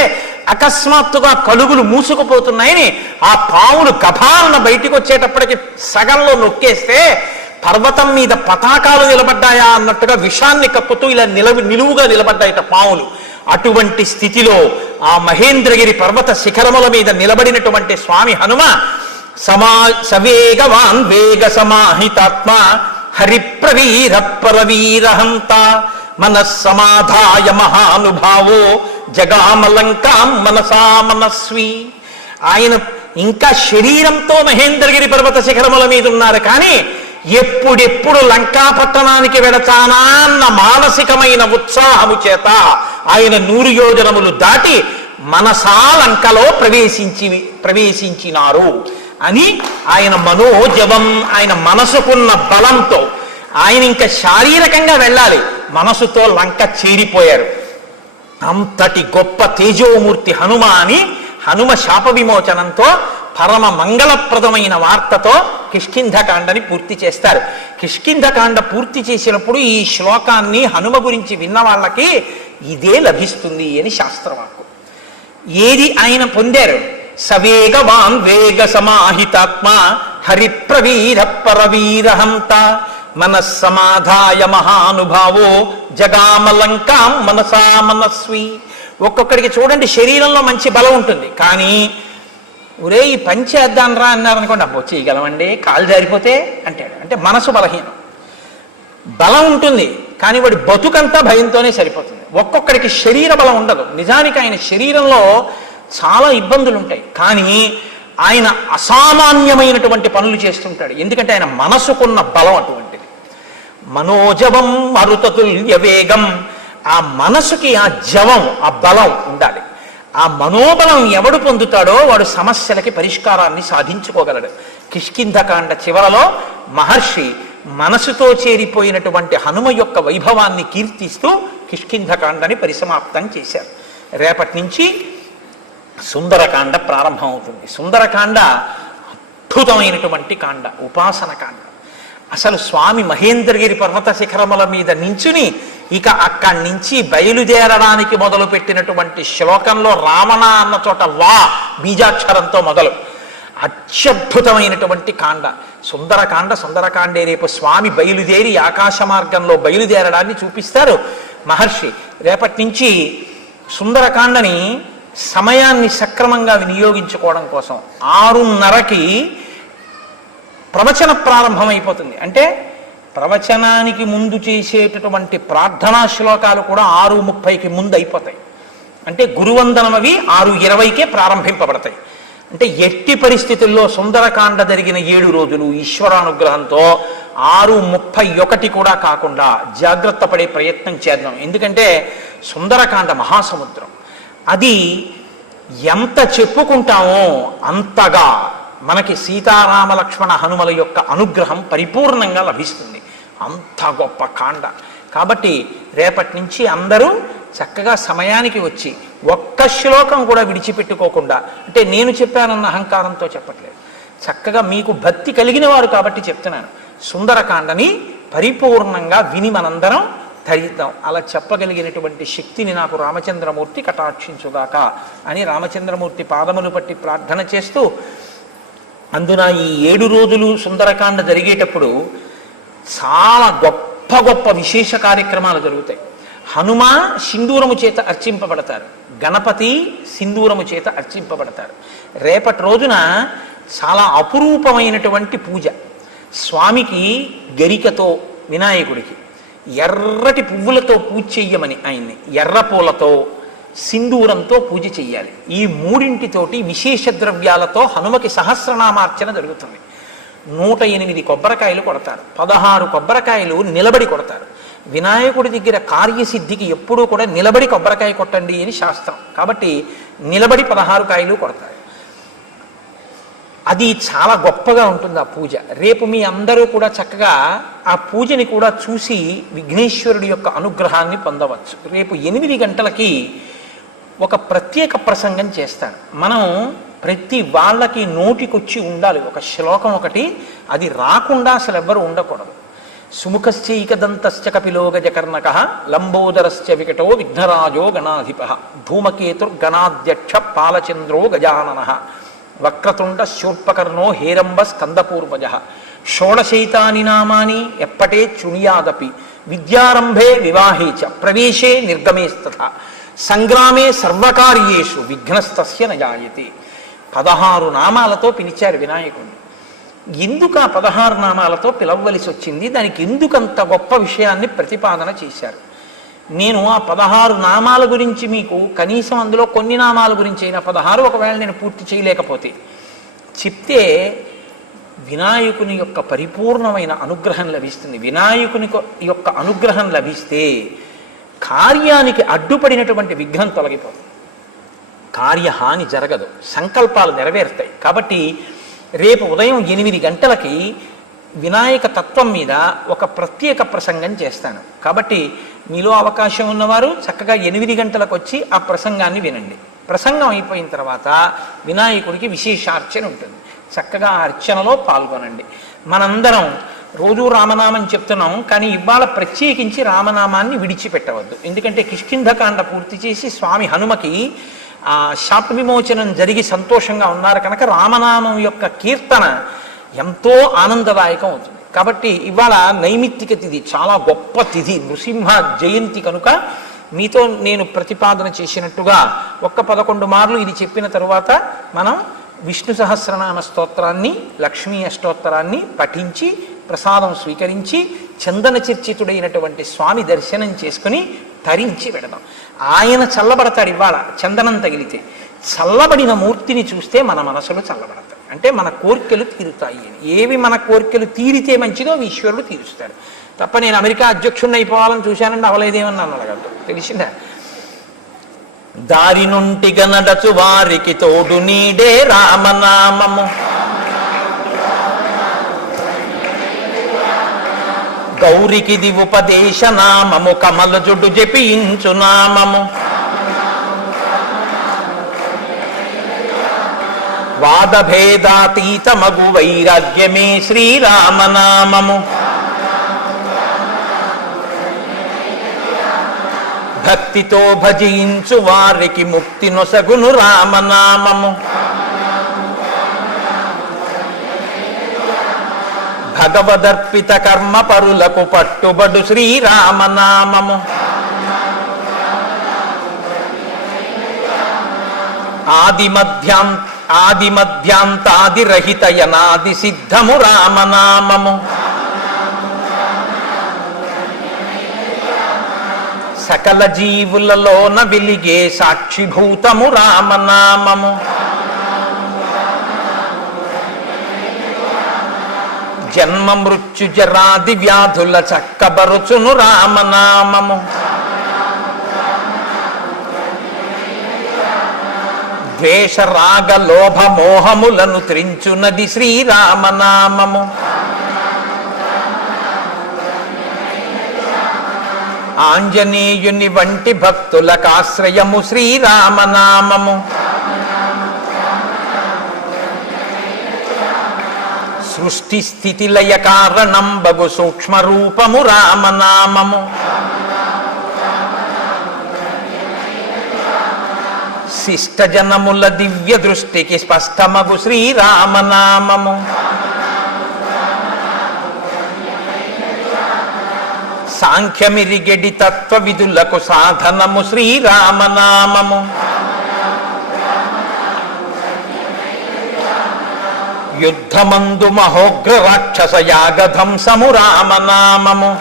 అకస్మాత్తుగా కలుగులు మూసుకుపోతున్నాయని ఆ పావులు గభాలన బయటికి వచ్చేటప్పటికి సగంలో నొక్కేస్తే పర్వతం మీద పతాకాలు నిలబడ్డాయా అన్నట్టుగా విషాన్ని కక్కుతూ ఇలా నిలువుగా నిలబడ్డాయట పావులు. అటువంటి స్థితిలో ఆ మహేంద్రగిరి పర్వత శిఖరముల మీద నిలబడినటువంటి స్వామి హనుమ సవేగవాన్ వేగ సమాహితాత్మ హరిప్రవీర పరవీరహంత మనస్సమాధాయ మహానుభావో జగామలంకాం మనసా మనస్వి. ఆయన ఇంకా శరీరంతో మహేంద్రగిరి పర్వత శిఖరముల మీద ఉన్నారు, కానీ ఎప్పుడెప్పుడు లంకాపట్టణానికి వెళతానా అన్న మానసికమైన ఉత్సాహము చేత ఆయన 100 యోజనములు దాటి మనసా లంకలో ప్రవేశించినారు అని ఆయన మనోజవం, ఆయన మనసుకున్న బలంతో ఆయన ఇంకా శారీరకంగా వెళ్ళాలి, మనసుతో లంక చేరిపోయారు. అంతటి గొప్ప తేజోమూర్తి హనుమ అని హనుమ శాప విమోచనంతో పరమ మంగళప్రదమైన వార్తతో కిష్కింధకాండని పూర్తి చేస్తారు. కిష్కింధకాండ పూర్తి చేసినప్పుడు ఈ శ్లోకాన్ని హనుమ గురించి విన్న వాళ్ళకి ఇదే లభిస్తుంది అని శాస్త్రవాక్కు. ఏది ఆయన పొందారు? సవేగవాన్ వేగ సమాహితాత్మ హరిప్రవీర పరవీరహంత మనస్సమాధాయ మహానుభావో జగామలంకాం మనసా మనస్వి. ఒక్కొక్కడికి చూడండి శరీరంలో మంచి బలం ఉంటుంది, కానీ ఒరే ఈ పని చేద్దాం రా అన్నారనుకోండి, అబ్బో చేయగలమండి, కాలు జారిపోతే అంటాడు. అంటే మనసు బలహీనం. బలం ఉంటుంది కానీ వాడి బతుకంతా భయంతోనే సరిపోతుంది. ఒక్కొక్కడికి శరీర బలం ఉండదు. నిజానికి ఆయన శరీరంలో చాలా ఇబ్బందులు ఉంటాయి, కానీ ఆయన అసామాన్యమైనటువంటి పనులు చేస్తుంటాడు. ఎందుకంటే ఆయన మనసుకున్న బలం అటువంటిది. మనోజవం మరుతతుల్య వేగం. ఆ మనసుకి ఆ జవం, ఆ బలం ఉండాలి. ఆ మనోబలం ఎవడు పొందుతాడో వాడు సమస్యలకి పరిష్కారాన్ని సాధించుకోగలడు. కిష్కింధకాండ చివరలో మహర్షి మనసుతో చేరిపోయినటువంటి హనుమ యొక్క వైభవాన్ని కీర్తిస్తూ కిష్కింధకాండని పరిసమాప్తం చేశారు. రేపటి నుంచి సుందరకాండ ప్రారంభమవుతుంది. సుందరకాండ అద్భుతమైనటువంటి కాండ, ఉపాసన కాండ. అసలు స్వామి మహేంద్రగిరి పర్వత శిఖరముల మీద నించుని ఇక అక్కడి నుంచి బయలుదేరడానికి మొదలుపెట్టినటువంటి శ్లోకంలో రావణ అన్న చోట వా బీజాక్షరంతో మొదలు అత్యద్భుతమైనటువంటి కాండ, సుందరకాండే. రేపు స్వామి బయలుదేరి ఆకాశ మార్గంలో బయలుదేరడాన్ని చూపిస్తారు మహర్షి. రేపటి నుంచి సుందరకాండని సమయాన్ని సక్రమంగా వినియోగించుకోవడం కోసం 6:30కి ప్రవచన ప్రారంభమైపోతుంది. అంటే ప్రవచనానికి ముందు చేసేటటువంటి ప్రార్థనా శ్లోకాలు కూడా 6:30కి ముందు అయిపోతాయి. అంటే గురువందనం అవి 6:20కే ప్రారంభింపబడతాయి. అంటే ఎట్టి పరిస్థితుల్లో సుందరకాండ జరిగిన 7 రోజులు ఈశ్వరానుగ్రహంతో 6:31 కూడా కాకుండా జాగ్రత్త పడే ప్రయత్నం చేద్దాం. ఎందుకంటే సుందరకాండ మహాసముద్రం. అది ఎంత చెప్పుకుంటామో అంతగా మనకి సీతారామ లక్ష్మణ హనుమల యొక్క అనుగ్రహం పరిపూర్ణంగా లభిస్తుంది. అంత గొప్ప కాండ. కాబట్టి రేపటి నుంచి అందరూ చక్కగా సమయానికి వచ్చి ఒక్క శ్లోకం కూడా విడిచిపెట్టుకోకుండా, అంటే నేను చెప్పానన్న అహంకారంతో చెప్పట్లేదు, చక్కగా మీకు భక్తి కలిగిన వారు కాబట్టి చెప్తున్నాను, సుందరకాండని పరిపూర్ణంగా విని మనందరం ధరిద్దాం. అలా చెప్పగలిగినటువంటి శక్తిని నాకు రామచంద్రమూర్తి కటాక్షించుగాక అని రామచంద్రమూర్తి పాదములు పట్టి ప్రార్థన చేస్తూ, అందున ఈ 7 రోజులు సుందరకాండ జరిగేటప్పుడు చాలా గొప్ప గొప్ప విశేష కార్యక్రమాలు జరుగుతాయి. హనుమ సింధూరము చేత అర్చింపబడతారు, గణపతి సింధూరము చేత అర్చింపబడతారు. రేపటి రోజున చాలా అపురూపమైనటువంటి పూజ. స్వామికి గరికతో, వినాయకుడికి ఎర్రటి పువ్వులతో పూజ చెయ్యమని ఆయన్ని, ఎర్ర పూలతో సింధూరంతో పూజ చెయ్యాలి. ఈ మూడింటితోటి విశేష ద్రవ్యాలతో హనుమకి సహస్రనామార్చన జరుగుతుంది. 108 కొబ్బరికాయలు కొడతారు, 16 కొబ్బరికాయలు నిలబడి కొడతారు. వినాయకుడి దగ్గర కార్యసిద్ధికి ఎప్పుడూ కూడా నిలబడి కొబ్బరికాయ కొట్టండి అని శాస్త్రం. కాబట్టి నిలబడి 16 కాయలు కొడతారు. అది చాలా గొప్పగా ఉంటుంది ఆ పూజ. రేపు మీ అందరూ కూడా చక్కగా ఆ పూజని కూడా చూసి విఘ్నేశ్వరుడి యొక్క అనుగ్రహాన్ని పొందవచ్చు. రేపు 8 గంటలకి ఒక ప్రత్యేక ప్రసంగం చేస్తాను. మనం ప్రతి వాళ్ళకి నోటికొచ్చి ఉండాలి ఒక శ్లోకం ఒకటి. అది రాకుండా అసలు ఎవ్వరు ఉండకూడదు. సుముఖశ్చైకదంతశ్చ కపిలో గజకర్ణక లంబోదరశ్చ వికటో విఘ్నరాజో గణాధిప ధూమకేతుర్గణాధ్యక్ష పాలచంద్రో గజానన వక్రతుండ శూర్పకర్ణో హేరంబ స్కందపూర్వజ షోడశైతాని నామాని ఎప్పటే చుణియాదపి విద్యారంభే వివాహే చ ప్రవేశే నిర్గమేస్తథ సంగ్రామే సర్వకార్యేషు విఘ్నస్తస్య నజాయతే. 16 నామాలతో పిలిచారు వినాయకుడిని. ఎందుకు ఆ 16 నామాలతో పిలవవలసి వచ్చింది, దానికి ఎందుకంత గొప్ప విషయాన్ని ప్రతిపాదన చేశారు? నేను ఆ 16 నామాల గురించి మీకు కనీసం అందులో కొన్ని నామాల గురించి అయినా 16 ఒకవేళ నేను పూర్తి చేయలేకపోతే చెప్తే వినాయకుని యొక్క పరిపూర్ణమైన అనుగ్రహం లభిస్తుంది. వినాయకుని యొక్క అనుగ్రహం లభిస్తే కార్యానికి అడ్డుపడినటువంటి విఘ్నం తొలగిపోతుంది, కార్యహాని జరగదు, సంకల్పాలు నెరవేరుతాయి. కాబట్టి రేపు ఉదయం 8 గంటలకి వినాయక తత్వం మీద ఒక ప్రత్యేక ప్రసంగం చేస్తాను. కాబట్టి మీలో అవకాశం ఉన్నవారు చక్కగా 8 గంటలకు వచ్చి ఆ ప్రసంగాన్ని వినండి. ప్రసంగం అయిపోయిన తర్వాత వినాయకుడికి విశేషార్చన ఉంటుంది. చక్కగా ఆ అర్చనలో పాల్గొనండి. మనందరం రోజు రామనామం చెప్తున్నాం, కానీ ఇవాళ ప్రత్యేకించి రామనామాన్ని విడిచిపెట్టవద్దు. ఎందుకంటే కిష్కింధకాండ పూర్తి చేసి స్వామి హనుమకి శాప విమోచనం జరిగి సంతోషంగా ఉన్నారు కనుక రామనామం యొక్క కీర్తన ఎంతో ఆనందదాయకం అవుతుంది. కాబట్టి ఇవాళ నైమిత్తిక తిథి, చాలా గొప్ప తిథి, నృసింహ జయంతి కనుక మీతో నేను ప్రతిపాదన చేసినట్టుగా 11 మార్లు ఇది చెప్పిన తరువాత మనం విష్ణు సహస్రనామ స్తోత్రాన్ని, లక్ష్మీ అష్టోత్తరాన్ని పఠించి ప్రసాదం స్వీకరించి చందన చర్చితుడైనటువంటి స్వామి దర్శనం చేసుకుని తరించి పెడదాం. ఆయన చల్లబడతాడు. ఇవాళ చందనం తగిలితే చల్లబడిన మూర్తిని చూస్తే మన మనసులు చల్లబడతాయి. అంటే మన కోరికలు తీరుతాయి అని. ఏవి మన కోరికలు తీరితే మంచిదో ఈశ్వరుడు తీరుస్తాడు తప్ప నేను అమెరికా అధ్యక్షుడిని అయిపోవాలని చూశానంటే అవలేదేమని నన్ను అడగద్దు. తెలిసిందా? దారి నుంటిగా నడచు వారికి తోడు నీడే రామనామము, గౌరికిది ఉపదేశ నామము, కమలజుడు జపించు నామము, వాదభేదాతీతమగు వైరాగ్యమే శ్రీరామనామము, భక్తితో భజించు వారికి ముక్తి నొసగును రామనామము. భగవదర్పిత కర్మ పరులకు పట్టుబడు శ్రీరామనామము. ఆది మధ్యాంతాది రహిత యనాది సిద్ధము రామనామము. సకల జీవులలోన వెలిగే సాక్షిభూతము రామనామము. జన్మ మృత్యు జరాది వ్యాధుల చక్కబరుచును రామనామము. ద్వేష రాగ లోభ మోహములను త్రించునది శ్రీరామనామము. ఆంజనేయుని వంటి భక్తులకాశ్రయము శ్రీరామనామము. సృష్టి స్థితి లయ కారణం బగు సూక్ష్మ రూపము రామనామము. శిష్ట జనముల దివ్య దృష్టికి స్పష్టమగు శ్రీరామనామము. సాంఖ్యమిరిగెడి తత్వ విధులకు సాధనము శ్రీరామనామము. యుద్ధమందు మహోగ్ర రాక్షస యాగధంసము రామనామము.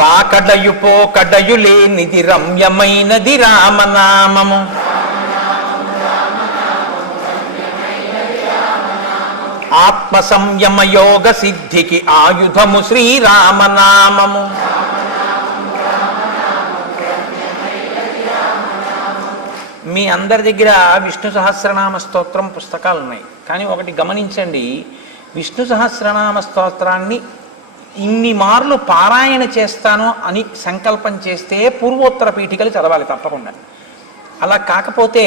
రాకడయు పోకడయు లేనిది రమ్యమైనది రామనామము. ఆత్మ సంయమ యోగ సిద్ధికి ఆయుధము శ్రీరామనామము. మీ అందరి దగ్గర విష్ణు సహస్రనామ స్తోత్రం పుస్తకాలు ఉన్నాయి, కానీ ఒకటి గమనించండి, విష్ణు సహస్రనామ స్తోత్రాన్ని ఇన్ని మార్లు పారాయణ చేస్తాను అని సంకల్పం చేస్తే పూర్వోత్తర పీఠికలు చదవాలి తప్పకుండా. అలా కాకపోతే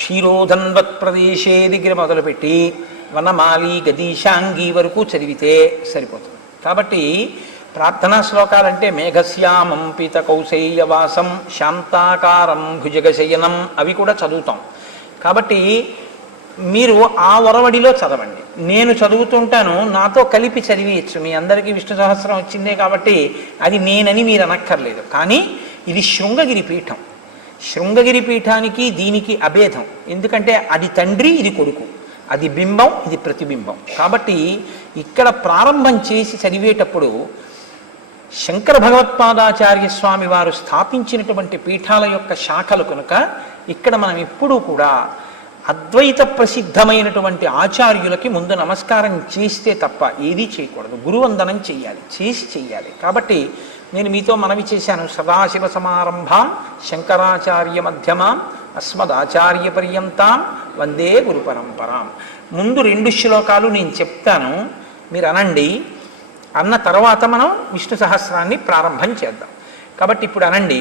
క్షీరోధన్వత్ ప్రదేశే దగ్గర మొదలుపెట్టి వనమాలి గదీశాంగి వరకు చదివితే సరిపోతుంది. కాబట్టి ప్రార్థనా శ్లోకాలంటే మేఘశ్యామం పీత కౌశేయవాసం శాంతాకారం భుజగశయనం అవి కూడా చదువుతాం. కాబట్టి మీరు ఆ ఒరవడిలో చదవండి. నేను చదువుతుంటాను, నాతో కలిపి చదివేయచ్చు. మీ అందరికీ విష్ణు సహస్రం వచ్చిందే కాబట్టి అది నేనని మీరు అనక్కర్లేదు. కానీ ఇది శృంగగిరి పీఠం. శృంగగిరి పీఠానికి దీనికి అభేదం. ఎందుకంటే అది తండ్రి, ఇది కొడుకు, అది బింబం, ఇది ప్రతిబింబం. కాబట్టి ఇక్కడ ప్రారంభం చేసి చదివేటప్పుడు శంకర భగవత్పాదాచార్య స్వామి వారు స్థాపించినటువంటి పీఠాల యొక్క శాఖలు కనుక ఇక్కడ మనం ఎప్పుడూ కూడా అద్వైత ప్రసిద్ధమైనటువంటి ఆచార్యులకి ముందు నమస్కారం చేస్తే తప్ప ఏదీ చేయకూడదు. గురువందనం చెయ్యాలి. కాబట్టి నేను మీతో మనవి చేశాను, సదాశివ సమారంభాం శంకరాచార్య మధ్యమాం అస్మదాచార్య పర్యంతాం వందే గురు పరంపరాం. ముందు 2 శ్లోకాలు నేను చెప్తాను, మీరు అనండి. అన్న తర్వాత మనం విష్ణు సహస్రాన్ని ప్రారంభం చేద్దాం. కాబట్టి ఇప్పుడు అనండి.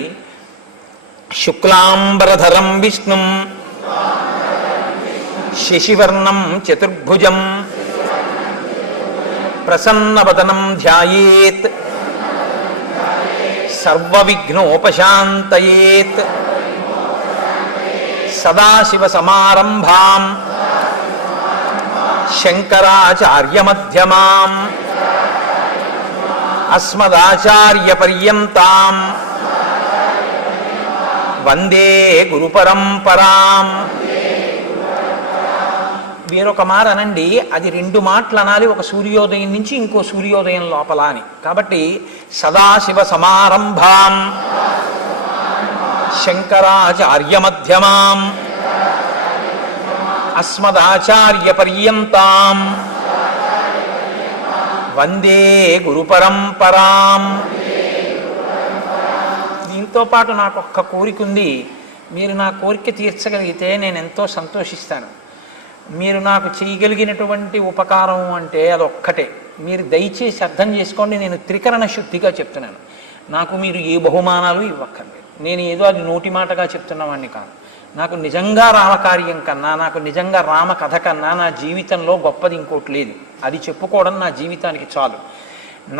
శుక్లాంబరధరం విష్ణుం శశివర్ణం చతుర్భుజం ప్రసన్నవదనం ధ్యాయేత్ సర్వవిఘ్నోపశాంతయేత్. సదాశివ సమారంభాం శంకరాచార్య మధ్యమాం అస్మదాచార్య పర్యంతాం వందే గురు పరంపరాం. వేరొక మాట అనండి, అది 2 మాటలు అనాలి, ఒక సూర్యోదయం నుంచి ఇంకో సూర్యోదయం లోపల అని. కాబట్టి సదాశివ సమారంభాం శంకరాచార్య మధ్యమాం అస్మదాచార్య పర్యంతాం వందే గురు పరంపరాం. దీంతో పాటు నాకు ఒక్క కోరిక ఉంది. మీరు నా కోరిక తీర్చగలిగితే నేను ఎంతో సంతోషిస్తాను. మీరు నాకు చేయగలిగినటువంటి ఉపకారం అంటే అదొక్కటే. మీరు దయచేసి అర్థం చేసుకోండి, నేను త్రికరణ శుద్ధిగా చెప్తున్నాను. నాకు మీరు ఏ బహుమానాలు ఇవ్వక్కర్లేదు. నేను ఏదో అది నోటి మాటగా చెప్తున్నవాడిని కాదు. నాకు నిజంగా రామకార్యం కన్నా, నాకు నిజంగా రామ కథ కన్నా నా జీవితంలో గొప్పది ఇంకోటి లేదు. అది చెప్పుకోవడం నా జీవితానికి చాలు.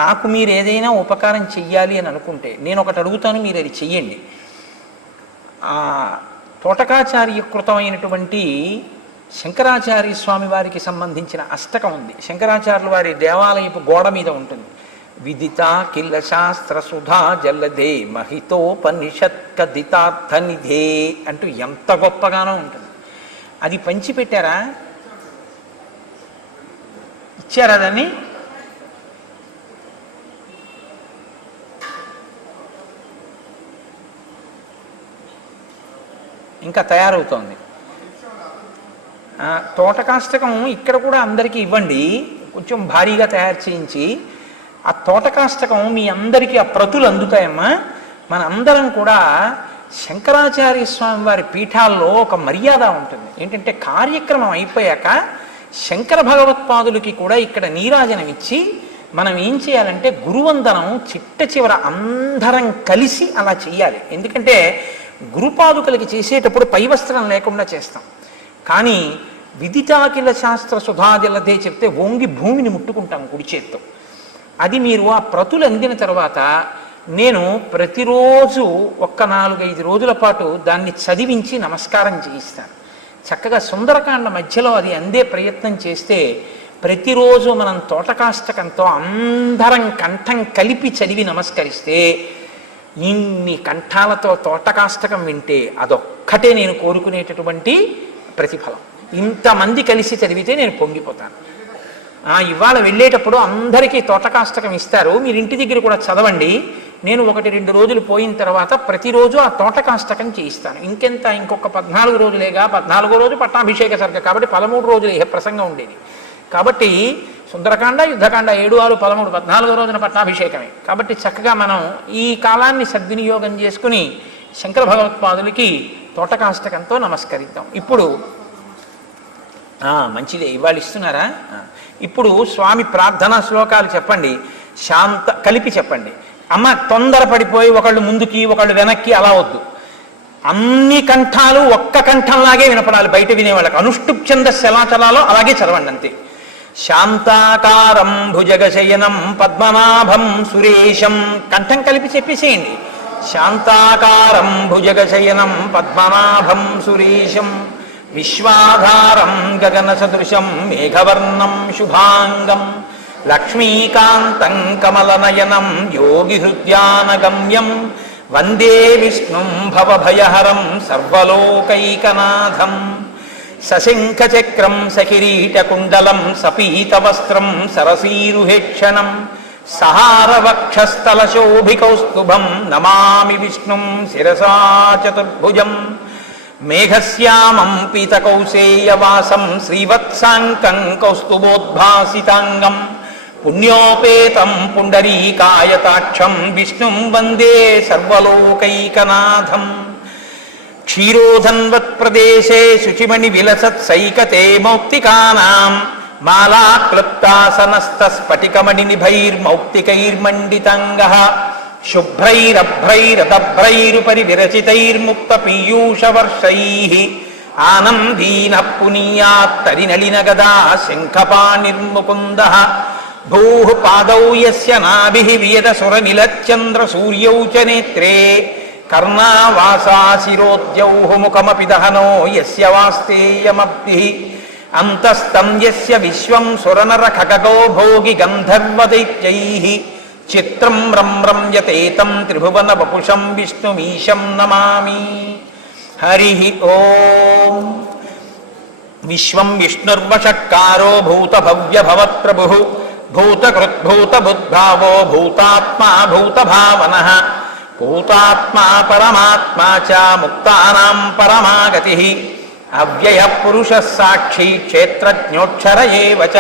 నాకు మీరు ఏదైనా ఉపకారం చెయ్యాలి అని అనుకుంటే నేను ఒకటి అడుగుతాను, మీరు అది చెయ్యండి. తోటకాచార్యకృతమైనటువంటి శంకరాచార్య స్వామి వారికి సంబంధించిన అష్టకం ఉంది. శంకరాచార్యుల వారి దేవాలయపు గోడ మీద ఉంటుంది. విదిత కిల్ల శాస్త్ర సుధా జల్లదే మహితోపనిషత్ కదితార్థ నిధే అంటూ ఎంత గొప్పగానో ఉంటుంది. అది పంచిపెట్టారా? ఇచ్చారా దాన్ని? ఇంకా తయారవుతోంది. తోటకాష్టకం ఇక్కడ కూడా అందరికీ ఇవ్వండి, కొంచెం భారీగా తయారు చేయించి. ఆ తోటకాష్టకం మీ అందరికీ ఆ ప్రతులు అందుతాయమ్మా. మన అందరం కూడా శంకరాచార్య స్వామి వారి పీఠాల్లో ఒక మర్యాద ఉంటుంది. ఏంటంటే కార్యక్రమం అయిపోయాక శంకర భగవత్పాదులకి కూడా ఇక్కడ నీరాజనం ఇచ్చి మనం ఏం చేయాలంటే గురువందనం చిట్ట చివర అందరం కలిసి అలా చెయ్యాలి. ఎందుకంటే గురుపాదుకలకి చేసేటప్పుడు పై వస్త్రం లేకుండా చేస్తాం. కానీ విదితాకిల శాస్త్ర సుధాజలదే చెప్తే వంగి భూమిని ముట్టుకుంటాం కుడి చేత్తో. అది మీరు ఆ ప్రతులు అందిన తర్వాత నేను ప్రతిరోజు ఒక్క 4-5 రోజుల పాటు దాన్ని చదివించి నమస్కారం చేయిస్తాను. చక్కగా సుందరకాండ మధ్యలో అది అందే ప్రయత్నం చేస్తే ప్రతిరోజు మనం తోటకాష్టకంతో అందరం కంఠం కలిపి చదివి నమస్కరిస్తే ఇన్ని కంఠాలతో తోటకాష్టకం వింటే అదొక్కటే నేను కోరుకునేటటువంటి ప్రతిఫలం. ఇంతమంది కలిసి చదివితే నేను పొంగిపోతాను. ఇవాళ వెళ్ళేటప్పుడు అందరికీ తోటకాష్టకం ఇస్తారు, మీరు ఇంటి దగ్గర కూడా చదవండి. నేను 1-2 రోజులు పోయిన తర్వాత ప్రతిరోజు ఆ తోటకాష్టకం చేయిస్తాను. ఇంకెంత, ఇంకొక 14 రోజులేగా. 14వ రోజు పట్టాభిషేక సర్గ కాబట్టి 13 రోజులు ఏ ప్రసంగం ఉండేది. కాబట్టి సుందరకాండ, యుద్ధకాండ 7, 6, 13, 14వ రోజున పట్టాభిషేకమే. కాబట్టి చక్కగా మనం ఈ కాలాన్ని సద్వినియోగం చేసుకుని శంకర భగవత్పాదులకి తోటకాష్టకంతో నమస్కరిద్దాం. ఇప్పుడు మంచిదే, ఇవాళ ఇస్తున్నారా? ఇప్పుడు స్వామి ప్రార్థనా శ్లోకాలు చెప్పండి, శాంత కలిపి చెప్పండి. అమ్మ తొందరపడిపోయి ఒకళ్ళు ముందుకి ఒకళ్ళు వెనక్కి అలా వద్దు. అన్ని కంఠాలు ఒక్క కంఠంలాగే వినపడాలి. బయట వినేవాళ్ళకి అనుష్టుప్ ఛందస్సు ఎలా చలాలో అలాగే చదవండి అంతే. శాంతాకారం భుజగశయనం పద్మనాభం సురేశం కంఠం కలిపి చెప్పేసేయండి. శాంతాకారం భుజగశయనం పద్మనాభం సురేశం విశ్వాధారం గగన సదృశం మేఘవర్ణం శుభాంగం లక్ష్మీకాంతం కమలనయనం యోగి హృద్యానగమ్యం వందే విష్ణుం భవభయహరం సర్వలోకైకనాథం సశంఖచక్రం సకిరీటకుండలం సపీతవస్త్రం సరసీరుహేక్షణం సహారవక్షస్థలశోభికౌస్తుభం నమామి విష్ణుం శిరసా చతుర్భుజం మేఘశ్యామం పీతకౌసేయవాసం శ్రీవత్సాంకం కౌస్తుభోద్భాసితాంగం పుణ్యోపేతం పుండరీకాయతాక్షం విష్ణుం వందే సర్వలోకైకనాథం క్షీరోధన్వత్ప్రదేశే శుచిమణి విలసత్సైకతే మౌక్తికానాం మాలాక్లుప్తాసనస్తస్ఫటికమణినిభైర్మౌక్తికైర్మండితాంగః శుభ్రైరభ్రైరదభ్రైరుపరి విరచితైర్ముక్తపీయూషవర్షైః ఆనందీనః పునీయాత్తరినళినగదా శంఖపాణిర్ముకుందః భూః పాదౌ యస్య నాభిః వియదసురనిలచ్చంద్రసూర్యౌ చ నేత్రే కర్ణావాసాశిరోద్యౌః ముఖమపి దహనో యస్య వాస్తేయమబ్ధిః అంతస్తం యస్య విశ్వం సురనరఖగో భోగి గంధర్వదైత్యైః చిత్రం రమ్యతేతం త్రిభువన వపుషం విష్ణుమీశం నమామి. హరి ఓం. విశ్వం విష్ణుర్వషట్కారో భూతభవ్యభవత్ప్రభుః భూతకృద్భూతబుద్భావో భూతాత్మా భూతభావనః భూతాత్మా పరమాత్మా చ ముక్తానాం పరమాగతిః అవ్యయః పురుషः సాక్షి క్షేత్రజ్ఞోక్షర ఏవ చ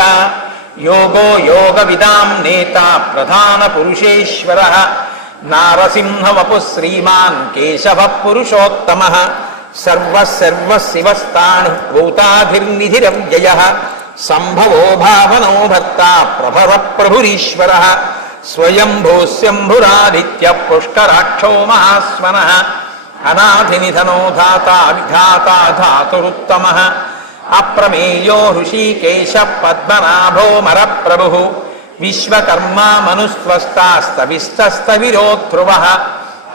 యోగో యోగవిదాం నేత ప్రధాన పురుషేశ్వరః నారసింహవపుః శ్రీమాన్ కేశవః పురుషోత్తమః సర్వశివస్థాణుః భూతాధిర్నిధిరవ్యయః సంభవో భావనో భర్త ప్రభవ ప్రభురీశ్వరః స్వయంభూశంభురాదిత్యః పుష్కరాక్షో మహాస్వనః అనాధినిధనో ధాతా విధాతా ధాతురుత్తమః అప్రమేయో హృషీకేశ పద్మనాభో మరప్రభుః విశ్వకర్మా మనుస్వస్తాస్తవిస్తస్తవిరో ధ్రువః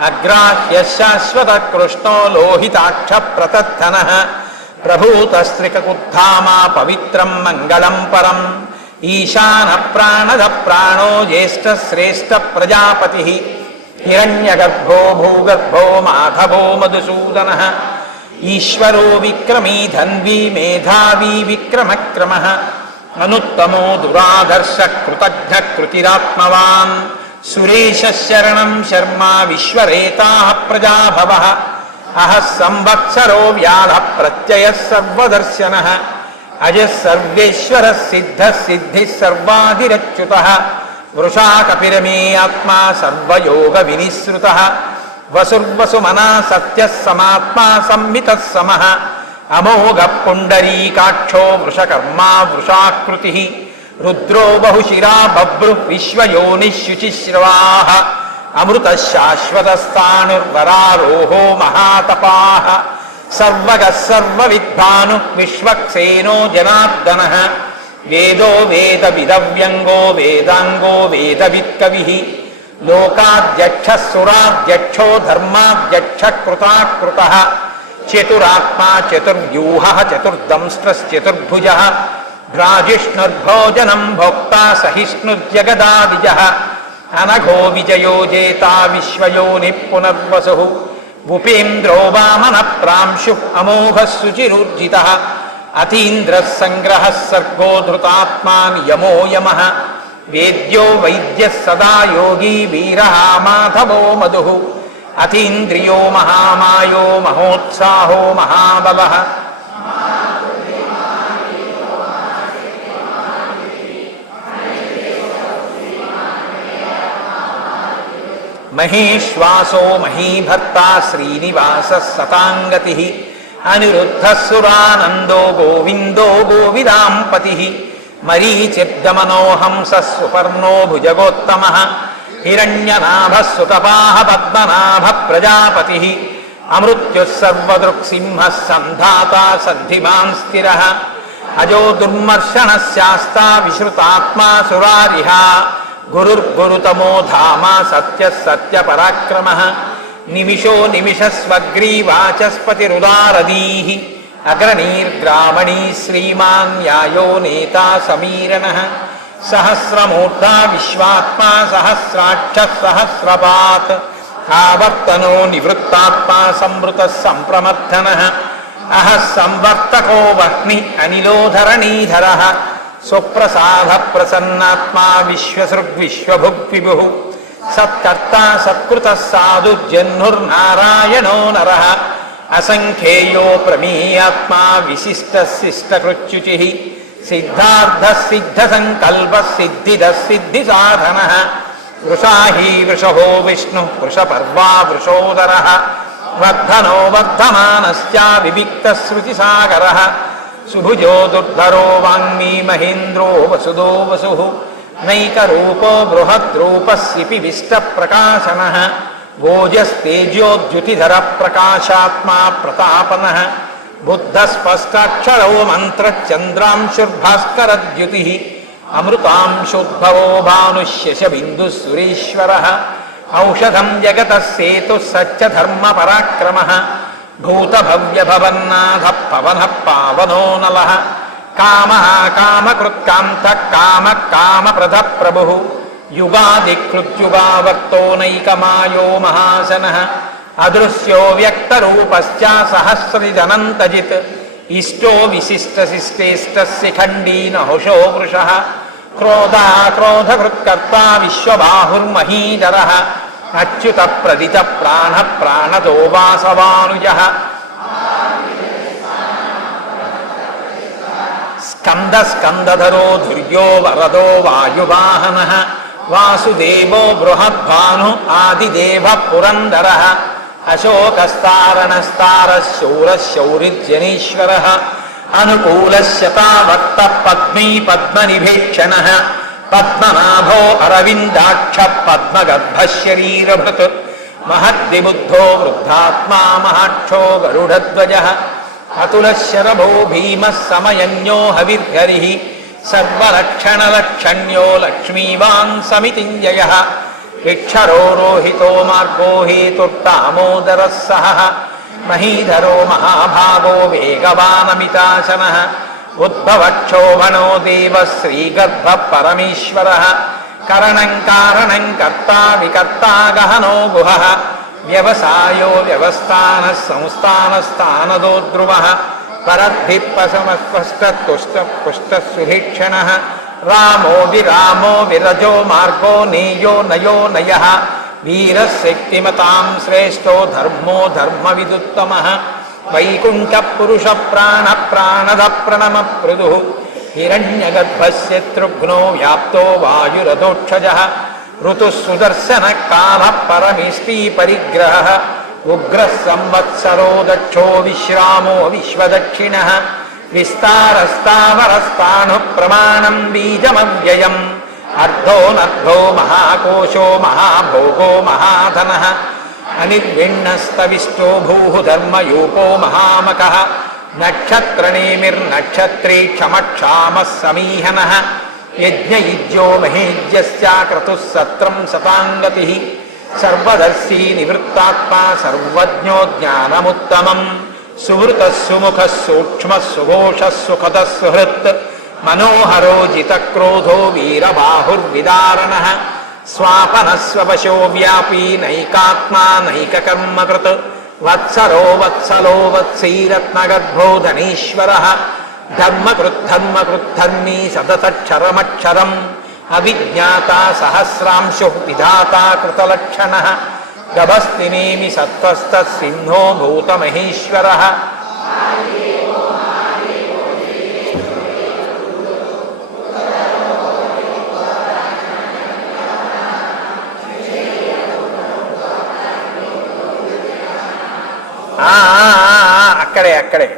అగ్రాహ్య శాశ్వత కృష్ణో లోహితాక్ష ప్రతత్తనః ప్రభూతస్త్రికకుద్ధామా పవిత్రం మంగళం పరం ఈశాన ప్రాణద ప్రాణో జ్యేష్ఠ శ్రేష్ఠ ప్రజాపతి హిరణ్యగర్భో భూగర్భో మాధవో మధుసూదనః ఈశ్వరో విక్రమీ ధన్వీ మేధావీ విక్రమక్రమః అనుత్తమో దురాదర్శ కృతజ్ఞ కృతిరాత్మవాన్ సురేశ శరణం శర్మ విశ్వరేతాః ప్రజాభవః అహ సంవత్సరో వ్యాధ ప్రత్యయ సర్వదర్శనః అజ సర్వేశ్వర సిద్ధ సిద్ధి సర్వాధిరచ్యుతః వృషా కపిరమే ఆత్మా సర్వయోగ వినిశ్రుతః వసుర్వసుమనా సత్య సమాత్మా సంహితః సమః అమోఘ పుండరీకాక్షో వృషకర్మా వృషాకృతి రుద్రో బహుశిరా బభ్రు విశ్వయోనిశుచిశ్రవాః అమృత శాశ్వతస్థాణుర్వరారోహో మహాతపాః సర్వగః సర్వవిద్భాను విశ్వక్సేనో జనార్దనః వేదో వేదవిదవ్యంగో వేదాంగో వేదవిత్కవిః లోకాధ్యక్ష సురాధ్యక్షో ధర్మాధ్యక్ష కృతాకృతః చతురాత్మా చతుర్వ్యూహః చతుర్దంష్ట్రశ్చతుర్భుజः భ్రాజిష్ణుర్భోజనం భోక్తా సహిష్ణుర్జగదాదిజः అనఘో విజయో జేతా విశ్వయోని పునర్వసుః ఉపేంద్రో వామన ప్రాంశుః అమోఘః శుచిరూర్జితः అతీంద్రః సంగ్రహः సర్గో ధృతాత్మా నియమో యమః వేద్యో వైద్యः సదా యోగీ వీరः మాధవో మధుః అతీంద్రియో మహామాయో మహోత్సాహో మహాబలః మహేశ్వాసో మహీభర్తా శ్రీనివాసः సతాంగతిః అనిరుద్ధः సురానందో గోవిందో గోవిదాంపతిః మరీచిర్దమనో హంసः సుపర్ణో భుజగోత్తమః హిరణ్యనాభः సుతపాః పద్మనాభः ప్రజాపతిః అమృత్యుః సర్వదృక్సింహः సంధాతా సద్ధిమాన్ స్థిరः అజో దుర్మర్షణः శాస్తా విశ్రుతాత్మా సురారిః గురుర్గురుతమో ధామ సత్యః సత్యపరాక్రమః నిమిషో నిమిషస్వగ్రీవాచస్పతిరుదారదీః అగ్రనీర్గ్రామణీ శ్రీమాన్ న్యాయో నేతా సమీరణః సహస్రమూర్ధా విశ్వాత్మా సహస్రాక్షః సహస్రపాత్ ఆవర్తనో నివృత్తాత్మా సంవృతః సంప్రమర్థనః అహః సంవర్తకో వహ్ని అనిలోధరణీధరః సుప్రసాద ప్రసన్నాత్మా విశ్వసృగ్విశ్వభుగ్విభుః సత్కర్తా సత్కృతః సాధు జహ్నుర్నారాయణో నరః అసంఖ్యేయో ప్రమేయాత్మా విశిష్టः శిష్టకృత్యుచిః సిద్ధార్థः సిద్ధసంకల్పः సిద్ధిదः సిద్ధిసాధనः వృషాహీ వృషభో విష్ణుః వృషపర్వా వృషోదరः వర్ధనో వర్ధమానశ్చ వివిక్తः శృతిసాగరः సుభుజో దుర్ధరో వాంగ్మీ మహేంద్రో వసుదో వసుః నైకరూపో బృహద్రూపస్సిపి విష్టప్రకాశనः ఓజస్తేజోద్యుతిధర ప్రకాశాత్మా ప్రతాపనः బుద్ధస్పష్టాక్షరో మంత్రచంద్రాంశుర్భాస్కరద్యుతిః అమృతాంశోద్భవో భానుశశబిందుః సురేశ్వరः ఔషధం జగతః సేతుః సత్యధర్మపరాక్రమः భూతభవ్యభవన్నాథః పవనః పావనో నలః కామః కామకృత్కాంతః కామః కామప్రదః ప్రభుః యుగాదికృత్యుగావర్తో నైకమాయో మహాశనః అదృశ్యో వ్యక్తరూపశ్చ సహస్రజనంతజిత్ ఇష్టో విశిష్టశిష్టేష్టः శిఖండీ నహుషో వృషः క్రోధకృత్కర్తా విశ్వబాహుర్మహీధరः అచ్యుత ప్రదిత ప్రాణ ప్రాణదో వాసవానుజః స్కందధరో ధుర్యో వరదో వాయువాహనః వాసుదేవో బృహద్భాను ఆదిదేవ పురందరః అశోకస్తారణస్తారశూరశౌరిర్జనీశ్వరः అనుకూలశతావక్త పద్మీ పద్మనిభేక్షణः పద్మనాభో అరవిందాక్ష పద్మగర్భశరీరభృత్ మహద్విబుద్ధో వృద్ధాత్మా మహాక్షో గరుడధ్వజः అతులశరభో భీమः సమయన్యో హవిర్హరిః సర్వలక్షణలక్షణ్యో లక్ష్మీవాన్ సమితింజయః ఇక్షరో రోహితో మార్గో హేతుర్దామోదరः సహః మహీధరో మహాభాగో వేగవానమితాశనః ఉద్భవక్షోభణో దేవ శ్రీగర్భ పరమేశ్వరः కరణం కారణం కర్తా వికర్తా గహనో గుహః వ్యవసాయో వ్యవస్థానః సంస్థానస్థానదో ధ్రువః పరద్భిప్పసమస్పష్టతుష్టపుష్టసుభీక్షణః రామో విరామో విరజో మార్గో నేయో నయో నయః వీరశక్తిమతాం శ్రేష్టో ధర్మో ధర్మవిదుత్తమః వైకుంఠ పురుష ప్రాణ ప్రాణద ప్రణమ పృదు హిరణ్యగర్భశత్రుఘ్నో వ్యాప్తో వాయురథోక్షజః ఋతు సుదర్శన కాల పరమేష్టి పరిగ్రహ ఉగ్ర సంవత్సరో దక్షో విశ్రామో విశ్వదక్షిణః విస్తారస్తావరస్తాను ప్రమాణం బీజమవ్యయం అర్ధోనర్ధో మహాకోశో మహాభోగో మహాధనః అనిర్విణ్ణస్తవిష్టో భూధర్మయూపో మహామకః నక్షత్రనేమిర్నక్షత్రే క్షమక్షామः సమీహనః యజ్ఞయుజ్యో మహేజ్యస్య క్రతుః సత్రం శతాంగతిః సర్వదర్శీ నివృత్తాత్మా సర్వజ్ఞో జ్ఞానముత్తమం సుహృతః సుముఖः సూక్ష్మः సుఘోషः సుఖదः సుహృత్ మనోహరో జితక్రోధో వీరబాహుర్విదారణః స్వాపనస్వపశో వ్యాపీ నైకాత్మా నైకకర్మకృత్ వత్సరో వత్సలో వత్సీరత్నగర్భో ధనీశ్వరః ధర్మకృద్ధర్మకృద్ధర్మీ సదతక్షరమక్షరం అవిజ్ఞాత సహస్రాంశు విధాతా కృతలక్షణః గభస్తినేమి సత్వస్థ సింహో భూతమహేశ్వరః అక్కడే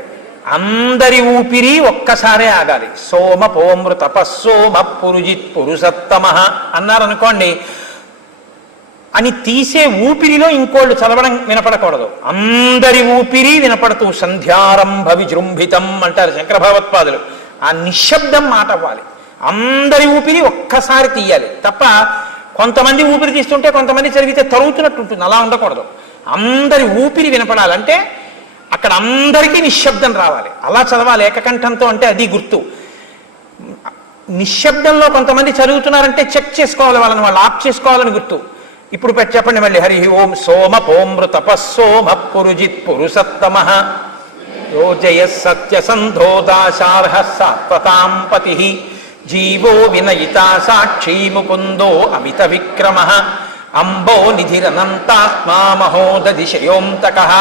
అందరి ఊపిరి ఒక్కసారే ఆగాలి. సోమ పోమృ తపస్సోమ పురుజిత్ పురుషత్తమః అన్నారనుకోండి, అని తీసే ఊపిరిలో ఇంకోళ్ళు చదవడం వినపడకూడదు. అందరి ఊపిరి వినపడుతూ సంధ్యారంభ విజృంభితం అంటారు శంకర భగవత్పాదులు. ఆ నిశ్శబ్దం మాట అవ్వాలి. అందరి ఊపిరి ఒక్కసారి తీయాలి తప్ప కొంతమంది ఊపిరి తీస్తుంటే కొంతమంది చదివితే తరుగుతున్నట్టు ఉంటుంది. అలా ఉండకూడదు. అందరి ఊపిరి వినపడాలంటే అక్కడ అందరికీ నిశ్శబ్దం రావాలి. అలా చదవాలి ఏకకంఠంతో. అంటే అది గుర్తు. నిశ్శబ్దంలో కొంతమంది చదువుతున్నారంటే చెక్ చేసుకోవాలి, వాళ్ళని వాళ్ళు ఆప్ చేసుకోవాలని గుర్తు. ఇప్పుడు చెప్పండి మళ్ళీ. హరి ఓం సోమ పోమృ తపస్సోమ పురుజిత్ పురుషత్తమః యోజయ సత్యసంధోదాశార్హ సాత్వతాం పతిః జీవో వినయితా సాక్షీ ముకుందో అమిత విక్రమః అంబో నిధిరనంతాత్మా మహోదధిశయోంతకః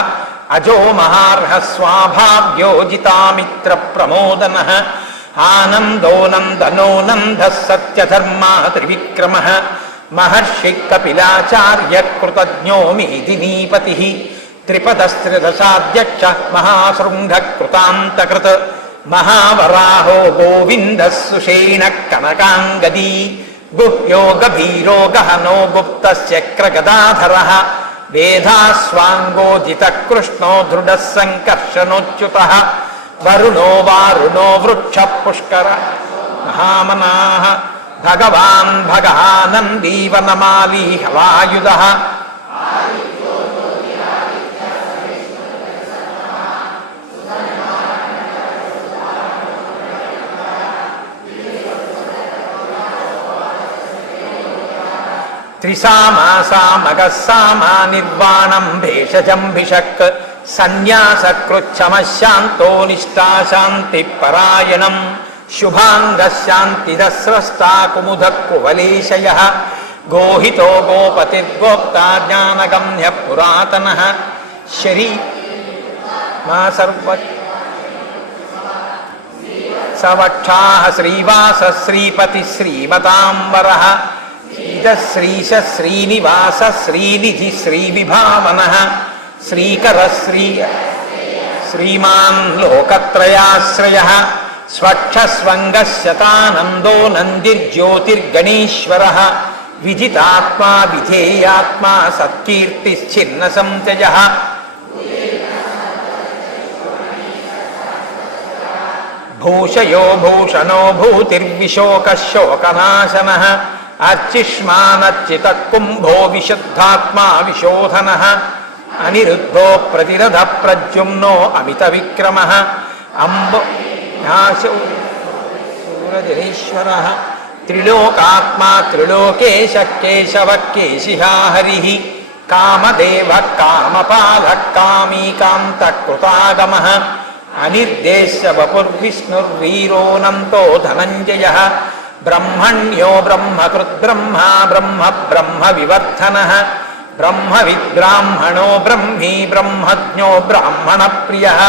అజో మహార్హ స్వాభావ్యోజితామిత్ర ప్రమోదనః ఆనందో నందనో నందః సత్యధర్మా త్రివిక్రమః మహర్షి కపిలాచార్య కృతజ్ఞో మేదినీపతిః త్రిపదస్త్రిదశాధ్యక్ష మహాశృంగ కృతాంతకృత్ మహావరాహో గోవిందః సుషేణ కనకాంగదీ గుహ్యో గభీరో గహనో గుప్తశ్చక్ర గదాధరః వేదాస్వాంగోజిత కృష్ణో దృఢ సంకర్షణోచ్యుతః వరుణో వారుణో వృక్ష పుష్కర మహామనాః భగవాన్ భగానందీవనమాలీ హవాయుధః త్రిసామాసామగస్సామా నిర్వాణం భేషజంభిషక్ సన్యాసకృచ్ఛమశాంతో నిష్ఠాశాంతి పరాయణం శుభాంగశాంతిదస్రష్టా కుముద కువలేశయః గోహితో గోపతిర్గోప్తా జ్ఞానగమ్య పురాతనః శరీ మా సర్వ సవక్షాః శ్రీవాస శ్రీపతి శ్రీమతాంబరః శ్రీశ శ్రీనివాస శ్రీనిధి శ్రీవిభావనః శ్రీకర శ్రీమాన్ లోకత్రయాశ్రయః స్వచ్ఛస్వంగశతానందో నందిర్జ్యోతిర్గణేశ్వరః విజితాత్మా విధేయాత్మా సత్కీర్తిశ్చిన్న సంచయః భూషయో భూషణో భూతిర్విశోకశోకనాశనః అర్చిష్మానర్చిత కుంభో విశుద్ధాత్మా విశోధనః అనిరుద్ధో ప్రతిరథ ప్రద్యుమ్నో అమిత విక్రమః అంబో సూరజనేశ్వరః త్రిలోకాత్మా త్రిలోకేశ కేశవ కేశిహా హరిః కామదేవ కామపాల కామీ కాంత కృతాగమః అనిర్దేశ్య వపుర్విష్ణుర్వీరోనంతో ధనంజయః బ్రహ్మణ్యో బ్రహ్మకృద్బ్రహ్మ బ్రహ్మ బ్రహ్మ వివర్ధనః బ్రహ్మవిద్బ్రాహ్మణో బ్రహ్మీ బ్రహ్మజ్ఞో బ్రాహ్మణ ప్రియః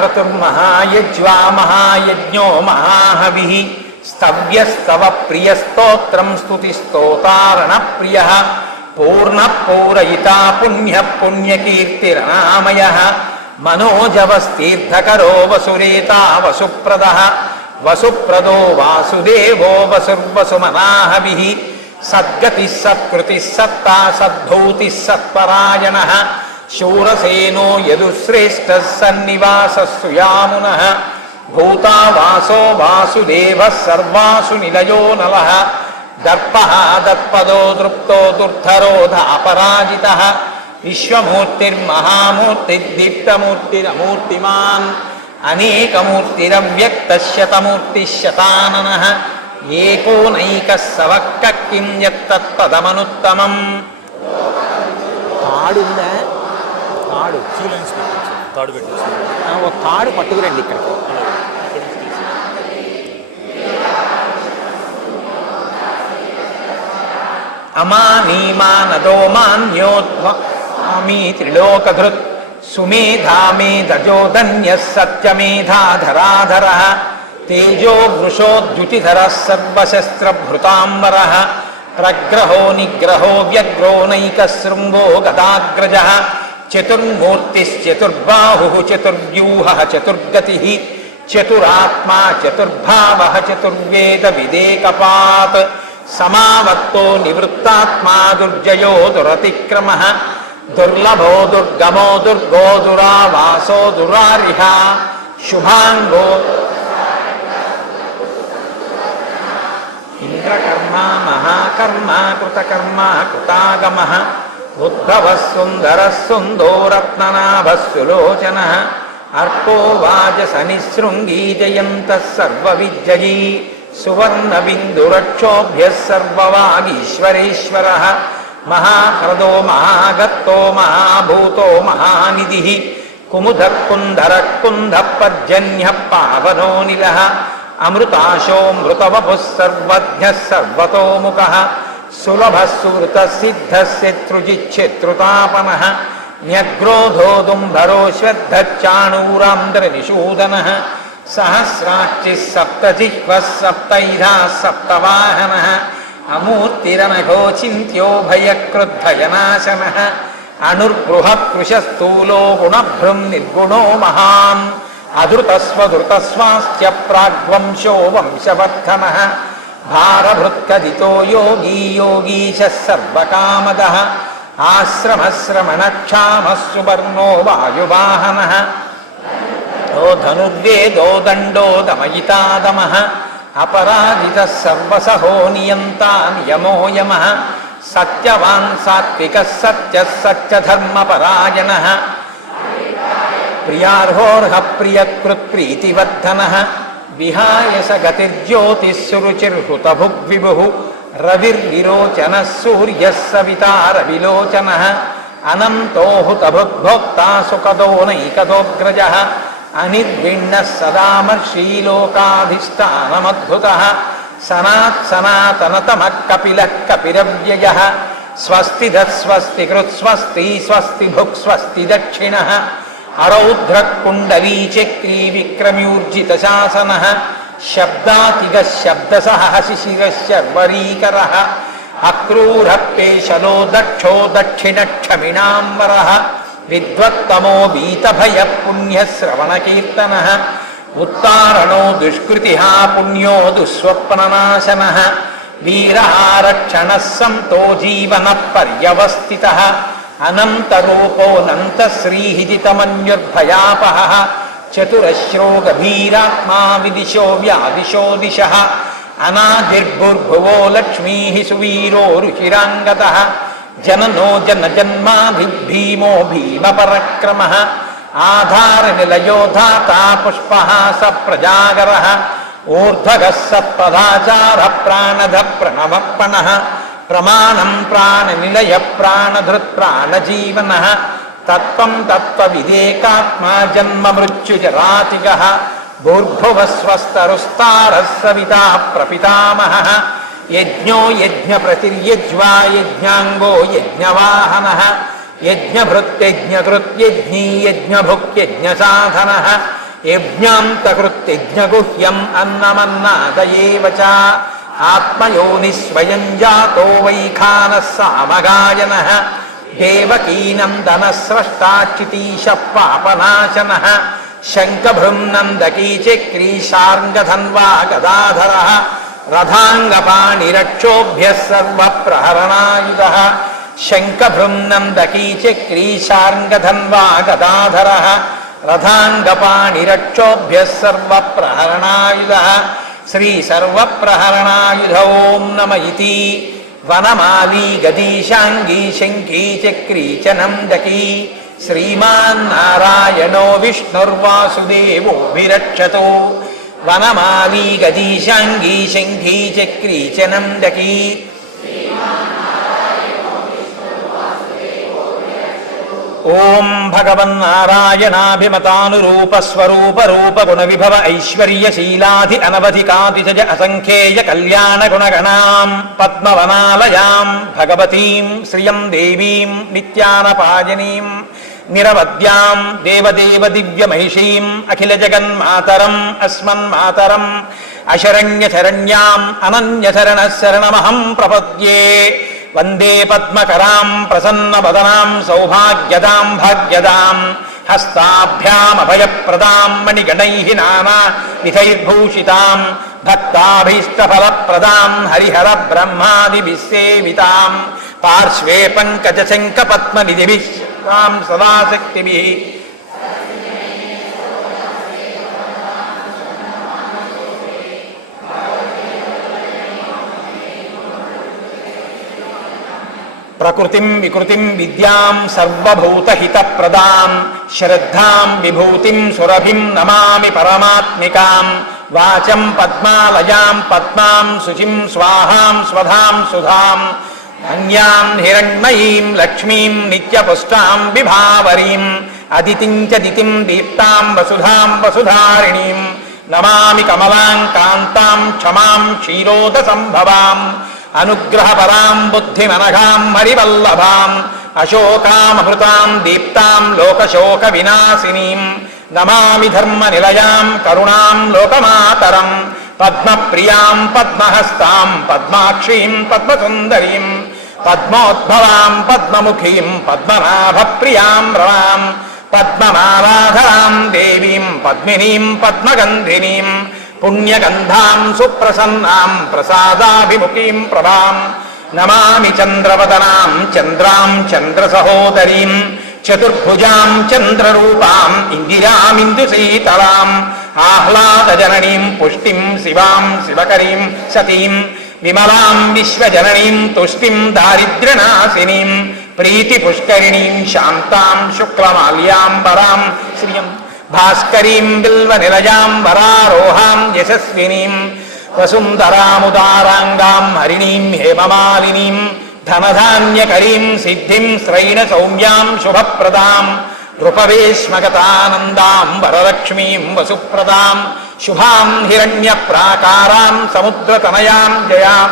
మహాక్రతుర్మహాయజ్వా మహాయజ్ఞో మహాహవిః స్తవ్యస్తవ ప్రియస్తోత్రం స్తుతిస్తోతారణ ప్రియః పూర్ణ పూరయితా పుణ్య పుణ్యకీర్తిరనామయః మనోజవస్తీర్థకరో వసురేతా వసుప్రదః వసుప్రదో వాసుదేవో వసుర్వసుమనాహవిః సద్గతిః సత్కృతిః సత్తా సద్భూతిః సత్పరాయణః శూరసేనో యదుశ్రేష్టః సన్నివాసः సుయామునః భూతా వాసో వాసుదేవः సర్వాసు నిలయో నలః దర్పః దత్పదో దృప్తో దుర్ధరోధాపరాజితః విశ్వమూర్తిర్మహామూర్తిర్దీప్తమూర్తిరమూర్తిమాన్ అనేకమూర్తిరవ్యక్తః శతమూర్తిః శతాననః ఏకోనైకः సవక్కః కిం యత్తత్పదమనుత్తమం. తాడుందా? తాడు తాడు పెట్టి ఒక తాడు పట్టుకురండి ఇక్కడికి. అమానీమానదో మాన్యోద్వామి త్రిలోకధృత్ సుమేధా మేధజోధన్యః సత్యమేధాధరాధరః తేజో వృషోద్యుతిధరः సర్వశస్త్రభృతాంబరः ప్రగ్రహో నిగ్రహో వ్యగ్రో నైకశృంగో గదాగ్రజः చతుర్మూర్తిశ్చతుర్బాహుః చతుర్వ్యూహः చతుర్గతిః చతురాత్మా చతుర్భావः చతుర్వేద విదేకపాత్ సమావక్తో నివృత్తాత్మా దుర్జయో దురతిక్రమః దుర్లభో దుర్గమో దుర్గో దురావాసో దురారిహ శుభాంగో ఇంద్రకర్మ మహాకర్మ కృతకర్మ కృతాగమః ఉద్భవః సుందరः సుందో రత్ననాభः సులోచనః అర్కో వాజసనిశృంగీ జయంతః సర్వవిద్యయీ సువర్ణబిందురక్షోభ్యः సర్వవాగీశ్వరేశ్వరः మహాహృదో మహాగత్తో మహాభూతో మహానిధిః కుముదః కుంధరః కుంధః పర్జన్యః పావనోనిలः అమృతాశో మృతవపుః సర్వజ్ఞః సర్వతోముఖः సులభः సువృతः సిద్ధः శత్రుజిచ్ఛత్రుతాపనः న్యగ్రోధో దుంభరో శ్వద్ధశ్చాణూరాంధ్రనిషూదనः సహస్రాక్షిः సప్తజిహ్వः సప్తైధాः సప్తవాహనः అమూర్తిరనఘో చింత్యో భయక్రుద్ధయనాశనः అణుర్బృహః కృశస్థూలో గుణభృం నిర్గుణో మహాన్ అధృతస్వధృతస్వాస్థ్య ప్రాగ్వంశో వంశవర్ధనः భారభృత్కదితో యోగీ యోగీశः సర్వకామదः ఆశ్రమశ్రమణక్షామः సువర్ణో వాయువాహనः ధనుర్వేదో దండో దమయితాదమః అపరాజితः సర్వసహో నియంతా నియమో యమః సత్యవాన్ సాత్వికः సత్యः సత్యధర్మపరాయణः ప్రియార్హోర్హ ప్రియకృత్ప్రీతివర్ధనः విహాయ స గతిర్జ్యోతిః సురుచిర్హృతభుగ్విభుః రవిర్విరోచనः సూర్యः సవితా రవిలోచనः అనంతో హుతభుగ్భోక్తా సుఖదో నైకదోగ్రజः అనిర్విణ్ణः సదామర్షీలోకాధిష్టానమద్భుతः సనాత్ సనాతనతమః కపిలః కపిరవ్యయः స్వస్తిధः స్వస్తికృత్ స్వస్తి స్వస్తి భుక్ స్వస్తి దక్షిణः అరౌద్రః కుండలీ చక్రీ విక్రమ్యూర్జితశాసనः శబ్దాతిగः శబ్దసః శిశిరः శర్వరీకరः అక్రూరః పేశలో దక్షో దక్షిణక్షమిణాంబరः విద్వత్తమో వీతభయః పుణ్యः శ్రవణకీర్తనः ఉత్తారణో దుష్కృతిః పుణ్యో దుస్వప్ననాశనः వీరః రక్షణः సంతో జీవనః పర్యవస్థితः అనంతరూపోనంతశ్రీహిజితమన్యుర్భయాపహ చతురశ్రో గభీరాత్మా విదిశో వ్యాదిశో దిశః అనాదిర్భుర్భువో లక్ష్మీ సువీరో రుచిరాంగతః జననో జన్మాభిర్భీమో భీమపరక్రమః ఆధారనిలయో ధాతా పుష్పహాస ప్రజాగరః ఊర్ధ్వగः సత్పదాచార ప్రాణధ ప్రణవప్పణః ప్రమాణం ప్రాణనిలయ ప్రాణధృత్ ప్రాణజీవనః తత్వం తత్వవిదేకాత్మా జన్మ మృత్యుజరాతిగః భూర్భువస్వస్తరుస్తారः సవితా ప్రపితామహः యజ్ఞో యజ్ఞప్రతిర్యజ్వా యజ్ఞాంగో యజ్ఞవాహనః యజ్ఞభృత్యజ్ఞకృత్యజ్ఞీ యజ్ఞభుక్యజ్ఞసాధనః యజ్ఞాంతకృత్యజ్ఞగుహ్యం అన్నమన్నాదయేవ చ ఆత్మయోని స్వయం జాతో వైఖానः సామగాయనః దేవకీనందనः స్రష్టాచ్యుతీశ పాపనాశనః శంఖభృంనందకీ చక్రీ శార్ంగధన్వా గదాధరః రథాంగపాణిరక్షోభ్యः సర్వప్రహరణాయుధः శంఖభృంనందకీ చక్రీ శార్ంగధన్వా గదాధరः రథాంగపాణిరక్షోభ్యः సర్వప్రహరణాయుధः శ్రీ సర్వప్రహరణాయుధ ఓం నమ ఇతి వనమాలీ గదీశాంగీ శంఖీ చక్రీ చ నందకీ శ్రీమాన్నారాయణో విష్ణుర్వాసుదేవోభిరక్షతు వనమాలీ గదీశాంగీ శంఖీ చక్రీ చ నందకీ ఓం భగవన్నారాయణాభిమతానురూపస్వరూపరూపగుణ ఐశ్వర్యశీలాధి అనవధికాతిశజ అసంఖ్యేయ కళ్యాణ గుణగణాం పద్మవనాలయాం భగవతీం శ్రియం దేవీం నిత్యానపాయనీం నిరవద్యాం దేవదేవ దివ్యమహిషీం అఖిల జగన్మాతరం అస్మన్మాతరం అశరణ్యశరణ్యాం అనన్యశరణః శరణమహం ప్రపద్యే వందే పద్మకరాం ప్రసన్నవదనాం సౌభాగ్యదాం భాగ్యదాం హస్తాభ్యామభయప్రదాం మణిగణైః నానా విధైర్భూషితాం భక్తాభీష్టఫలప్రదాం హరిహర బ్రహ్మాదిభిः సేవితాం పార్శ్వే పంకజశంఖపద్మనిధిభిः సదా శక్తిభిः ప్రకృతిం వికృతిం విద్యాం సర్వభూతహితప్రదాం శ్రద్ధాం విభూతిం సురభిం నమామి పరమాత్మికాం వాచం పద్మాలయాం పద్మాం శుచిం స్వాహాం స్వధాం సుధాం ధన్యాం హిరణ్మయీం లక్ష్మీం నిత్యపుష్టాం విభావరీం అదితిం చ దితిం దీప్తాం వసుధాం వసుధారిణీం నమామి కమలాం కాంతాం క్షమాం క్షీరోద సంభవాం అనుగ్రహపరాం బుద్ధిమనఘాం హరివల్లభాం అశోకామృతాం దీప్తాం లోకశోక వినాశినీం నమామి ధర్మనిలయాం కరుణాం లోకమాతరం పద్మప్రియాం పద్మహస్తాం పద్మాక్షీం పద్మసుందరీం పద్మోద్భవాం పద్మముఖీం పద్మనాభప్రియాం రమాం పద్మమాలాధరాం దేవీం పద్మినీం పద్మగంధినీం పుణ్యగంధాం సుప్రసన్నాం ప్రసాదాభిముఖీం ప్రభాం నమామి చంద్రవదనాం చంద్రాం చంద్రసహోదరీం చతుర్భుజాం చంద్రరూపాం ఇందిరామిందుశీతలాం ఆహ్లాదజననీం పుష్టిం శివాం శివకరీం సతీం విమలాం విశ్వజననీం తుష్టిం దారిద్ర్యనాశినీం ప్రీతిపుష్కరిణీం శాంతాం శుక్లమాల్యాంబరాం శ్రియం భాస్కరీం బిల్వనిలయాం వరారోహాం యశస్వినీం వసుంధరాముదారాంగాం హరిణీం హేమమాలినీం ధనధాన్యకరీం సిద్ధిం శ్రైణ సౌమ్యాం శుభప్రదాం నృపవేశ్మగతానందాం వరలక్ష్మీం వసుప్రదాం శుభాం హిరణ్యప్రాకారాం సముద్రతనయాం జయాం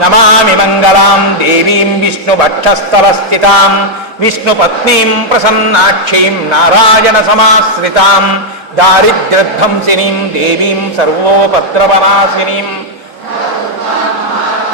నమామి మంగళాం దేవీం విష్ణుభక్షస్థలస్థితాం విష్ణుపత్నీం ప్రసన్నాక్షీం నారాయణ సమాశ్రితాం దారిద్ర్యధ్వంసినీం దేవీం సర్వోపద్రవనాశినీం